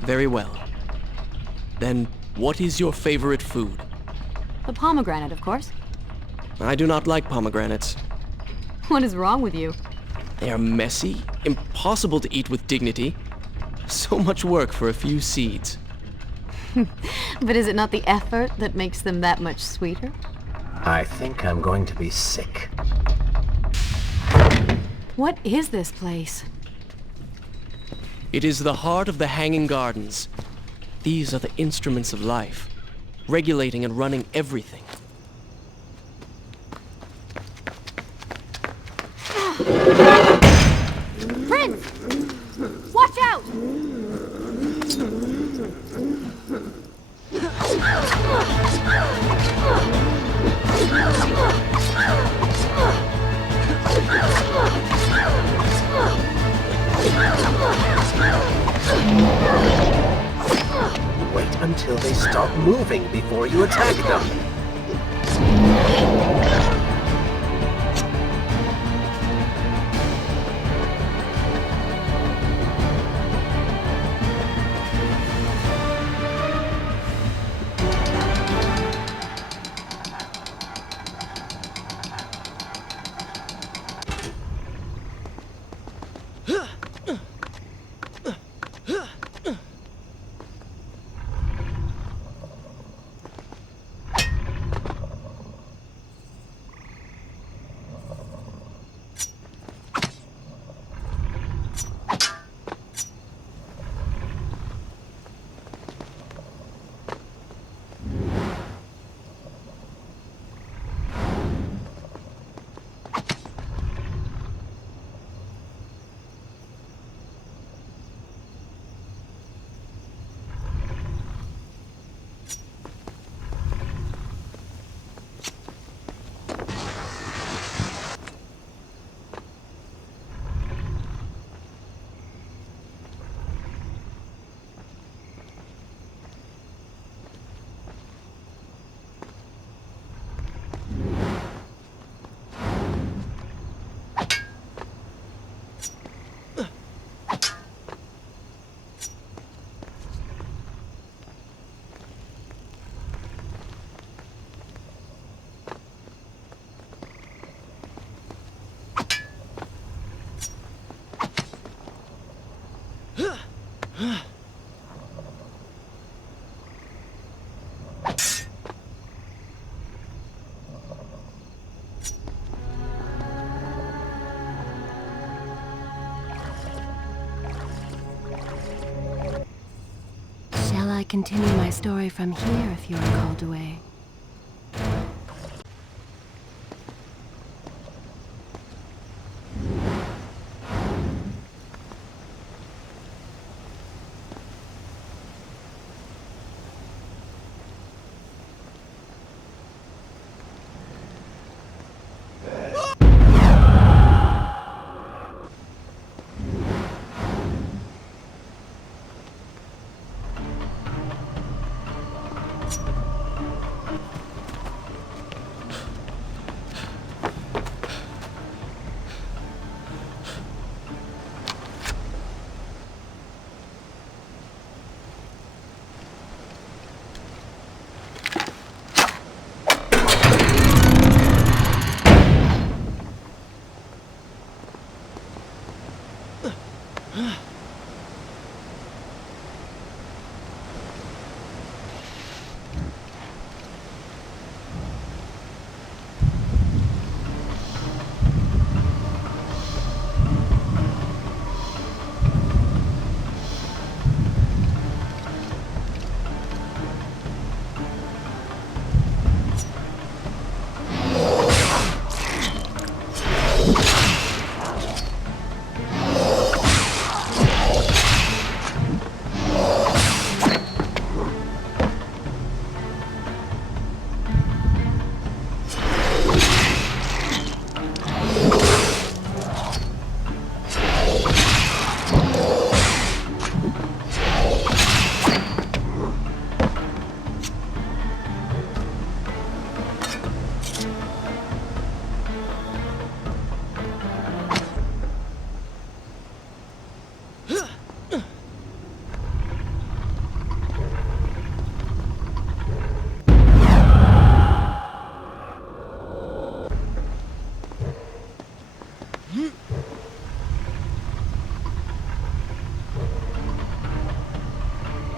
Very well. Then, what is your favorite food? The pomegranate, of course. I do not like pomegranates. What is wrong with you? They are messy, impossible to eat with dignity. So much work for a few seeds. But is it not the effort that makes them that much sweeter? I think I'm going to be sick. What is this place? It is the heart of the Hanging Gardens. These are the instruments of life, regulating and running everything. Prince! Watch out! Wait until they stop moving before you attack them. Shall I continue my story from here if you are called away?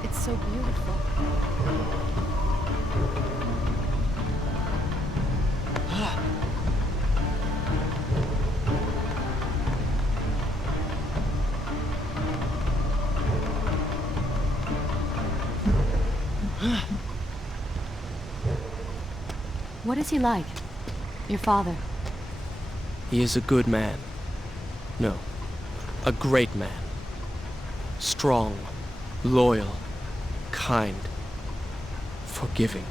It's so beautiful. What is he like? Your father? He is a good man. No, a great man. Strong, loyal, kind, forgiving.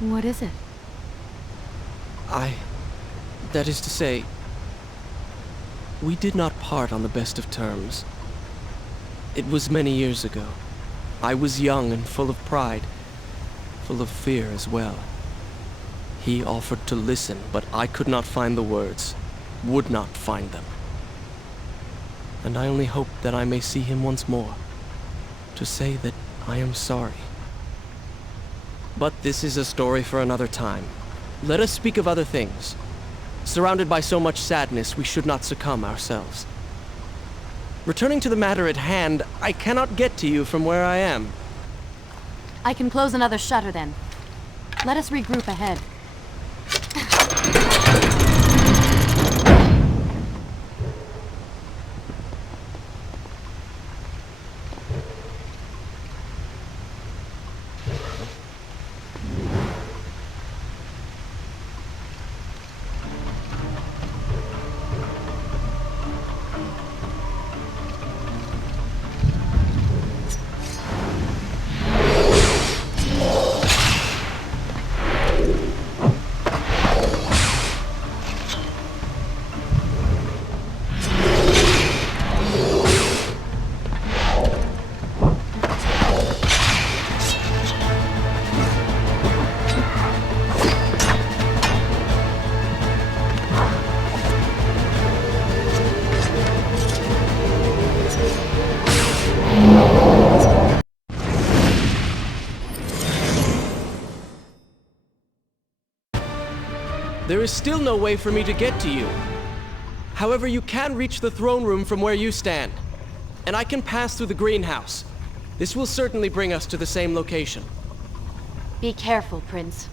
What is it? That is to say, we did not part on the best of terms. It was many years ago. I was young and full of pride, full of fear as well. He offered to listen, but I could not find the words, would not find them. And I only hope that I may see him once more, to say that I am sorry. But this is a story for another time. Let us speak of other things. Surrounded by so much sadness, we should not succumb ourselves. Returning to the matter at hand, I cannot get to you from where I am. I can close another shutter then. Let us regroup ahead. There is still no way for me to get to you. However, you can reach the throne room from where you stand. And I can pass through the greenhouse. This will certainly bring us to the same location. Be careful, Prince.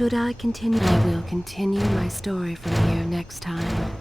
Should I continue? I will continue my story from here next time.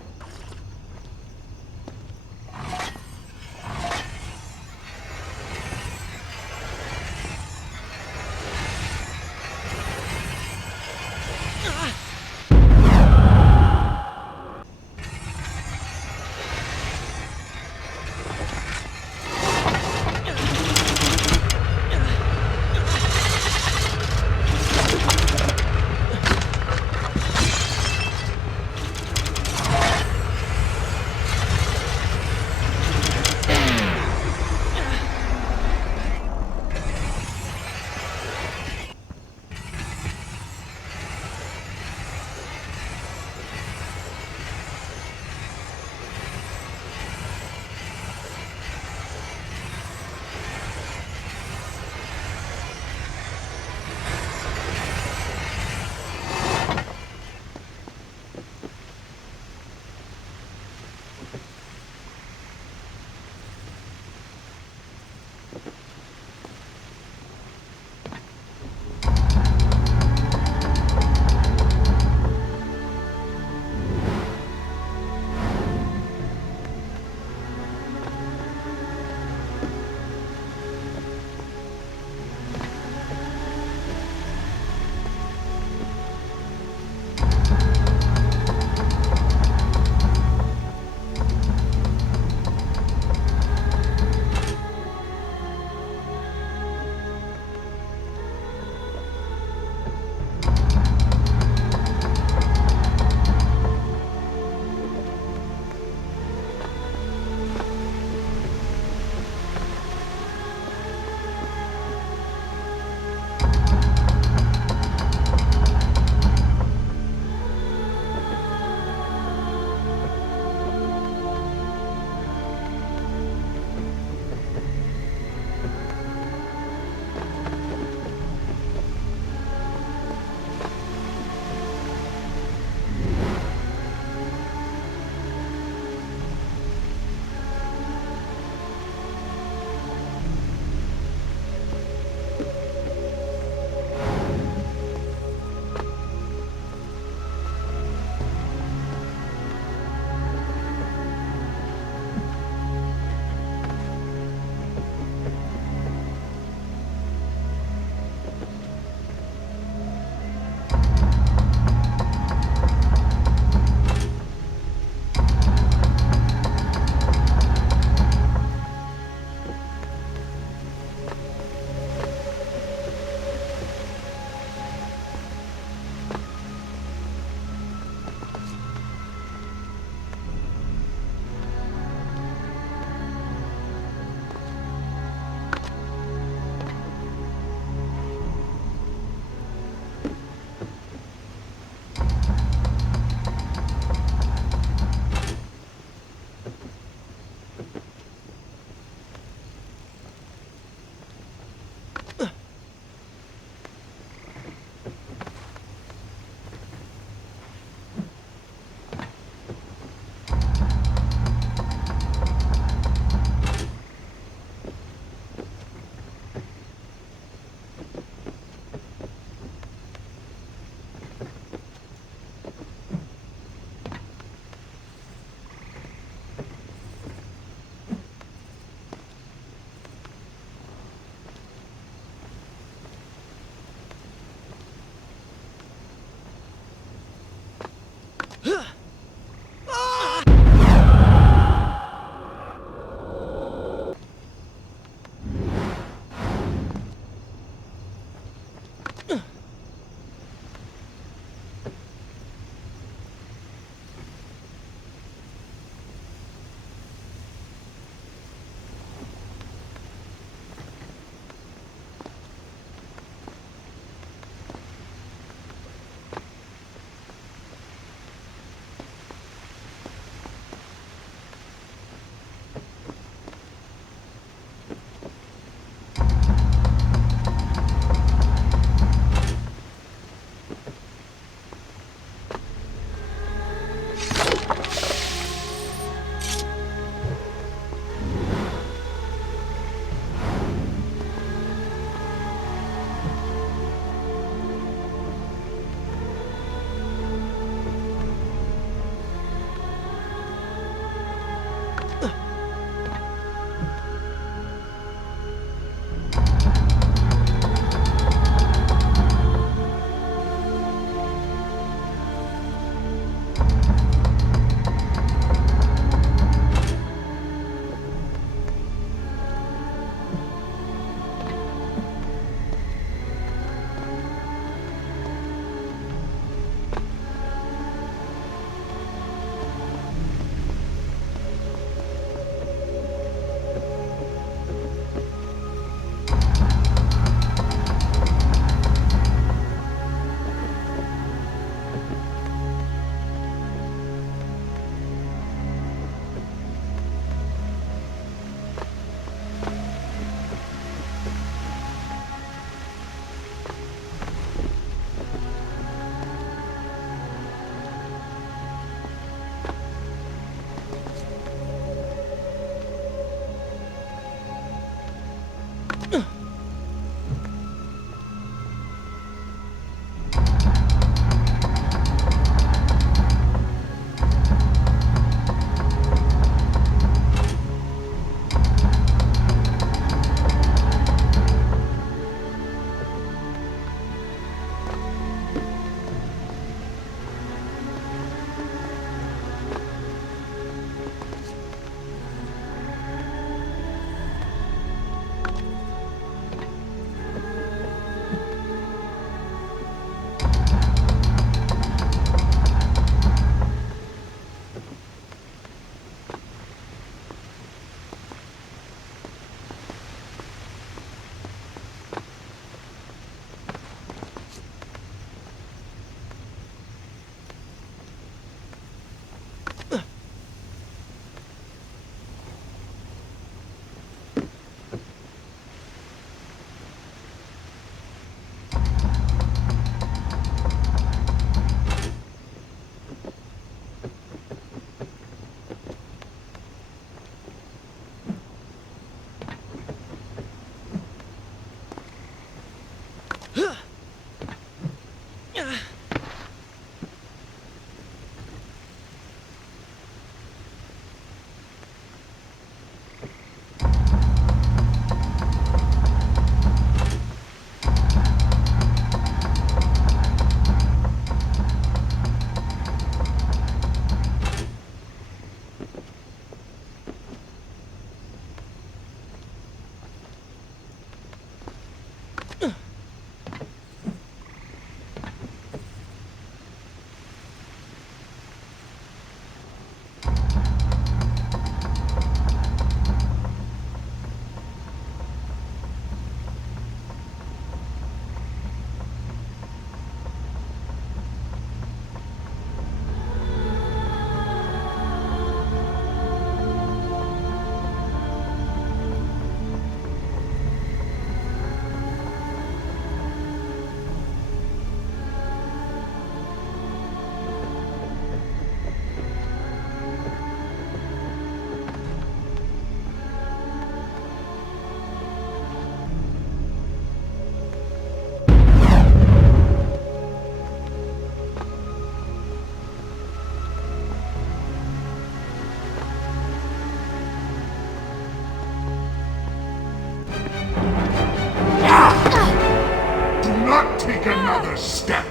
take another step.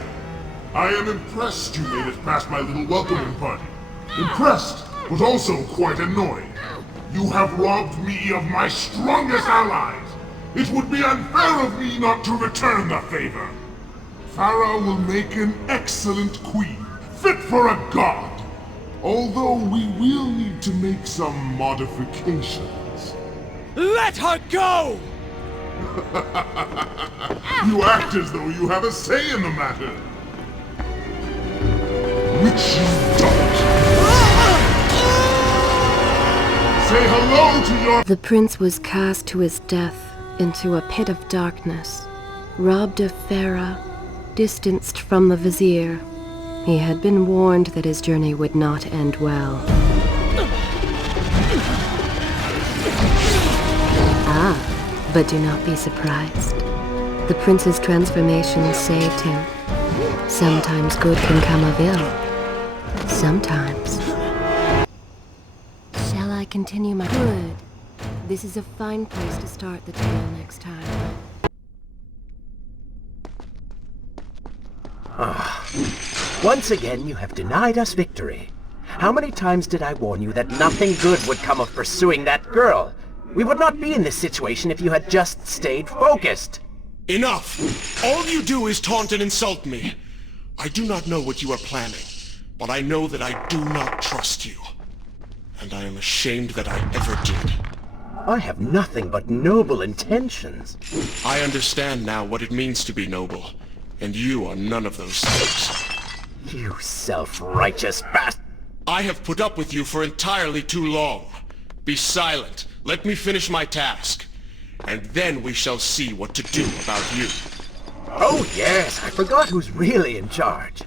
I am impressed you made it past my little welcoming party. Impressed, but also quite annoyed. You have robbed me of my strongest allies. It would be unfair of me not to return the favor. Farah will make an excellent queen, fit for a god. Although we will need to make some modifications. Let her go! You act as though you have a say in the matter. Which you don't. Say hello to your... The prince was cast to his death into a pit of darkness, robbed of Farah, distanced from the Vizier. He had been warned that his journey would not end well. Ah, but do not be surprised. The prince's transformation saved him. Sometimes good can come of ill. Sometimes. Shall I continue my... Good. This is a fine place to start the tale next time. Once again, you have denied us victory. How many times did I warn you that nothing good would come of pursuing that girl? We would not be in this situation if you had just stayed focused. Enough! All you do is taunt and insult me. I do not know what you are planning, but I know that I do not trust you. And I am ashamed that I ever did. I have nothing but noble intentions. I understand now what it means to be noble, and you are none of those things. You self-righteous bastard! I have put up with you for entirely too long. Be silent. Let me finish my task. And then we shall see what to do about you. Oh yes, I forgot who's really in charge.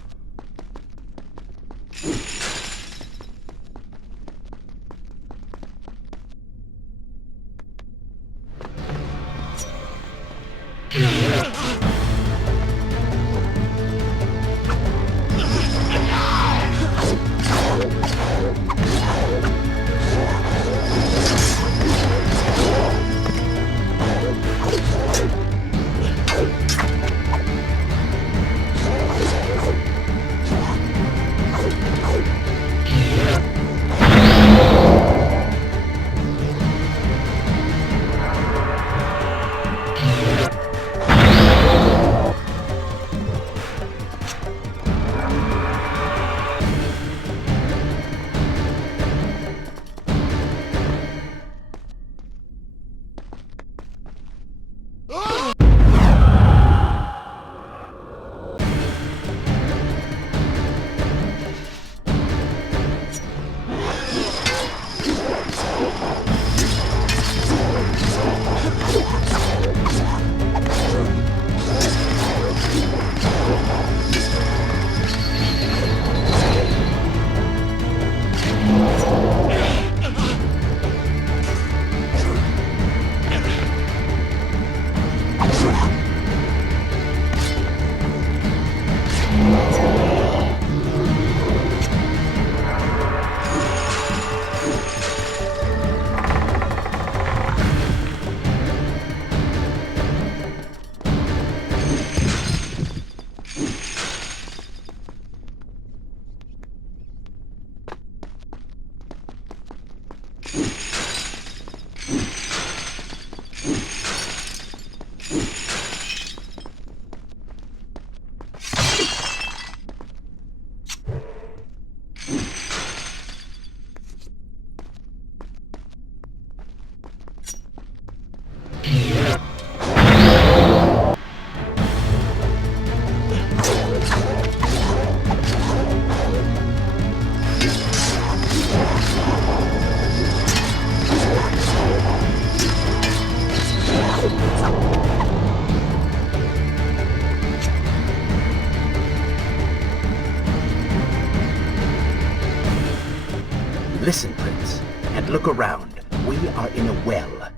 Listen, Prince, and look around. We are in a well.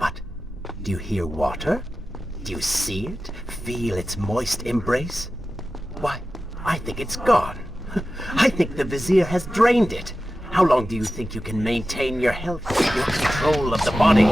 But do you hear water? Do you see it? Feel its moist embrace? Why, I think it's gone. I think the Vizier has drained it. How long do you think you can maintain your health, your control of the body?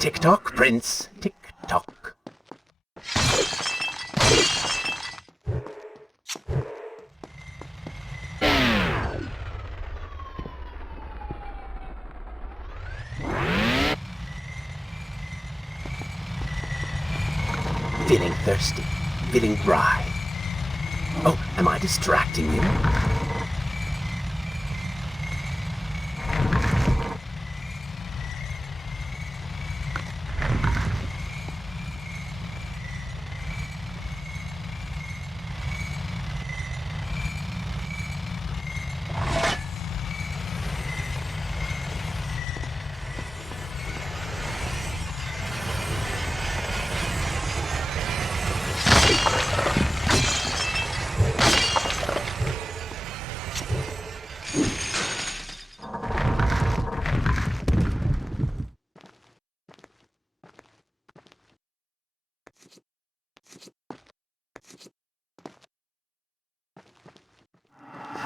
Tick-tock, Prince. Tick-tock. Feeling thirsty, feeling dry. Oh, am I distracting you?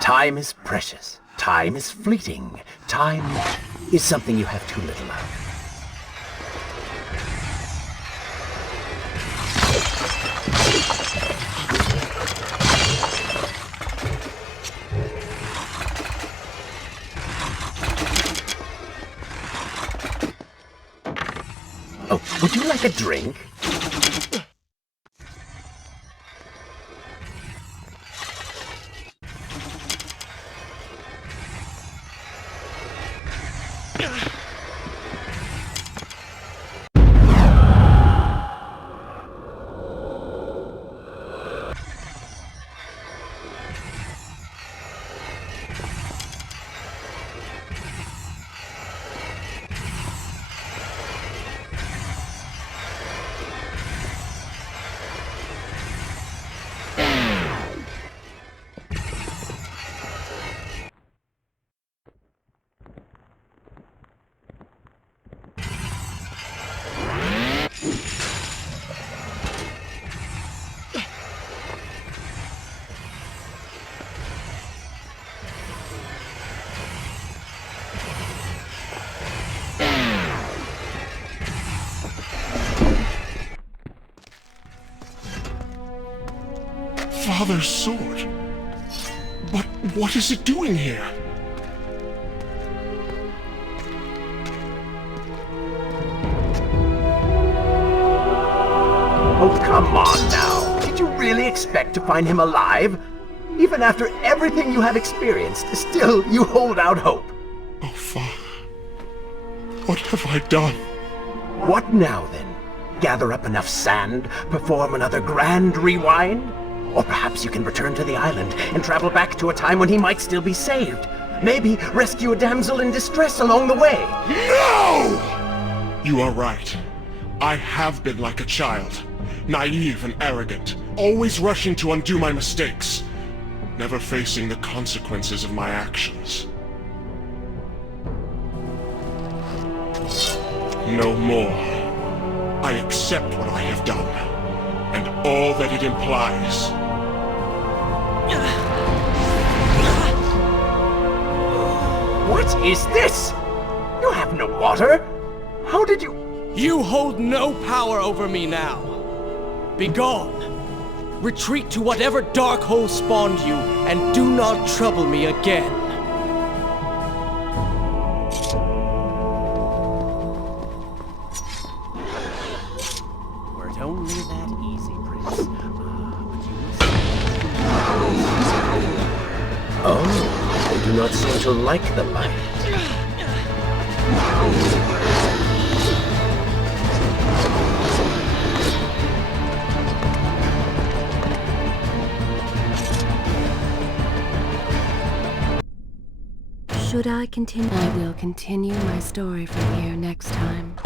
Time is precious. Time is fleeting. Time is something you have too little of. Oh, would you like a drink? Father's sword. But what is it doing here? Oh, come on now. Did you really expect to find him alive? Even after everything you have experienced, still you hold out hope. Oh, Father. What have I done? What now, then? Gather up enough sand, perform another grand rewind? Or perhaps you can return to the island and travel back to a time when he might still be saved. Maybe rescue a damsel in distress along the way. No! You are right. I have been like a child. Naive and arrogant. Always rushing to undo my mistakes. Never facing the consequences of my actions. No more. I accept what I have done. And all that it implies. What is this? You have no water? How did you... You hold no power over me now. Begone. Retreat to whatever dark hole spawned you, and do not trouble me again. Were it only that easy, Prince. Oh, they do not seem to like the light. Should I continue? I will continue my story from here next time.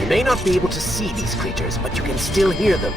You may may not be able to see these creatures, but you can still hear them.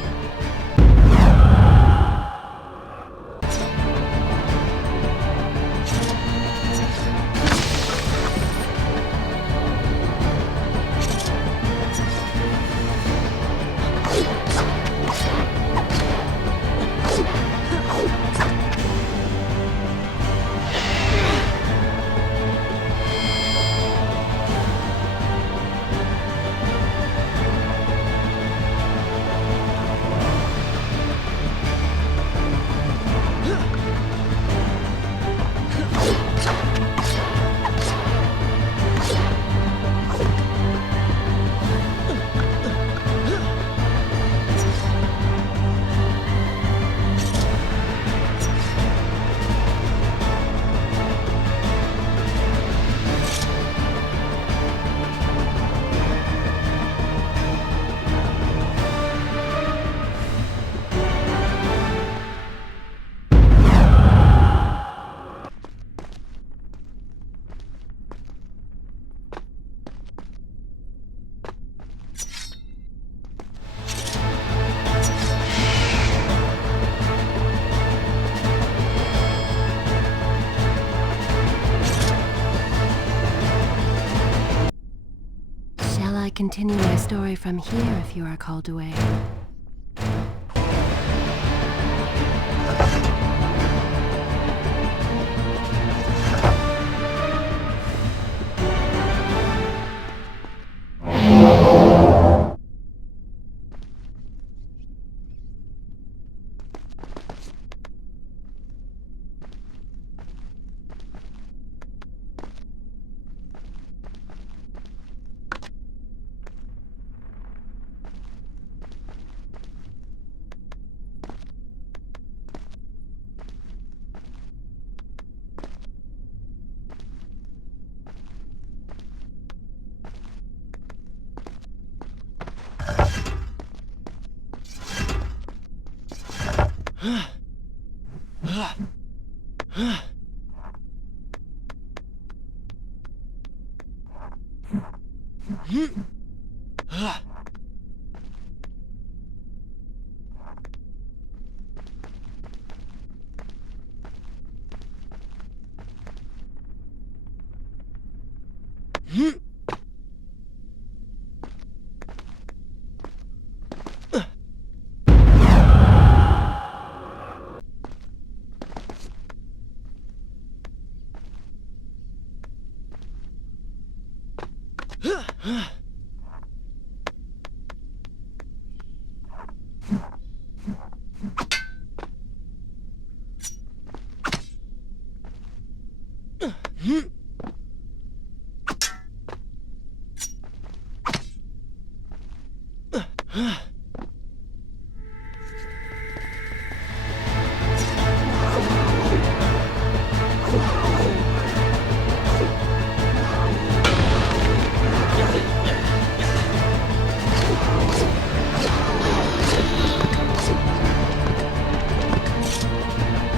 Continue my story from here if you are called away.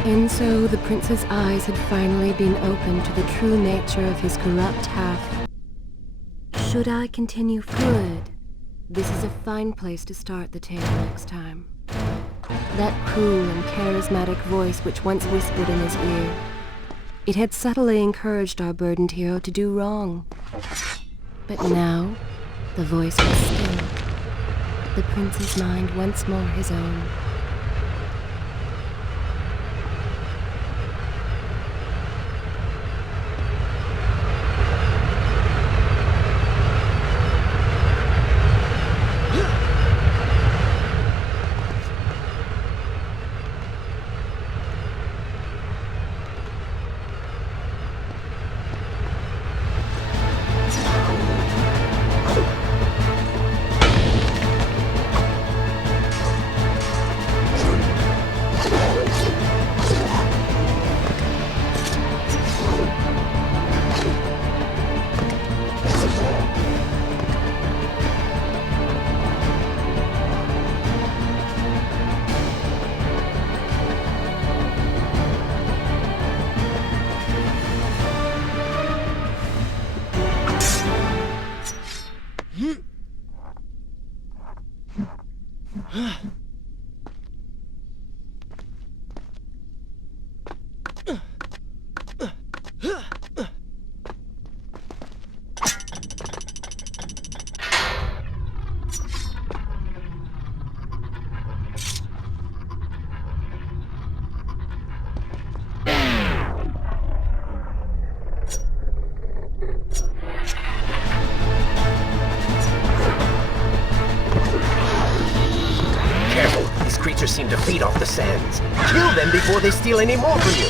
And so the prince's eyes had finally been opened to the true nature of his corrupt half. Should I continue forward? This is a fine place to start the tale next time. That cool and charismatic voice which once whispered in his ear, it had subtly encouraged our burdened hero to do wrong. But now, the voice was still. The prince's mind once more his own. Careful, these creatures seem to feed off the sands. Kill them before they steal any more from you.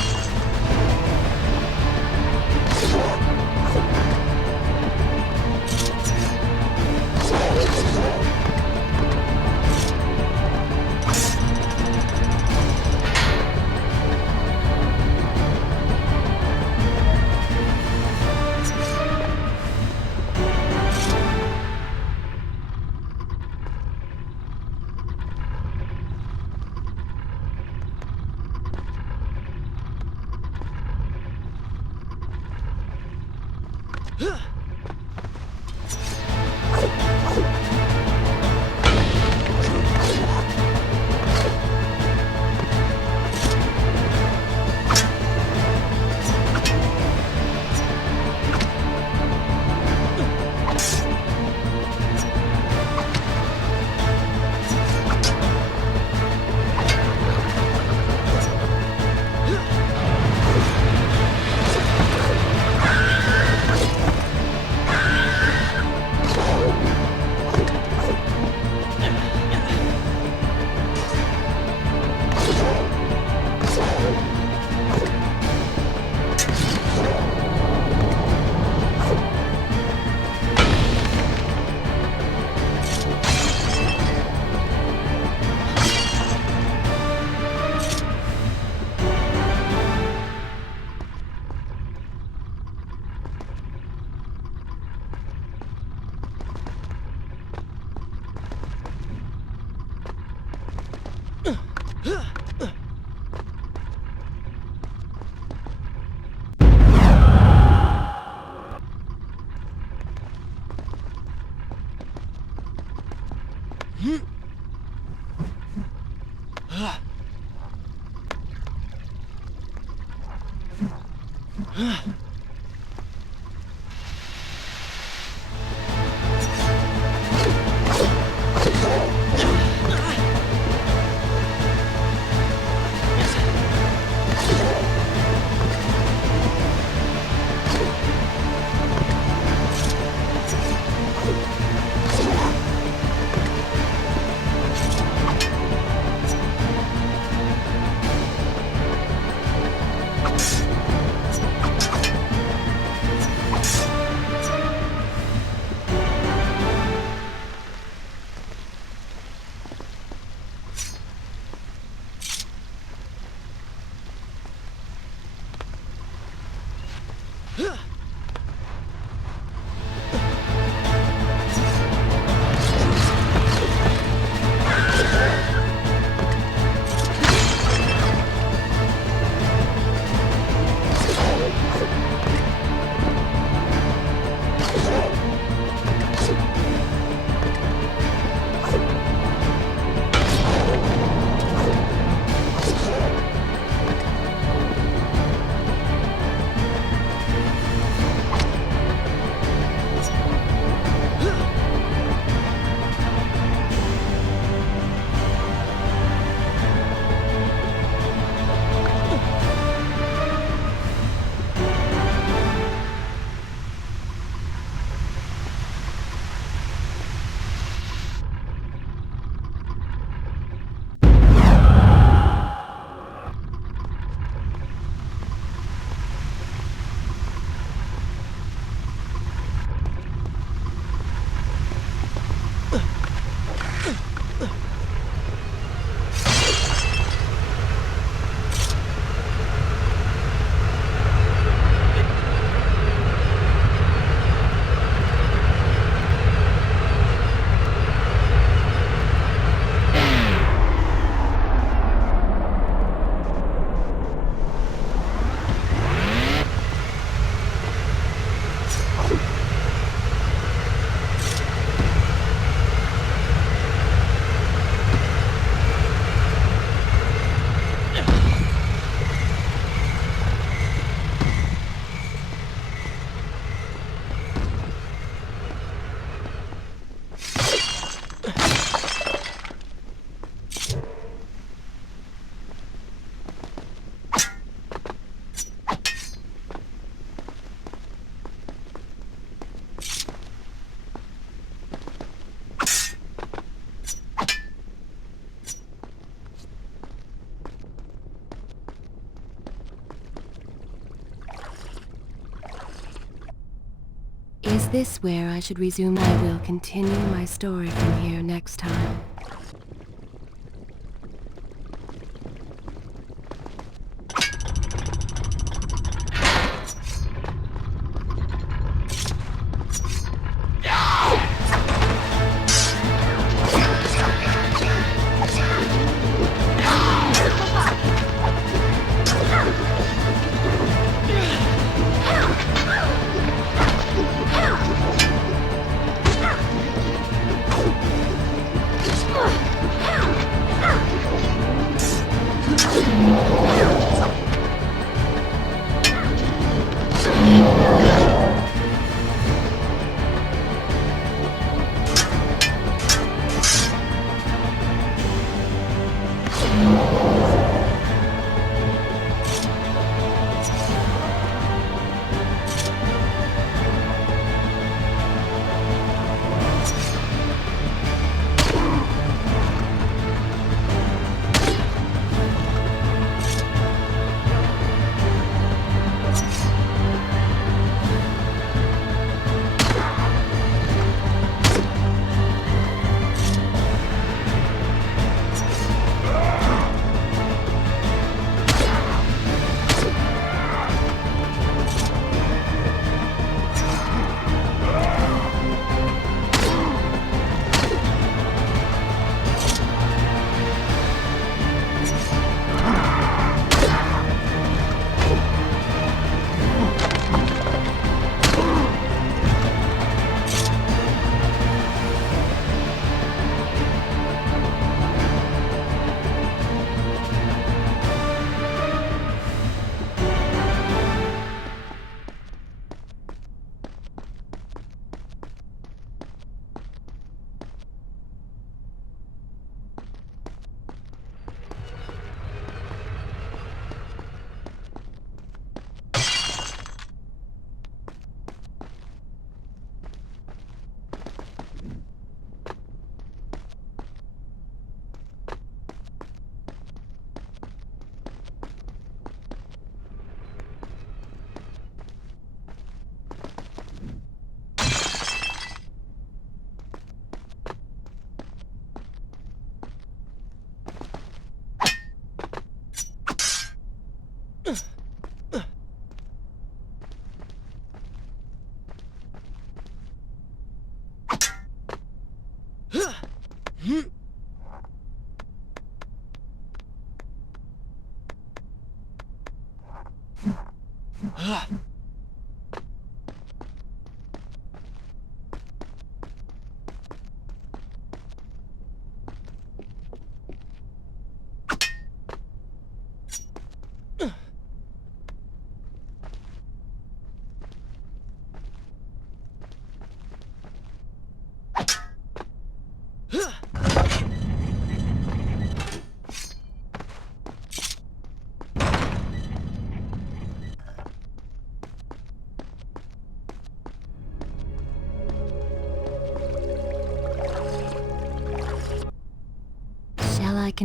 Is this where I should resume? I will continue my story from here next time.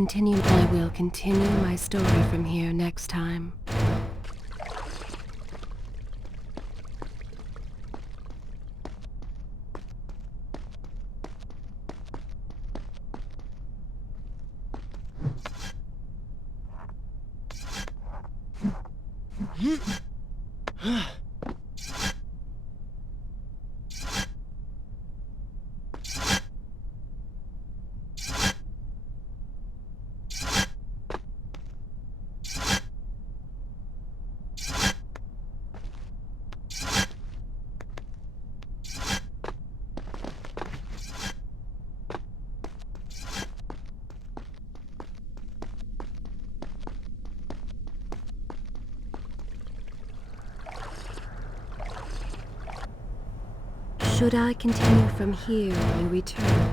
I will continue my story from here next time. Should I continue from here when you return?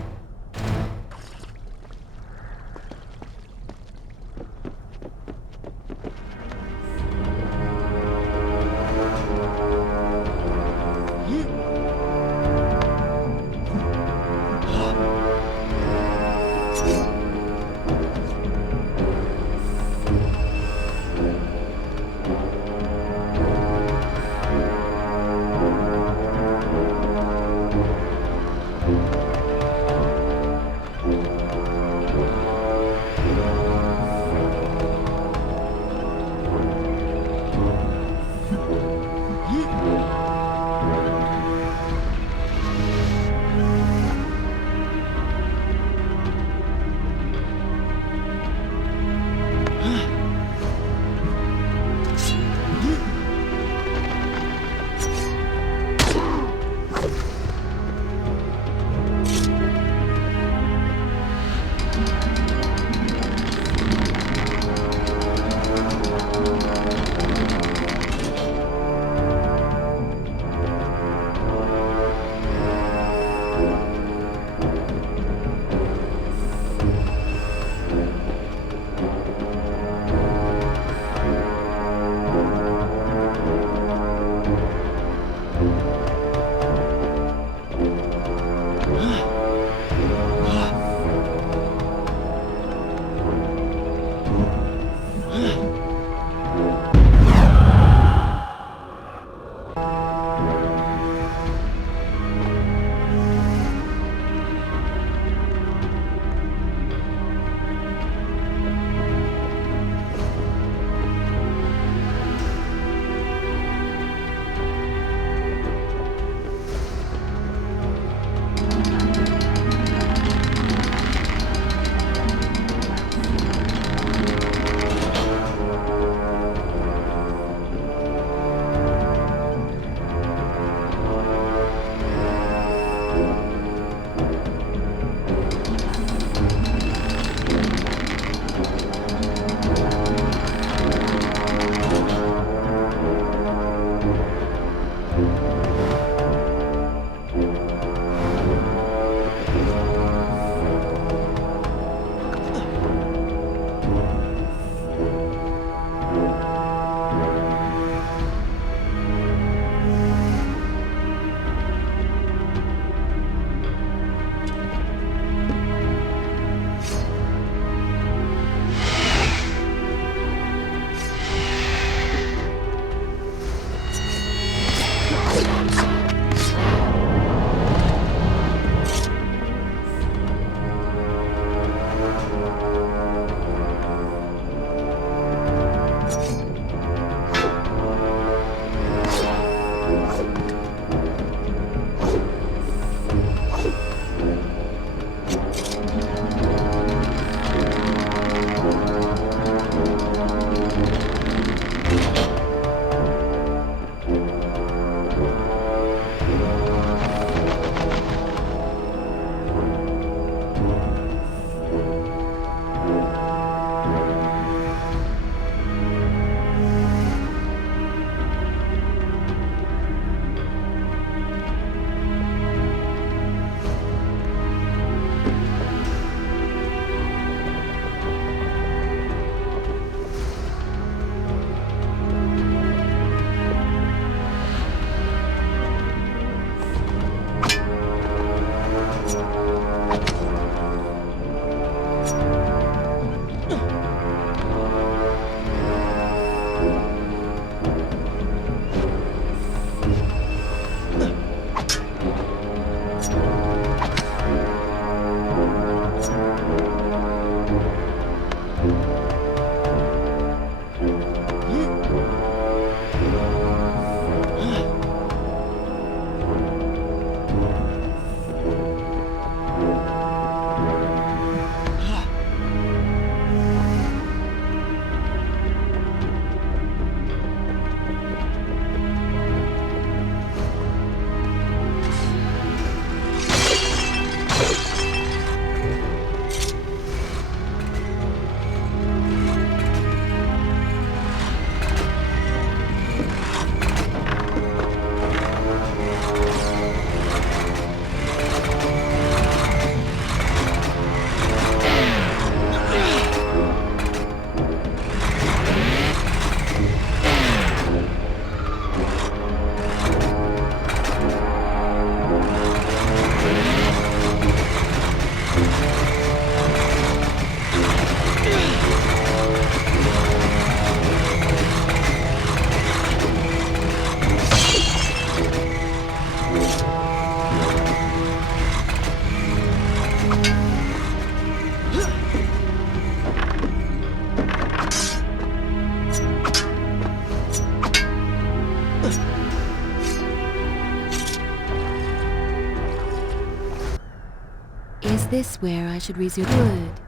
Is this where I should resume? Good.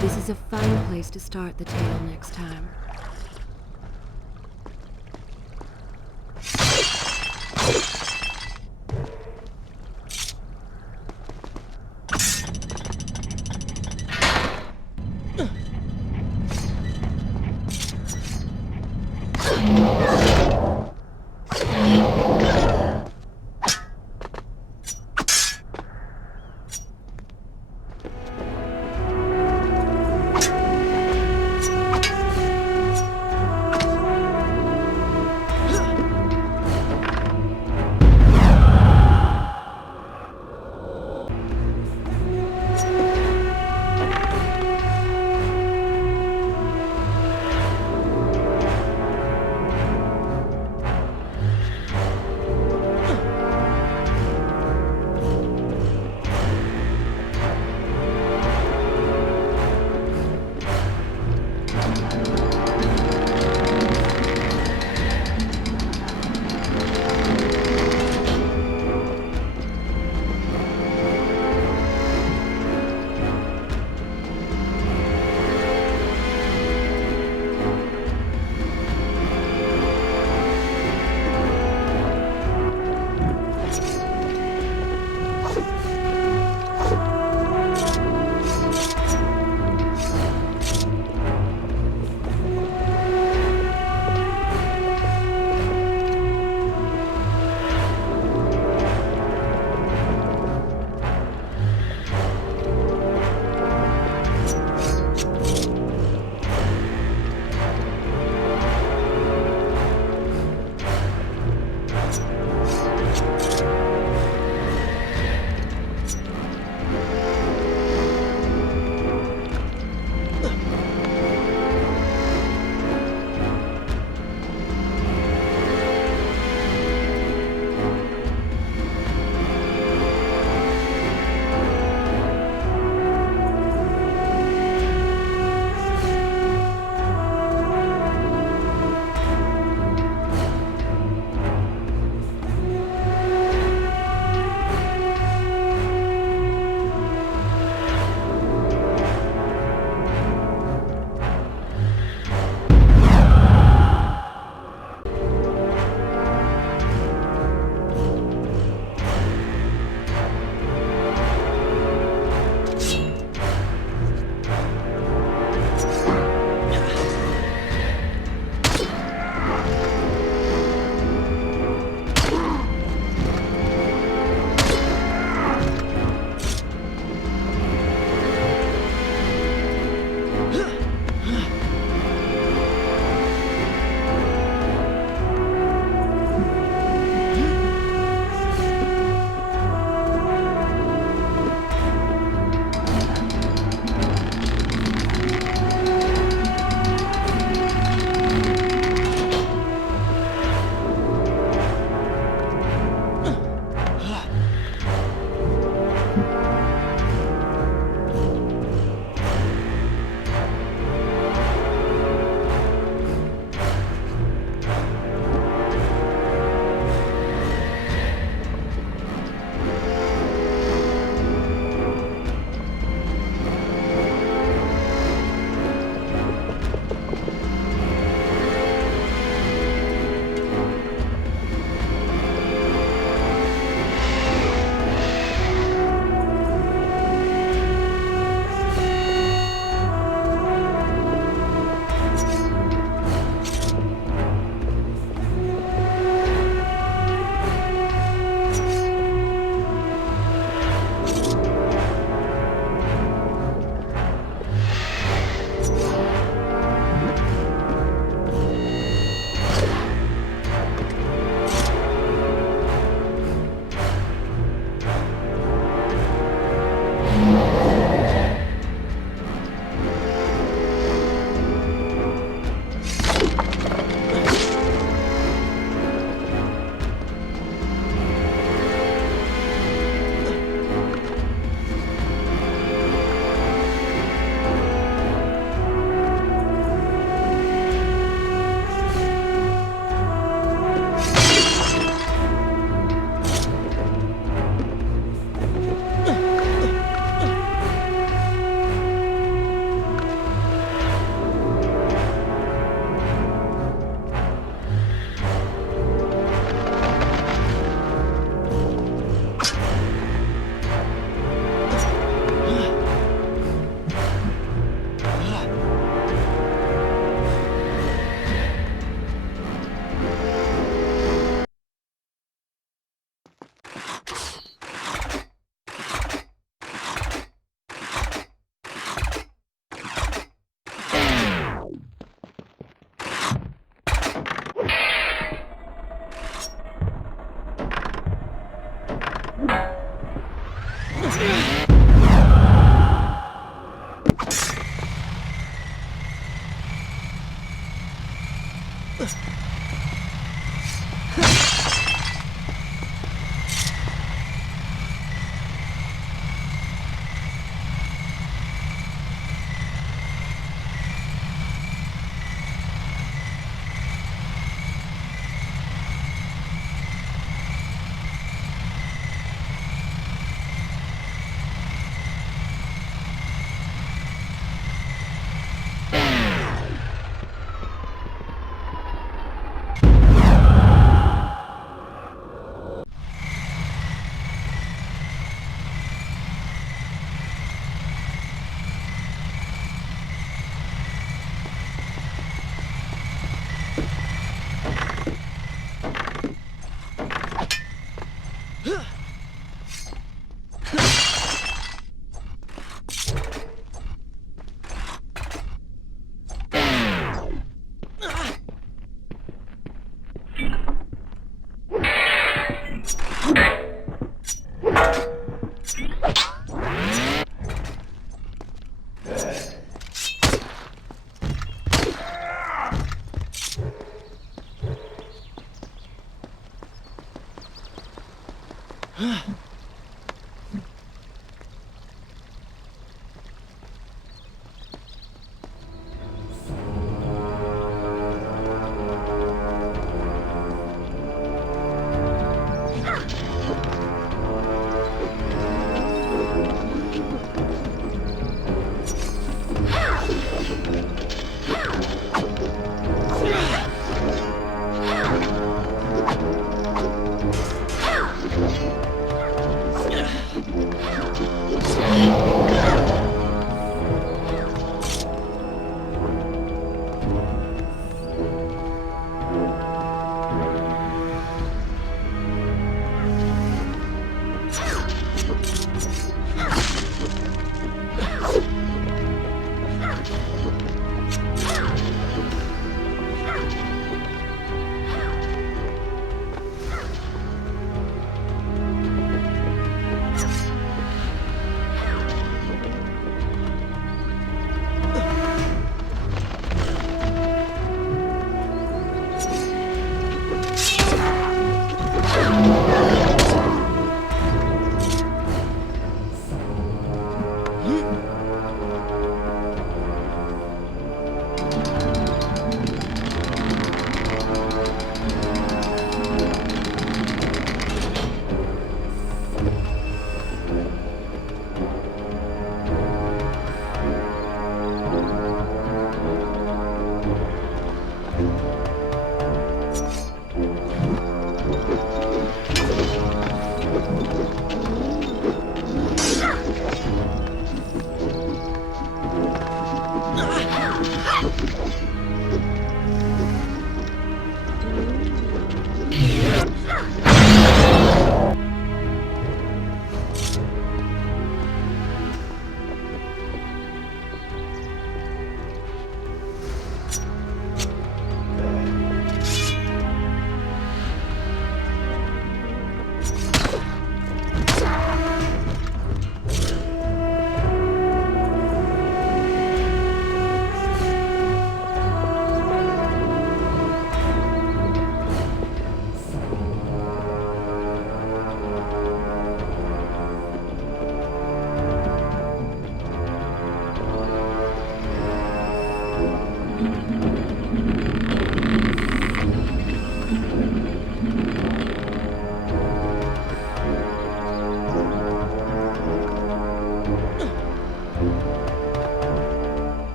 This is a fine place to start the tale next time.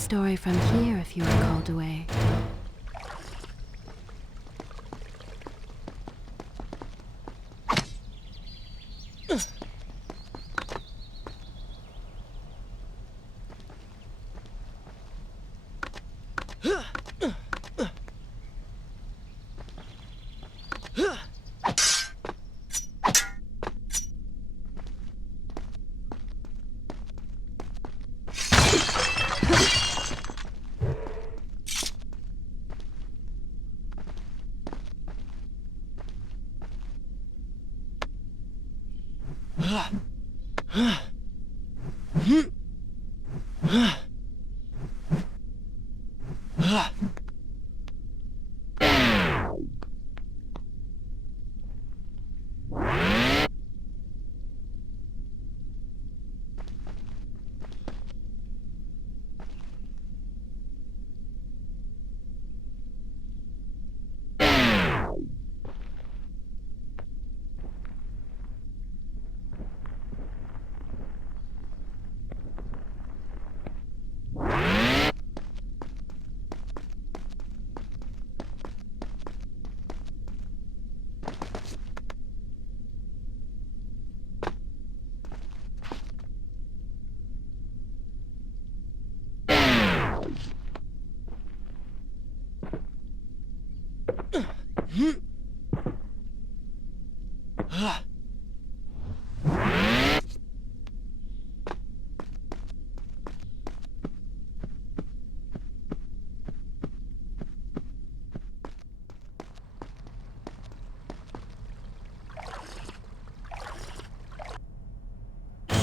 story from here if you were called away.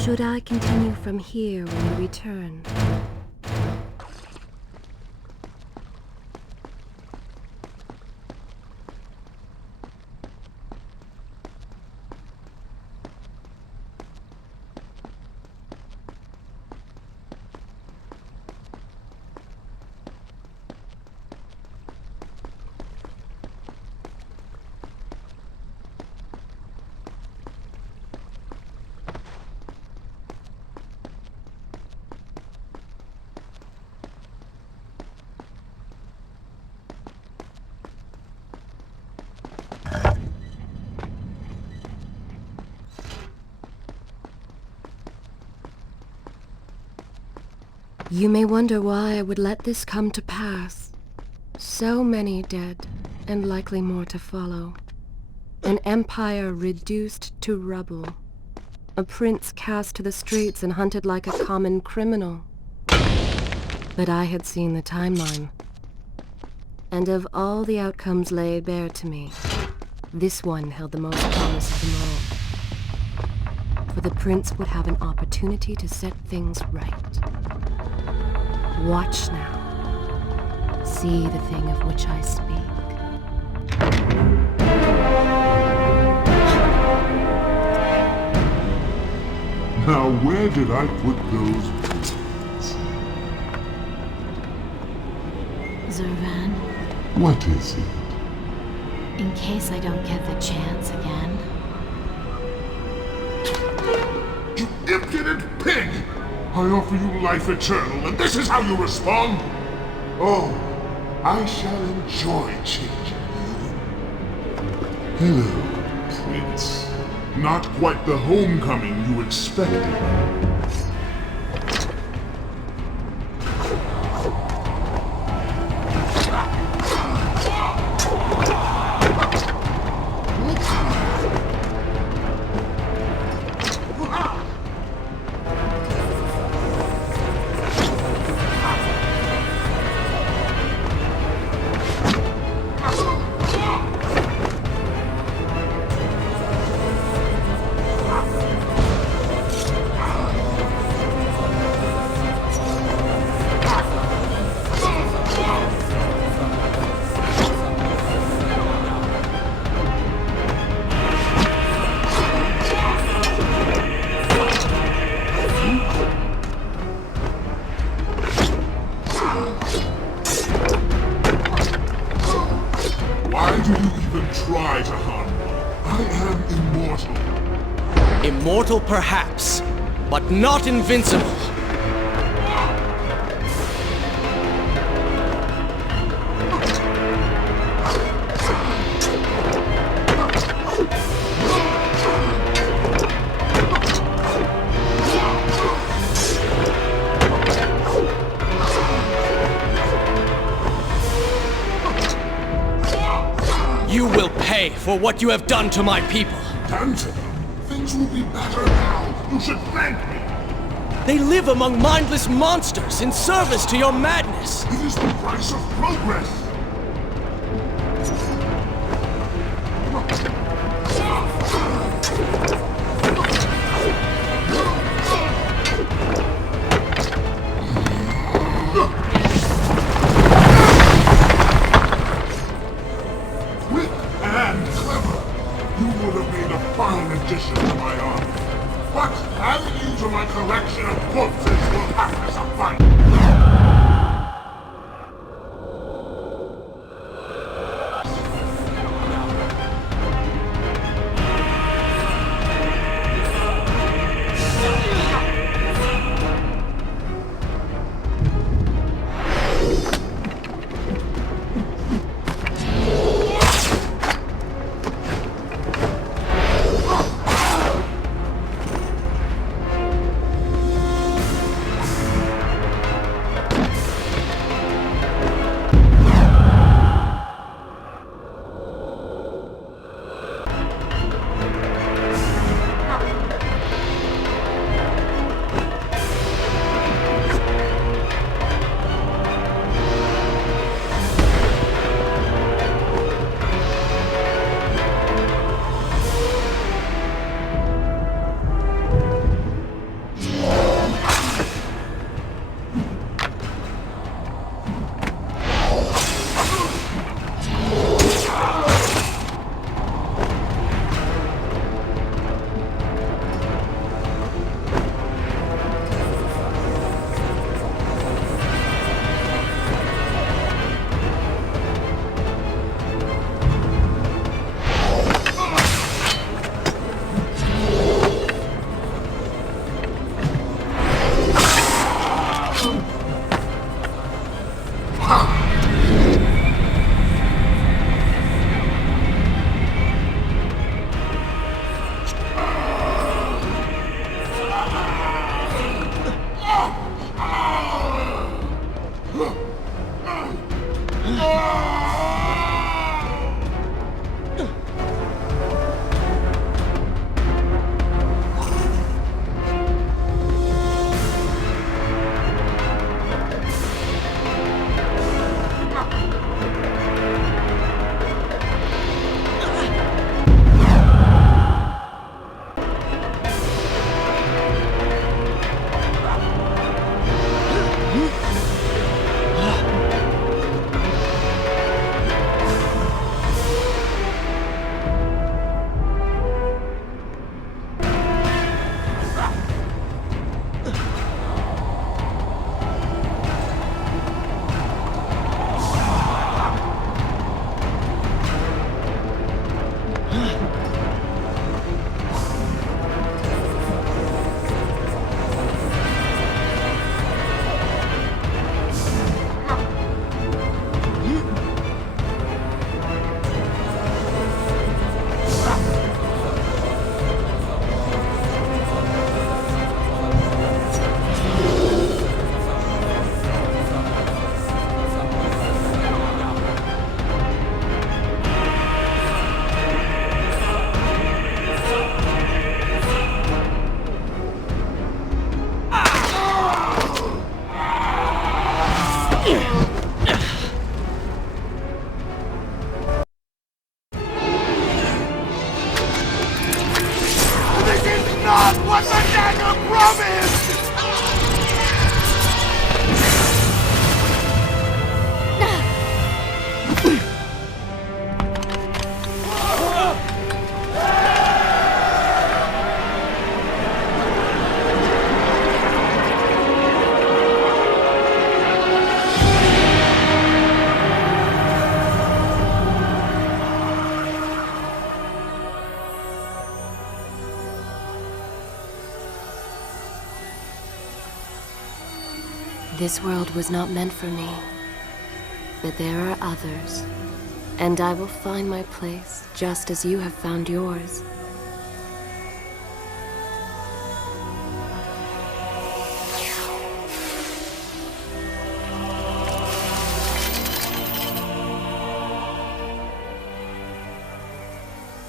Should I continue from here when we return? You may wonder why I would let this come to pass. So many dead, and likely more to follow. An empire reduced to rubble. A prince cast to the streets and hunted like a common criminal. But I had seen the timeline. And of all the outcomes laid bare to me, this one held the most promise of them all. For the prince would have an opportunity to set things right. Watch now. See the thing of which I speak. Now where did I put those boots? Zurvan, What is it? in case I don't get the chance again. You impudent pig! I offer you life eternal, and this is how you respond? Oh, I shall enjoy changing you. Hello, Prince. Not quite the homecoming you expected. Try to harm me. I am immortal. Immortal perhaps, but not invincible. for what you have done to my people. Done to them? Things will be better now. You should thank me. They live among mindless monsters in service to your madness. It is the price of progress. Quick and clever. You would have made a fine addition to my army. But adding you to my collection of corpses will have to suffice. This world was not meant for me, but there are others, and I will find my place just as you have found yours.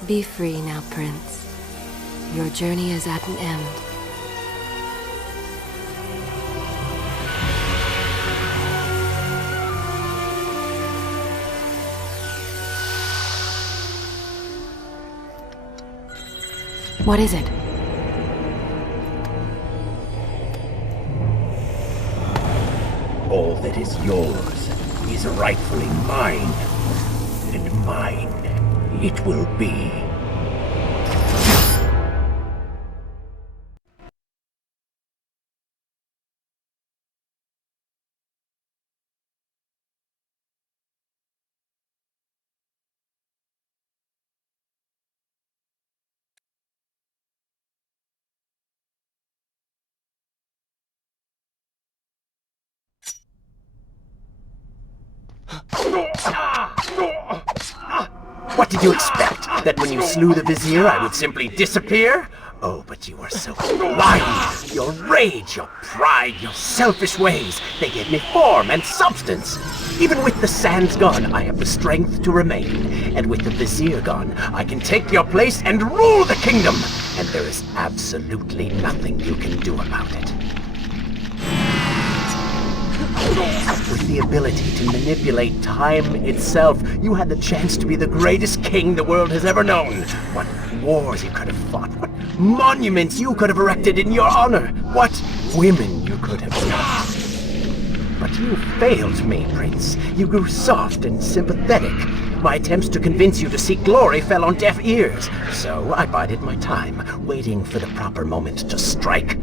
Be free now, Prince. Your journey is at an end. What is it? All that is yours is rightfully mine, and mine it will be. What did you expect? That when you slew the Vizier, I would simply disappear? Oh, but you are so blind! Your rage, your pride, your selfish ways, they gave me form and substance. Even with the sands gone, I have the strength to remain. And with the Vizier gone, I can take your place and rule the kingdom! And there is absolutely nothing you can do about it. With the ability to manipulate time itself, you had the chance to be the greatest king the world has ever known. What wars you could have fought, what monuments you could have erected in your honor, what women you could have loved. But you failed me, Prince. You grew soft and sympathetic. My attempts to convince you to seek glory fell on deaf ears. So I bided my time, waiting for the proper moment to strike.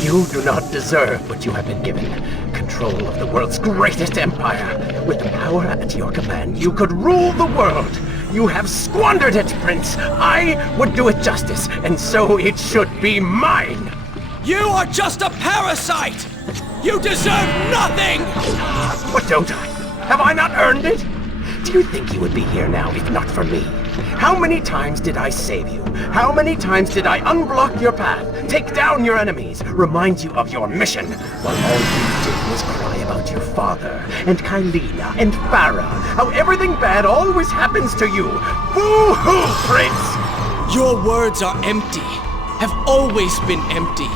You do not deserve what you have been given. Control of the world's greatest empire. With the power at your command, you could rule the world. You have squandered it, Prince. I would do it justice, and so it should be mine. You are just a parasite! You deserve nothing! What don't I? Have I not earned it? Do you think you would be here now if not for me? How many times did I save you? How many times did I unblock your path, take down your enemies, remind you of your mission, while all you did was cry about your father, and Kaileena, and Farah, how everything bad always happens to you? Boo-hoo, Prince! Your words are empty, have always been empty.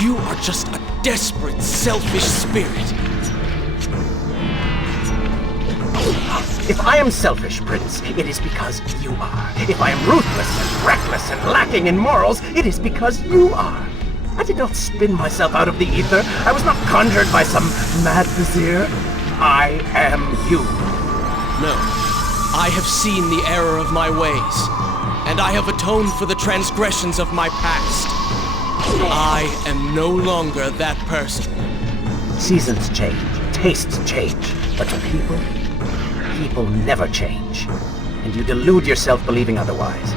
You are just a desperate, selfish spirit. If I am selfish, Prince, it is because you are. If I am ruthless and reckless and lacking in morals, it is because you are. I did not spin myself out of the ether. I was not conjured by some mad Vizier. I am you. No. I have seen the error of my ways, and I have atoned for the transgressions of my past. I am no longer that person. Seasons change, tastes change, but people never change. And you delude yourself believing otherwise.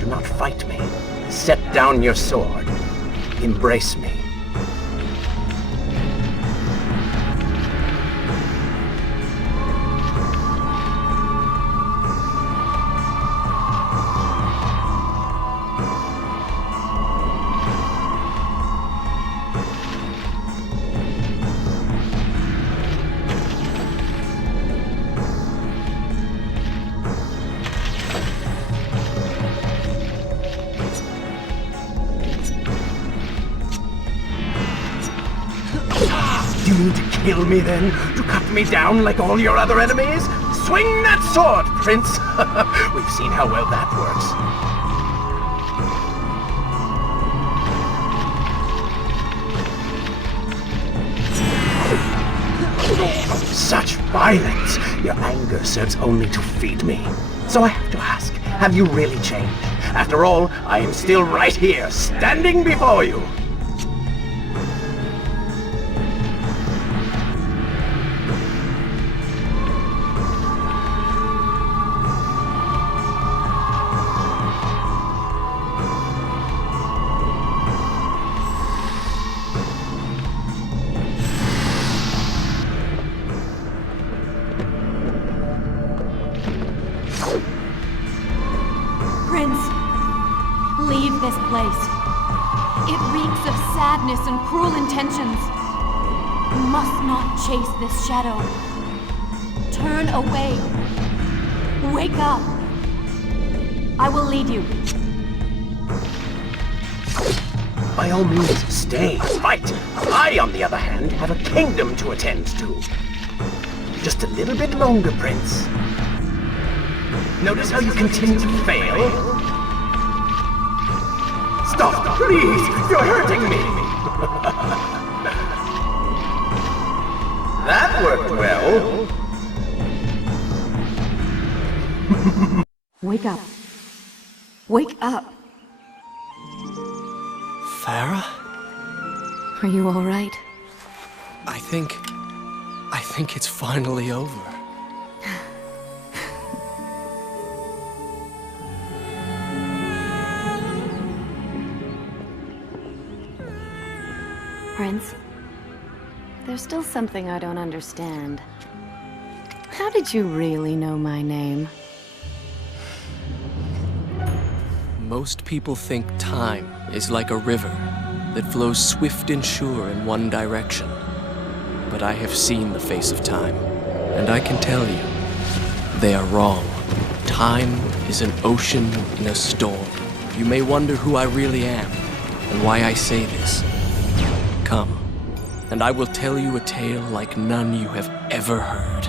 Do not fight me. Set down your sword. Embrace me. You mean to kill me then? To cut me down like all your other enemies? Swing that sword, Prince! We've seen how well that works. Such violence! Your anger serves only to feed me. So I have to ask, have you really changed? After all, I am still right here, standing before you. wickedness and cruel intentions. You must not chase this shadow. Turn away. Wake up. I will lead you. By all means, stay, fight. I, on the other hand, have a kingdom to attend to. Just a little bit longer, Prince. Notice how you continue to fail? Stop, please! You're hurting me! That worked well. Wake up. Wake up. Farah? Are you all right? I think it's finally over. Prince, there's still something I don't understand. How did you really know my name? Most people think time is like a river that flows swift and sure in one direction. But I have seen the face of time, and I can tell you, they are wrong. Time is an ocean in a storm. You may wonder who I really am, and why I say this. Come, and I will tell you a tale like none you have ever heard.